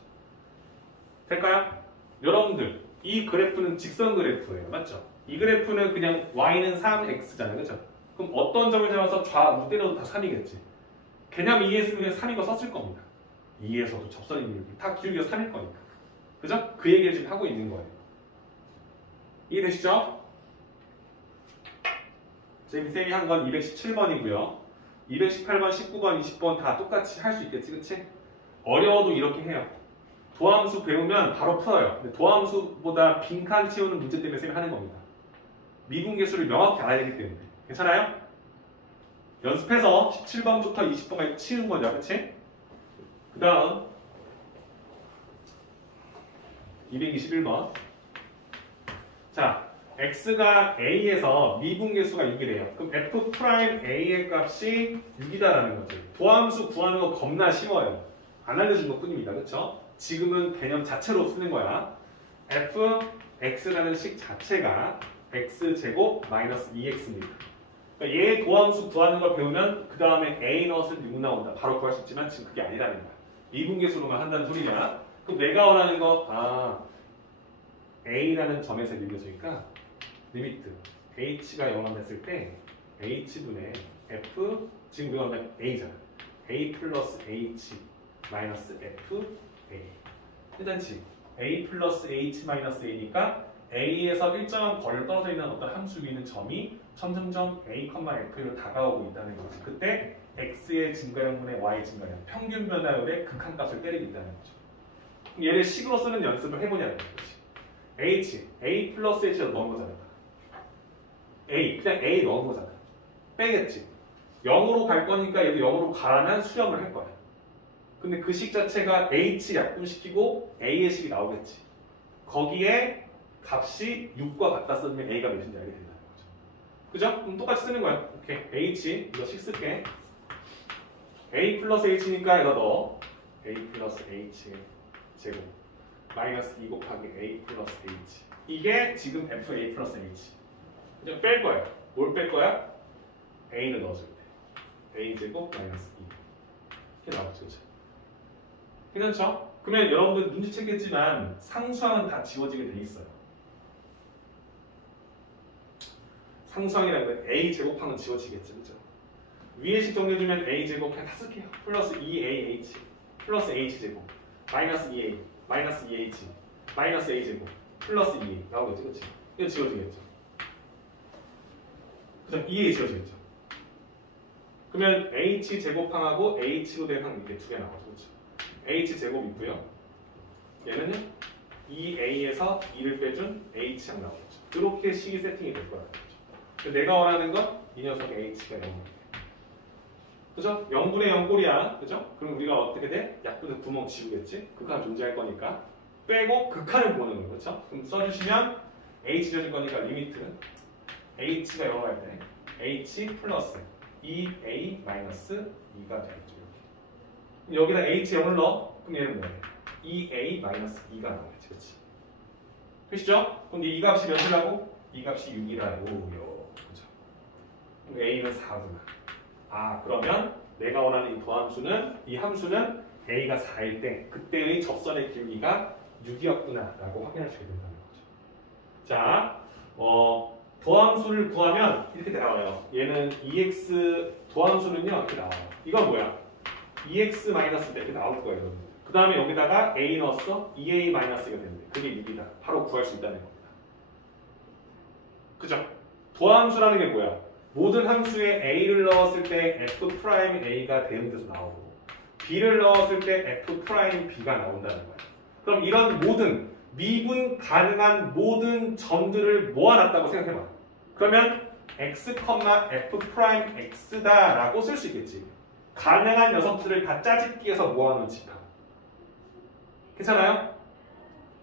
될까요? 여러분들 이 그래프는 직선 그래프예요. 맞죠? 이 그래프는 그냥 y는 3x잖아요. 그죠? 그럼 어떤 점을 잡아서 좌우 때려도 다 3이겠지. 개념 2에서는 그냥 3인 거 썼을 겁니다. 2에서도 접선이 이렇게 다 기울기가 3일 거니까. 그죠? 그 얘기를 지금 하고 있는 거예요. 이해되시죠? 지금 쌤이 한 건 217번이고요. 218번, 19번, 20번 다 똑같이 할 수 있겠지, 그치? 어려워도 이렇게 해요. 도함수 배우면 바로 풀어요. 근데 도함수보다 빈칸 채우는 문제 때문에 쌤이 하는 겁니다. 미분계수를 명확히 알아야 되기 때문에. 괜찮아요? 연습해서 17번부터 20번까지 치는 거죠, 그치? 그 다음 221번. 자, x가 a에서 미분계수가 6이래요. 그럼 f 프라임 a의 값이 6이다라는 거죠. 도함수 구하는 거 겁나 쉬워요. 안 알려준 것 뿐입니다. 그쵸? 지금은 개념 자체로 쓰는 거야. fx라는 식 자체가 x제곱 마이너스 2x입니다. 그러니까 얘 도함수 구하는 걸 배우면 그 다음에 a 넣었을 때 6 나온다. 바로 구할 수 있지만 지금 그게 아니라는 거야. 미분계수로만 한다는 소리냐? 그럼 내가 원하는 거 a라는 점에서 미분계수니까 리미트 h가 0만 됐을 때 h분의 f 지금 우리가 원하는 a잖아. a 플러스 h 마이너스 f a 일단지 a 플러스 h 마이너스 a니까 a에서 일정한 거리로 떨어져 있는 어떤 함수 위에 있는 점이 점점점 a, f로 다가오고 있다는 거지. 그때 x의 증가량분의 y의 증가량 평균 변화율의 극한값을 때리고 있다는 거죠. 그럼 얘를 식으로 쓰는 연습을 해보냐는 거지. a 플러스 h를 넣은 거잖아. 그냥 a 넣은 거잖아. 빼겠지. 0으로 갈 거니까 얘도 0으로 가라면 수렴을 할 거야. 근데 그 식 자체가 h 약분시키고 a의 식이 나오겠지. 거기에 값이 6과 같다 쓰면 a가 몇인지 알게 된다는 거죠. 그죠? 그럼 똑같이 쓰는 거야. 오케이. H 이거 식 쓸게. A 플러스 H니까 이거 넣어. A 플러스 H 제곱 마이너스 2 곱하기 A 플러스 H. 이게 지금 FA 플러스 H. 그냥 뺄 거야. 뭘 뺄 거야? A를 넣어줄 때. A 제곱 마이너스 2. 이렇게 나오죠. 그죠? 괜찮죠? 그러면 여러분들 눈치챘겠지만 상수항은 다 지워지게 돼 있어요. 상수항이라는 건 A 제곱하면 지워지겠죠. 그죠? 위에 식 정리해주면 A 제곱 그냥 다 쓸게요. 플러스 2AH 플러스 H 제곱 마이너스 2A 마이너스 2H 마이너스 A 제곱 플러스 2A 나오겠지. 그치? 이거 지워지겠죠. 그죠? 2A 지워지겠죠. 그러면 H 제곱항하고 H로 된 항 이렇게 두 개 나오죠. 그렇죠? H 제곱 있고요. 얘는요 2A에서 2를 빼준 H항 나오겠죠. 이렇게 식이 세팅이 될 거라는 거죠. 내가 원하는 건 이 녀석의 H가 0. 그죠? 0분의 0 꼴이야. 그죠? 그럼 우리가 어떻게 돼? 약분의 구멍 지우겠지? 극한 존재할 거니까. 빼고 극한을 보는 거예요. 그렇죠? 그럼 써주시면 H 지워질 거니까 리미트 H가 0을 할 때 H 플러스 2A 마이너스 2가 되겠죠. 이렇게. 여기다 H 0을 넣어. 그럼 얘는 뭐예요? 2A 마이너스 2가 나오겠지. 그렇지? 되시죠? 그럼 이 값이 몇이라고? 이 값이 6이라고요. 그죠? 그럼 A는 4구나. 아, 그러면 내가 원하는 이 더함수는 이 함수는 A가 4일 때 그때의 접선의 기울기가 6이었구나 라고 확인할 수 있게 된다는 거죠. 자, 더함수를 구하면 이렇게 나와요. 얘는 2x 더함수는요 이렇게 나와요. 이건 뭐야? 2x 마이너스 이렇게 나올 거예요. 그 다음에 여기다가 a 넣었어? 2a 마이너스가 되는데 그게 6이다. 바로 구할 수 있다는 겁니다. 그죠? 더함수라는 게 뭐야? 모든 함수에 a를 넣었을 때 f'a가 대응돼서 나오고 b를 넣었을 때 f'b가 나온다는 거야. 그럼 이런 모든 미분 가능한 모든 점들을 모아놨다고 생각해봐. 그러면 x, f'x다 라고 쓸 수 있겠지. 가능한 녀석들을 다 짜집기해서 모아놓은 집합. 괜찮아요?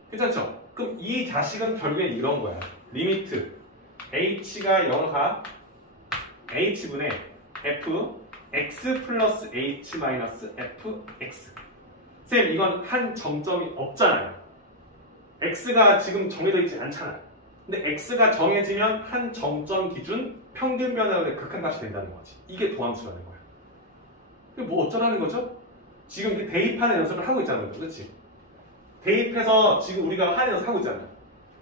괜찮죠? 그럼 이 자식은 결국엔 이런 거야. 리미트 h가 0하 h분의 f x 플러스 h 마이너스 fx. 쌤 이건 한 정점이 없잖아요. x가 지금 정해져 있지 않잖아요. 근데 x가 정해지면 한 정점 기준 평균 변화의 극한값이 된다는 거지. 이게 도함수라는 거야. 이게 뭐 어쩌라는 거죠? 지금 이렇게 대입하는 연습을 하고 있잖아요. 그렇지? 대입해서 지금 우리가 하는 연습을 하고 있잖아요.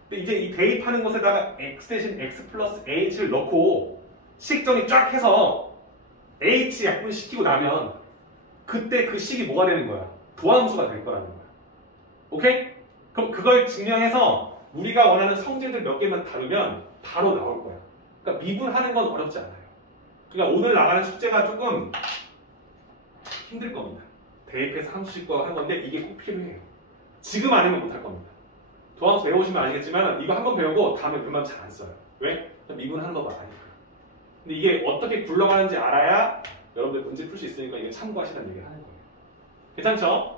근데 이제 이 대입하는 것에다가 x 대신 x 플러스 h를 넣고 식정리 쫙 해서 h 약분시키고 나면 그때 그 식이 뭐가 되는 거야? 도함수가 될 거라는 거야. 오케이? 그럼 그걸 증명해서 우리가 원하는 성질들 몇 개만 다루면 바로 나올 거야. 그러니까 미분하는 건 어렵지 않아요. 그러니까 오늘 나가는 숙제가 조금 힘들 겁니다. 대입해서 함수식과 하는 건데 이게 꼭 필요해요. 지금 아니면 못할 겁니다. 도함수 배워보시면 아시겠지만 이거 한번 배우고 다음에 별말 잘 안 써요. 왜? 미분하는 거 아니까. 근데 이게 어떻게 굴러가는지 알아야 여러분들 문제 풀 수 있으니까 이거 참고하시라는 얘기를 하는 거예요. 괜찮죠?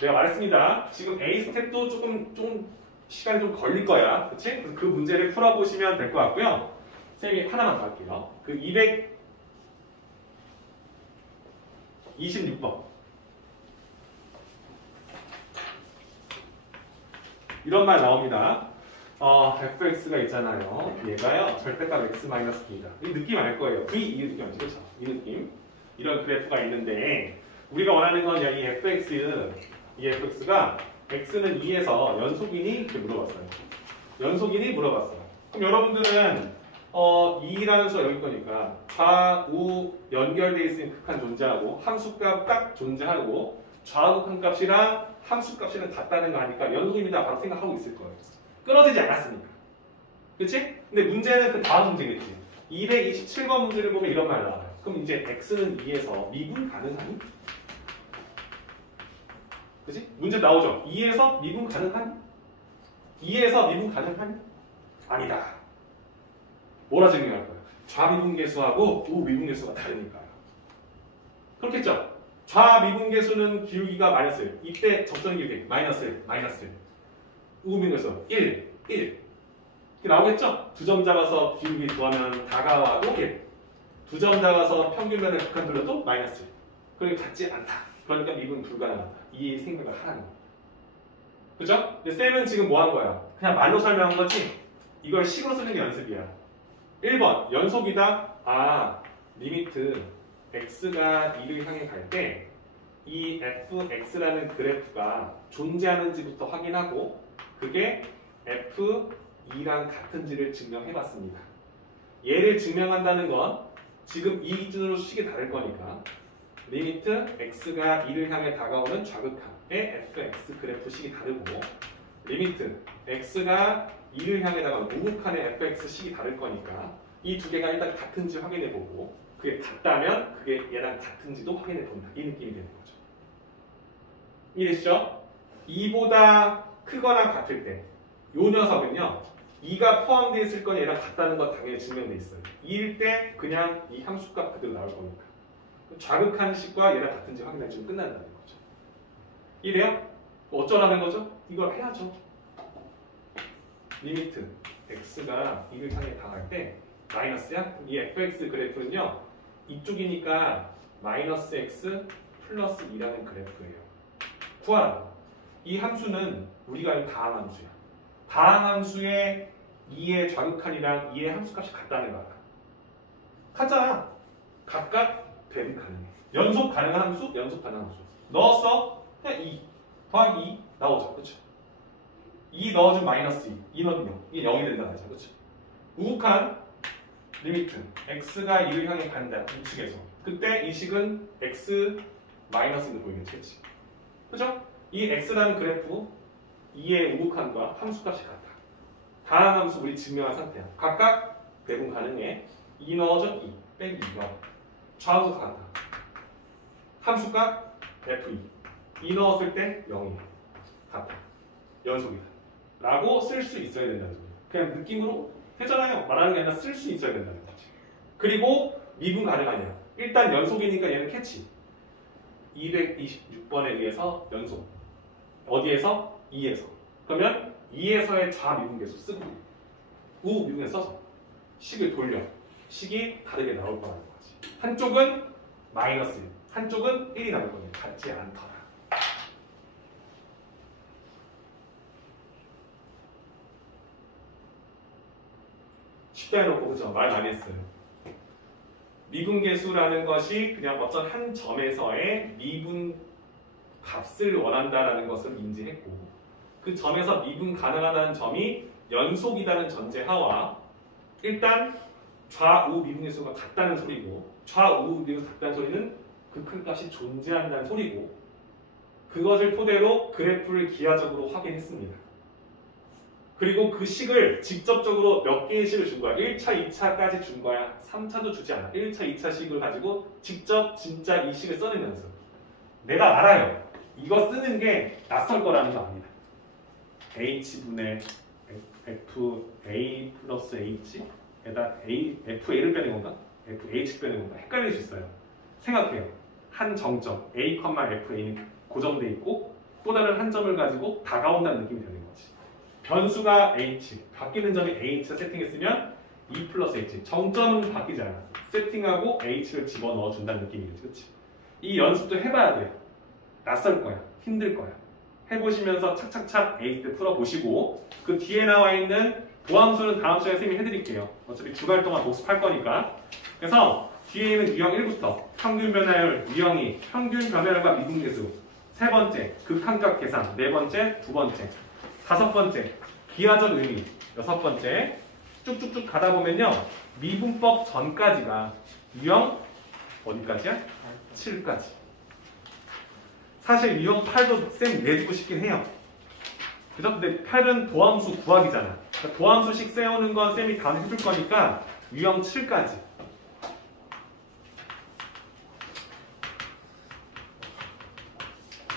내가 말했습니다. 지금 A 스텝도 조금 시간이 좀 걸릴 거야. 그치? 그래서 그 문제를 풀어보시면 될 것 같고요. 선생님이 하나만 더 할게요. 그 226번. 이런 말 나옵니다. fx가 있잖아요. 얘가요, 절대값 x-b다. 이 느낌 알 거예요. 이 느낌 알죠? 그렇죠? 이 느낌. 이런 그래프가 있는데, 우리가 원하는 건 이 fx가 x는 2에서 연속이니? 이렇게 물어봤어요. 연속이니? 물어봤어요. 그럼 여러분들은 2라는 수가 여기 거니까 좌우 연결되어 있으니 극한 존재하고 함수값 딱 존재하고 좌우극한 값이랑 함수값이랑 같다는 거 아니까 연속입니다. 바로 생각하고 있을 거예요. 끊어지지 않았으니까. 그치? 근데 문제는 그 다음 문제겠지. 227번 문제를 보면 이런 말 나와요. 그럼 이제 x는 2에서 미분 가능하니? 그치? 문제 나오죠? 2에서 미분 가능하니? 2에서 미분 가능하니? 아니다. 뭐라 증명할 거야? 좌미분계수하고 우미분계수가 다르니까요. 그렇겠죠? 좌미분계수는 기울기가 마이너스 1. 이때 접선 기울기 마이너스 1, 마이너스 1. 우미분계수 1, 1. 이렇게 나오겠죠? 2점 잡아서 기울기 구하면 다가와도 1. 2점 잡아서 평균면을 극한 돌려도 마이너스 1. 그러니까 같지 않다. 그러니까 미분 불가능하다. 이 생각을 하라는 겁니다. 그죠? 근데 쌤은 지금 뭐 한 거야? 그냥 말로 설명한 거지? 이걸 식으로 쓰는 게 연습이야. 1번 연속이다. 아, 리미트 x가 2를 향해 갈 때 이 fx라는 그래프가 존재하는지부터 확인하고 그게 f2랑 같은지를 증명해봤습니다. 얘를 증명한다는 건 지금 이 기준으로 식이 다를 거니까 리미트 x가 2를 향해 다가오는 좌극한의 fx 그래프 식이 다르고 리미트 x가 2를 향해 다가오는 우극한의 fx 식이 다를 거니까 이 두 개가 일단 같은지 확인해보고 그게 같다면 그게 얘랑 같은지도 확인해본다. 이 느낌이 되는 거죠. 이해되시죠? 2보다 크거나 같을 때 이 녀석은요 2가 포함되어 있을 건 얘랑 같다는 건 당연히 증명돼 있어요. 2일 때 그냥 이 함수값 그대로 나올 거니까 좌극한 식과 얘랑 같은지 확인해주면 끝난다는 거죠. 이래요? 어쩌라는 거죠? 이걸 해야죠. 리미트 x가 2를 향해 다갈 때 마이너스야? 이 fx 그래프는요 이쪽이니까 마이너스 x 플러스 2라는 그래프예요. 구하라. 이 함수는 우리가 알는 다항함수야. 다항함수의 2의 좌극한이랑 2의 함수값이 같다는 거야. 같잖아. 각각 대입 가능해. 연속 가능한 함수, 연속 가능한 함수. 넣었어? 그냥 2 더하기 2 나오죠. 그렇죠? 2 넣어주면 마이너스 2 넣으면 0. 이게 0이 된다는 거죠. 그렇죠? 우극한 리미트 x가 2를 향해 간다. 우측에서. 그때 이 식은 x 마이너스로 보이겠지. 그렇지? 그죠? 이 x라는 그래프 2의 우극한과 함수값이 같다. 다항함수 우리 증명한 상태야. 각각 배분 가능해. 2 넣어줘 2 빼기 2가 좌우가 같다. 함수값 f2 2 넣었을 때 0이 같다. 연속이다. 라고 쓸 수 있어야 된다는 거예요. 그냥 느낌으로 했잖아요. 말하는 게 아니라 쓸 수 있어야 된다는 거지. 그리고 미분 가능하냐. 일단 연속이니까 얘는 캐치. 226번에 의해서 연속. 어디에서? 2에서. 그러면 2에서의 좌미분계수 쓰고 우미분계 써서 식을 돌려. 식이 다르게 나올 거라는 거지. 한쪽은 마이너스 1, 한쪽은 1이 나올 거예요. 같지 않더라. 쉽다 해놓고 그죠? 말 많이 했어요. 미분계수라는 것이 그냥 어떤 한 점에서의 미분 값을 원한다라는 것을 인지했고 그 점에서 미분 가능하다는 점이 연속이라는 전제하와 일단 좌우 미분계수가 같다는 소리고 좌우 미분계수가 같다는 소리는 그 큰 값이 존재한다는 소리고 그것을 토대로 그래프를 기하적으로 확인했습니다. 그리고 그 식을 직접적으로 몇 개의 식을 준 거야. 1차, 2차까지 준 거야. 3차도 주지 않아. 1차, 2차 식을 가지고 직접 진짜 이 식을 써내면서 내가 알아요. 이거 쓰는 게 낯설 거라는 거 압니다. h분의 fa 플러스 h에다 fa를 빼는 건가? fh 빼는 건가? 헷갈릴 수 있어요. 생각해요. 한 정점 a, fa는 고정돼 있고 또 다른 한 점을 가지고 다가온다는 느낌이 되는 거지. 변수가 h, 바뀌는 점이 h를 세팅했으면 2 플러스 h, 정점은 바뀌지 않아. 세팅하고 h를 집어넣어 준다는 느낌이겠지. 그치? 이 연습도 해봐야 돼요. 낯설 거야. 힘들 거야. 해보시면서 착착착 a 때 풀어보시고 그 뒤에 나와 있는 도함수는 다음 시간에 쌤이 해드릴게요. 어차피 주말 동안 복습할 거니까. 그래서 뒤에 있는 유형 1부터 평균 변화율, 유형이 평균 변화율과 미분계수 세 번째, 극한값 계산 네 번째, 두 번째 다섯 번째, 기하적 의미 여섯 번째 쭉쭉쭉 가다 보면요. 미분법 전까지가 유형 어디까지야? 7까지. 사실 유형 8도 쌤 내주고 싶긴 해요. 그죠? 근데 8은 도함수 구하기잖아. 그러니까 도함수식 세우는 건 쌤이 다 해줄 거니까 유형 7까지.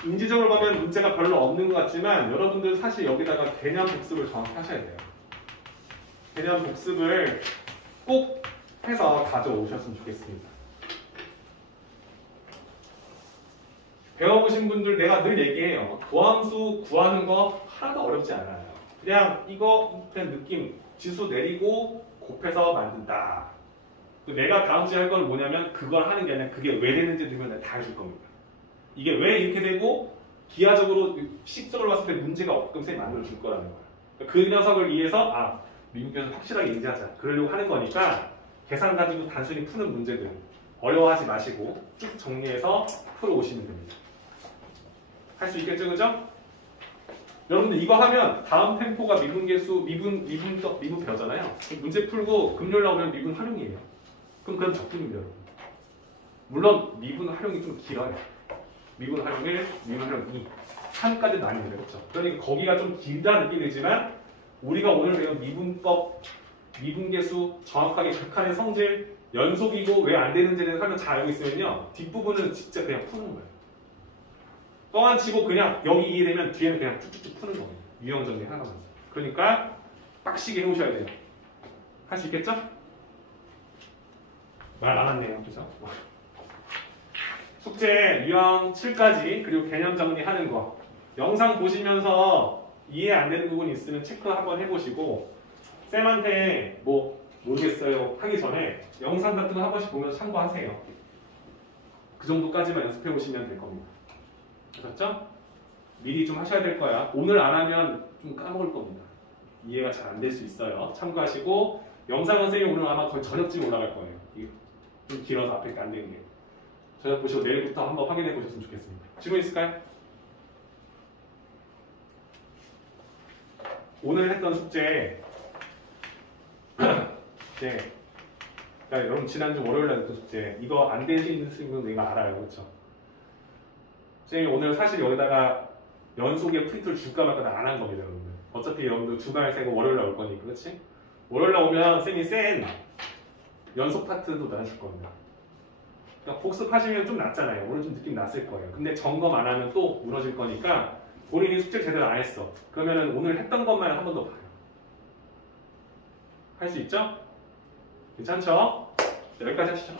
인지적으로 보면 문제가 별로 없는 것 같지만 여러분들 사실 여기다가 개념 복습을 정확히 하셔야 돼요. 개념 복습을 꼭 해서 가져오셨으면 좋겠습니다. 배워보신 분들 내가 늘 얘기해요. 도함수 구하는 거 하나도 어렵지 않아요. 그냥 이거 그냥 느낌 지수 내리고 곱해서 만든다. 내가 다음 주에 할 건 뭐냐면 그걸 하는 게 아니라 그게 왜 되는지 들으면 다 해줄 겁니다. 이게 왜 이렇게 되고 기하적으로 식적으로 봤을 때 문제가 없게끔 쌤이 만들어 줄 거라는 거야. 그 녀석을 위해서 미분계수 확실하게 인지하자. 그러려고 하는 거니까 계산 가지고 단순히 푸는 문제들 어려워하지 마시고 쭉 정리해서 풀어오시면 됩니다. 할 수 있겠죠, 그죠? 여러분들 이거 하면 다음 템포가 미분계수, 미분 배우잖아요. 문제 풀고 금요일 나오면 미분 활용이에요. 그럼 적분입니다, 여러분. 물론 미분 활용이 좀 길어요. 미분 활용 1, 미분 활용 2, 3까지 나뉘어요, 그렇죠? 그러니까 거기가 좀 길다 느끼게 되지만 우리가 오늘 배운 미분법, 미분계수, 정확하게 극한의 성질, 연속이고 왜 안 되는지를 설명 잘 알고 있으면요 뒷부분은 진짜 그냥 푸는 거예요. 뻥안 치고 그냥 여기 이해되면 뒤에는 그냥 쭉쭉쭉 푸는 거예요. 유형 정리 하나만. 그러니까 빡시게 해오셔야 돼요. 할 수 있겠죠? 말 많았네요, 그죠? 숙제 유형 7까지 그리고 개념 정리하는 거 영상 보시면서 이해 안 되는 부분이 있으면 체크 한번 해보시고 쌤한테 뭐 모르겠어요 하기 전에 영상 같은 거 한 번씩 보면서 참고하세요. 그 정도까지만 연습해 보시면 될 겁니다. 아셨죠? 미리 좀 하셔야 될 거야. 오늘 안 하면 좀 까먹을 겁니다. 이해가 잘 안 될 수 있어요. 참고하시고 영상은 쌤이 오늘 아마 거의 저녁쯤 올라갈 거예요. 이게 좀 길어서 앞에 안 되는 게. 저녁 보시고 내일부터 한번 확인해 보셨으면 좋겠습니다. 질문 있을까요? 오늘 했던 숙제 네. 그러니까 여러분 지난주 월요일날 했던 숙제 이거 안 되시는 친구는 내가 알아요. 그렇죠? 쌤이 오늘 사실 여기다가 연속에 프린트를 줄까 말까 안 한 겁니다. 여러분들. 어차피 여러분들 주간에 세고 월요일날 올 거니까 그렇지? 월요일날 오면 쌤이 센 연속 파트도 나눠줄 겁니다. 그러니까 복습하시면 좀 낫잖아요. 오늘 좀 느낌 났을 거예요. 근데 점검 안 하면 또 무너질 거니까 본인이 숙제를 제대로 안 했어. 그러면은 오늘 했던 것만 한 번 더 봐요. 할 수 있죠? 괜찮죠? 자, 여기까지 하시죠.